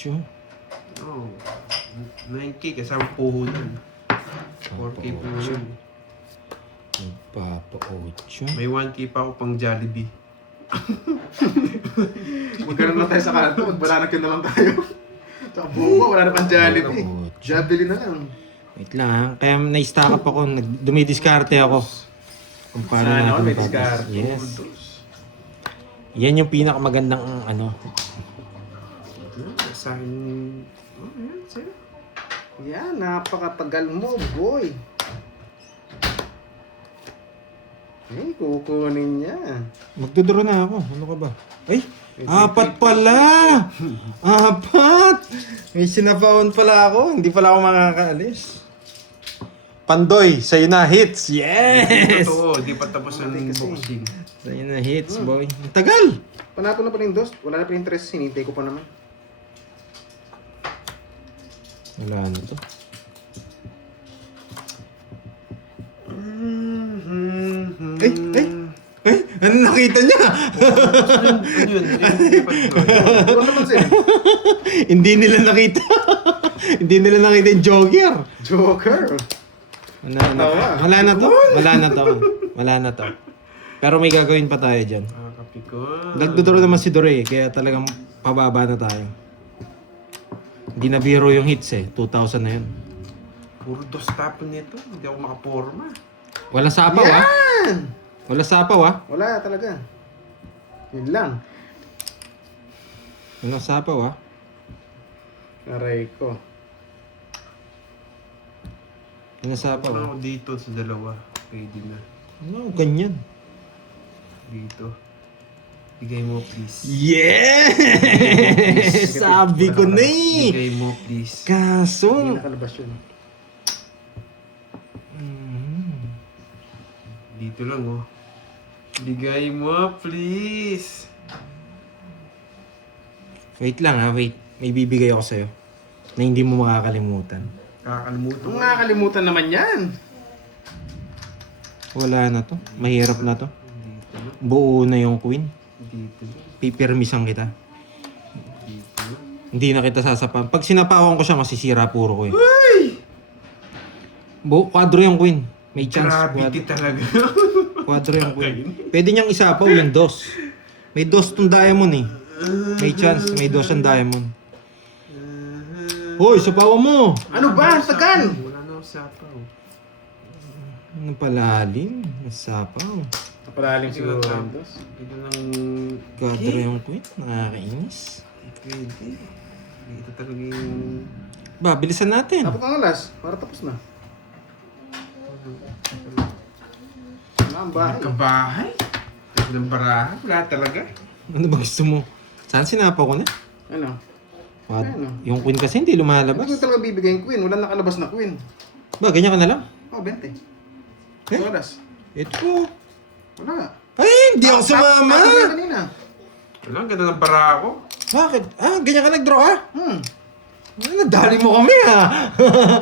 Oo. 9K kasama puhunan. 4K puhunan. Nagpapa-8. May 1K pa ako pang Jollibee. Magkaroon lang tayo sa kanto, magbananag na lang tayo. Tsaka buko, wala na pang Jollibee. Jollibee na lang. Wait lang ha. Kaya na-stack up ako. Dumidiskarte ako. Kung paano Sana natin all may mapapas- diskarte. Yes. Yan yung pinakamagandang ano. Sa akin... Oh, yan. Sa'yo. Yan, napakatagal mo, boy. Eh, kukunin niya. Magdodoro na ako. Ano ka ba? Ay! Apat pala! Apat! May sinapaon pala ako. Hindi pala ako makakaalis. Pandoy, sa'yo na hits! Yes! Totoo, di pa tapos ang Kasi. boxing. Sa'yo na hits, boy. Ang tagal! Panapon na pa rin dos. Wala na pa rin interest. Sinintay ko pa naman. Wala na to. Ay! Ay! Ay! Ano nakita niya? Ano yun? Ano naman sa'yo? Hindi nila nakita. Hindi nila nakita yung Joker. Joker. Wala na to. Wala na to. Pero may gagawin pa tayo dyan. Kakapikon. Nagdodoro naman si Dore kaya talagang pababa na tayo. Hindi na biro yung hits eh. 2,000 na yun. Puro dos tapon nito. Hindi ako makaporma. Wala sapaw ah. Wala sapaw ah. Wala talaga. Yun lang. Wala sapaw ah. Aray ko. Wala sapaw Parang ah. ako dito sa dalawa. Pwede na. Ano, ganyan. Dito. Bigay mo please. Yes! Sabi ko na eh. Bigay mo please. Hindi Kaso. nakalabas yun. Dito lang oh. Bigay mo please. Wait lang ha, wait. May bibigay ako sa'yo. Na hindi mo makakalimutan. Kakalimutan Kung ko. nakakalimutan naman yan. Wala na to. Mahirap na to. Dito lang. Buo na yung queen. Dito lang. Pipirmisan kita. Dito lang. Hindi na kita sasapan. Pag sinapawan ko siya, masisira puro ko eh. Quadro yung queen. May chance. Gravity talaga. Quadro yung queen. Pwede niyang isapaw yung dos. May dos tong diamond eh. May chance. May dos ang diamond. Hoy, sapawan mo! Ano ba? Ang tagal! Wala na ako sapaw. Ano palalim? Sapaw. Napalalim siguro yung dos. Dito lang. Quadro yung queen. Nakakainis. Pwede. Dito talaga yung... Ba, bilisan natin. Tapos ang alas. Para tapos na. Wala ang bahay. Kabahay? Ng barahan? Wala talaga. Ano ba gusto mo? Saan sinapaw ko na? Ano? What? Ano? Yung queen kasi hindi Hindi lumalabas. ko talaga bibigay yung queen. Wala nakalabas na queen. Ba, ganyan ka na lang? Oh, 20. Eh? Oras. Ito. Wala. Ay, hindi ako sumama! Tapos na kanina. Wala, ang ganda ng bara ako. Bakit? Ah, ganyan ka nag-draw ka? Hmm. Nadali mo kami ha!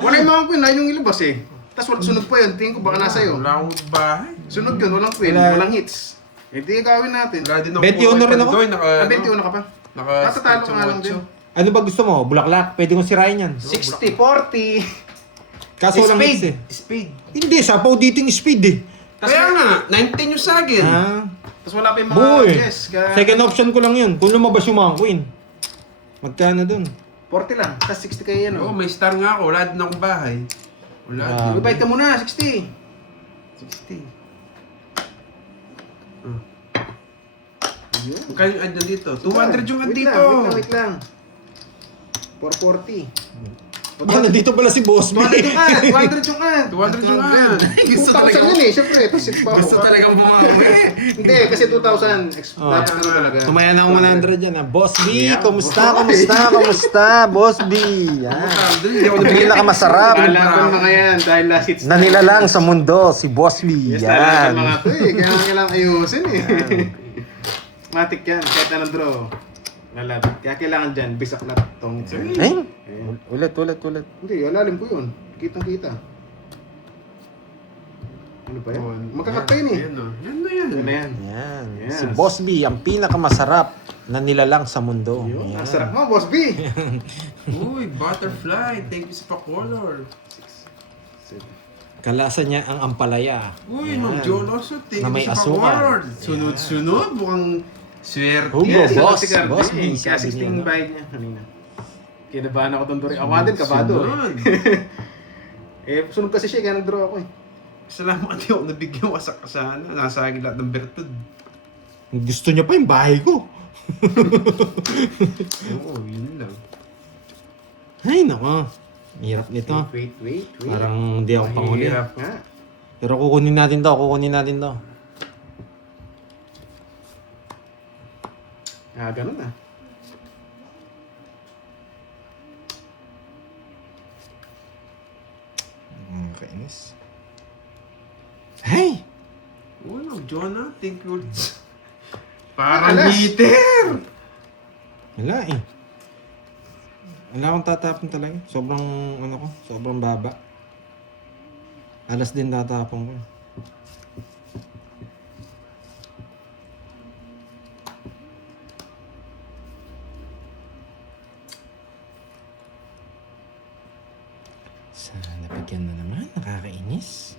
Wala yung mga queen. Ayaw yung ilabas eh. Tapos sunog pa yun. Tingin ko baka nasa iyo. Wala akong bahay. Sunog yun. Walang queen. Wala. Walang hits. Eh di gawin natin. Wala din 21 rin ako. Pandoy, naka, Ah, 21 ka pa. Naka, Natatalo ka nga lang din. Ano ba gusto mo? Bulaklak? Pwede kong sirain yan. 60, 40. Kaso walang hits eh. Spade. Hindi, sapaw dito yung speed eh. Kaya nga, 19 yung sagin. Ah, Tapos wala pa yung mga boy. yes. Kaya Second option ko lang yun. Kung lumabas yung mga queen. Magkano dun? 40 lang. Tapos 60 kayo yan. Oo, Oh. may star nga ako. Wala din akong bahay. Wala Ah. din. Ibabait ka muna. 60. 60. Ayun. Ang kanyang ad na dito. 200 yung ad Wait dito. lang, wait lang. 440. Ah, nandito pala si Boss B. 200 yung ad. 200 yung ad. 200 yung ad. 2,000 yun eh. Siyempre. Tapos 6 pa ako. Gusto talaga bumawi. Hindi, kasi 2,000. Oh. Dapat ano talaga. Tumaya na akong 100 yan ha. Boss B, Yeah, kumusta, boy. kumusta, kumusta? Boss B. Yan. Hindi ako Ang pinakamasarap. Lalaban mga yan dahil last hits. Na nilalang sa mundo, si Boss B. Yes, lalaban Yan. mga to eh. Kaya kailangan ayusin eh. Matik yan. Kahit anong draw. Lalaban. Kaya kailangan dyan. Bisak na tong. Ay, ulit. Hindi, alalim ko yun. Kitang-kita. Ano ba yan? Magkakatay yun eh. Yan o. Yan na yan. Ano na yan? Yan. Yes. Si Boss B, ang pinakamasarap na nilalang sa mundo. Yun. Yan. Ang sarap mo, Boss B. Uy, butterfly. Thank you sa pa-color. Kalasa niya ang ampalaya. Uy, Yan. Ma'am Joel also. Thank Na you may sa asukal. pa-color. Sunod-sunod. Mukhang swerte. Hugo, Yes, boss. si Cardi. Boss B, Kaya sabi 16 niya. bayad niya kanina. Kinabahan ako doon doon. Ako nga din, kabado eh. Sunod. Sunod kasi siya, kaya nag-draw ako eh. Salamat di ako nabigyan wasak ka sana. Nasa akin lahat ng bertud. Gusto niya pa yung bahay ko. Oo, yun lang. Ay, nako. Hirap nito. Wait. Parang hindi ako panghuli. Mahirap. Nga. Pero kukunin natin to. Ganun ah. Kainis. Hey! Uy, Ma'am Jonah. Thank you. Parang Alas. heater. Wala eh. Wala akong tatapon talaga. Sobrang baba. Alas din tatapon ko. Sana bigyan na naman. Nakakainis.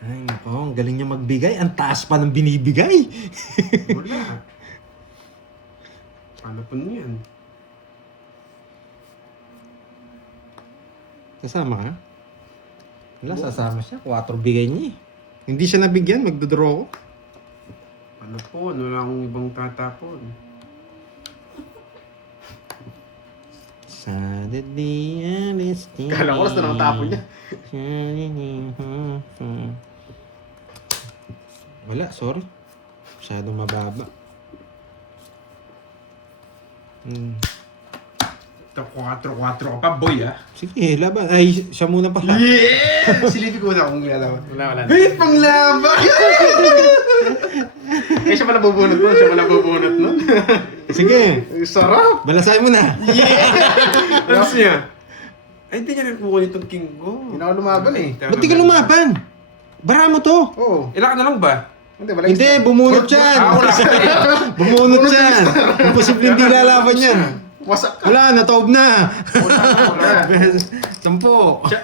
Ay, nako. Ang galing niya magbigay. Ang taas pa ng binibigay. Wala. Ano pa niyan? Sasama ka? Wala, sasama siya. 4 bigay niya eh. Hindi siya nabigyan, magdodraw ko. Ano po? Wala akong ibang tatapon. Saturday, Alice, Kala ko, basta nakatapon niya. Wala, sorry. Masyadong mababa. Ito, 4-4 ka pa, boy, ah. Sige, laban. Ay, siya muna pala. Yeah! Silipin ko na akong ilalawan. Wala. Hey, panglaban! Eh, siya pala bubunot nun. Sige, Sarap! balasay mo na. Ano siya? Ay, hindi niya rin kukunin itong king ko. Hindi na ako lumaban eh. Ba't di ka lumaban? Bara mo to. Oo. Ilan ka na lang ba? Hindi, wala Hindi, bumunot yan. Wala ka Bumunot yan. Imposible hindi lalaban yan. Wasak ka. Wala, nataob na. Wala. 10.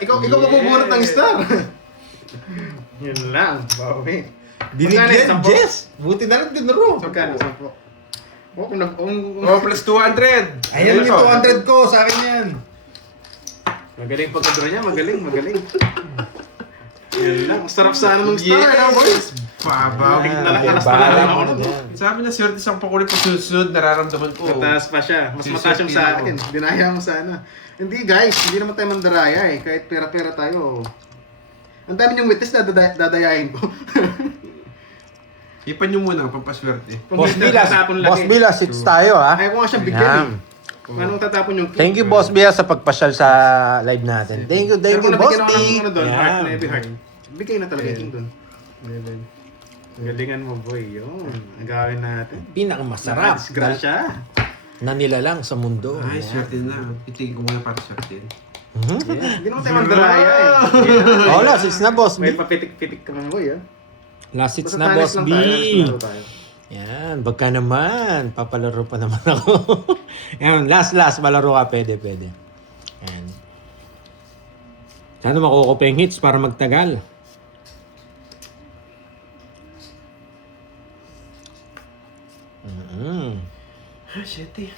Ikaw mabubunot ng star. Yun lang, bawi. Binigyan, Magkano? Jess. Buti na lang din ro. Magkano? 10. Oh, Oh, plus 200. Ayan yung 200 ko, sa akin yan. Magaling pagka-draw niya, magaling. Yan lang, sarap sana ng star, Yeah, boys. Babaw. Alas pa lang ako nun. Sabi na swerte sa pakulit pag susunod, nararamdaman ko. Mataas pa siya. Mas mataas yung sa akin. Dinaya mo sana. Hindi guys, hindi naman tayo mandaraya eh. Kahit pera-pera tayo. Ang dami niyong witness na dadayain ko. Ipan nyo muna, pampaswerte. Boss hindi Bilas, tatapon Boss lagi. Bilas, hits tayo ha. Ayaw ko nga siyang bigyan Yan. eh. Paano tatapon yung cake? Thank you, Boss Bilas, sa pagpasyal sa live natin. Thank you, Pero kung Boss nabigyan ako ng B. ano doon, heart, Yan. heavy heart. Bigay na talaga yung king doon. Galingan mo, boy. Yun. Ang gawin natin. Pinakamasarap Disgrasya. na nilalang sa mundo. Ay, Yan. swerte na. Pitigil ko muna para swerte. Mhm. Hindi naman tayo mandaraya eh. Oh, last hits na, Boss May B. papitik-pitik ka man, boy. Last hits Basta na, tanis Boss lang B. tayo, laro tayo. Yan, bagka naman. Papalaro pa naman ako. Yan, last, palaro ka. Pwede. Yan. Sana makuha ko pa yung hits para magtagal. Ah, shit eh.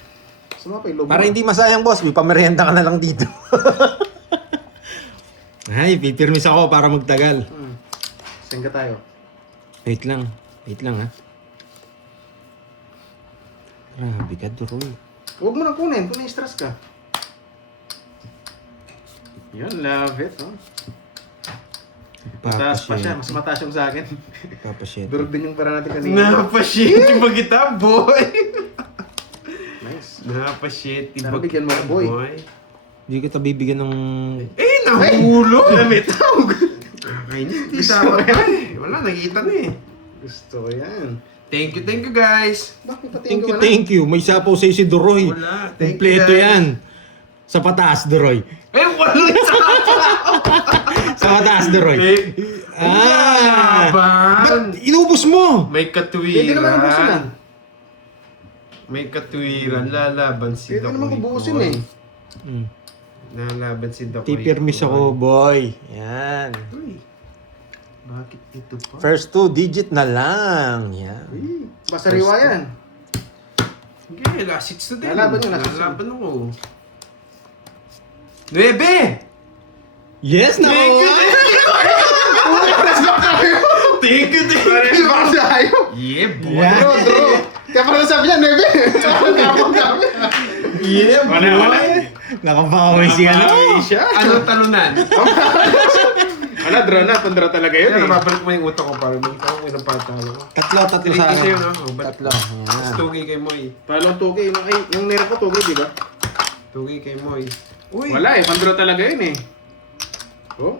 Sumapa yung lobo. Para hindi masayang, Boss B, pamerienda ka na lang dito. Ay, pipirmis ako para magtagal. Send ka tayo. Wait lang ha. Grabe ka, Duroy. Huwag mo nang kunin kung na-stress ka. Yun, love it. Oh. Mataas pa siya. Mas mataas yung sa akin. Papasyete. Durog din yung para natin kanina. Napashit ba kita, boy? Nice. Napashit Sana ba bigyan mo kita, ako, boy. Hindi kita bibigyan ng... Eh, nahulog! Lamitawag! Kainis, di dapat. Ay, wala, nakita na eh. Gusto ko yan. Thank you guys. Bakit Thank you. May sapaw sa'yo si Duroy. Wala, thank you, Kompleto guys. yan. Sa pataas, Duroy. Eh, walang isa. Sa pataas, Duroy. Laban. Inubos mo! May Hindi naman ubusin ah. katwiran. May katwiran. Lalaban si Hindi Dakoy. naman ubusin eh. Lalaban si Dakoy. Tipirmis ako, boy. Yan. Uy, bakit ito pa? First 2 digit na lang. Yan. Masariwa yan. Sige, last hits na din. Lalaban yun, last hits. Lalaban ako. 9! Yes, nakuha! Thank you, Hindi ba kasi ayaw? Yeah, boy. Yeah. Draw. Kaya parang sabi niya, Nebe. Kapag kami. Yeah, boy. Nakapakamay si ano. Siya. Ano talunan? Wala, draw na. Pandraw talaga yun Kaya eh. nababalik mo yung utak ko para magkita ko ng patalo ko. Tatlo sa Tinigil sa'yo, akin. no? Tatlo. Mas Yan. tugi kay Moy. Talong tugi. Yung nera ko tugi, di ba? Tugi kay Moy. Uy! Wala eh. Pandraw talaga yun eh. Oh.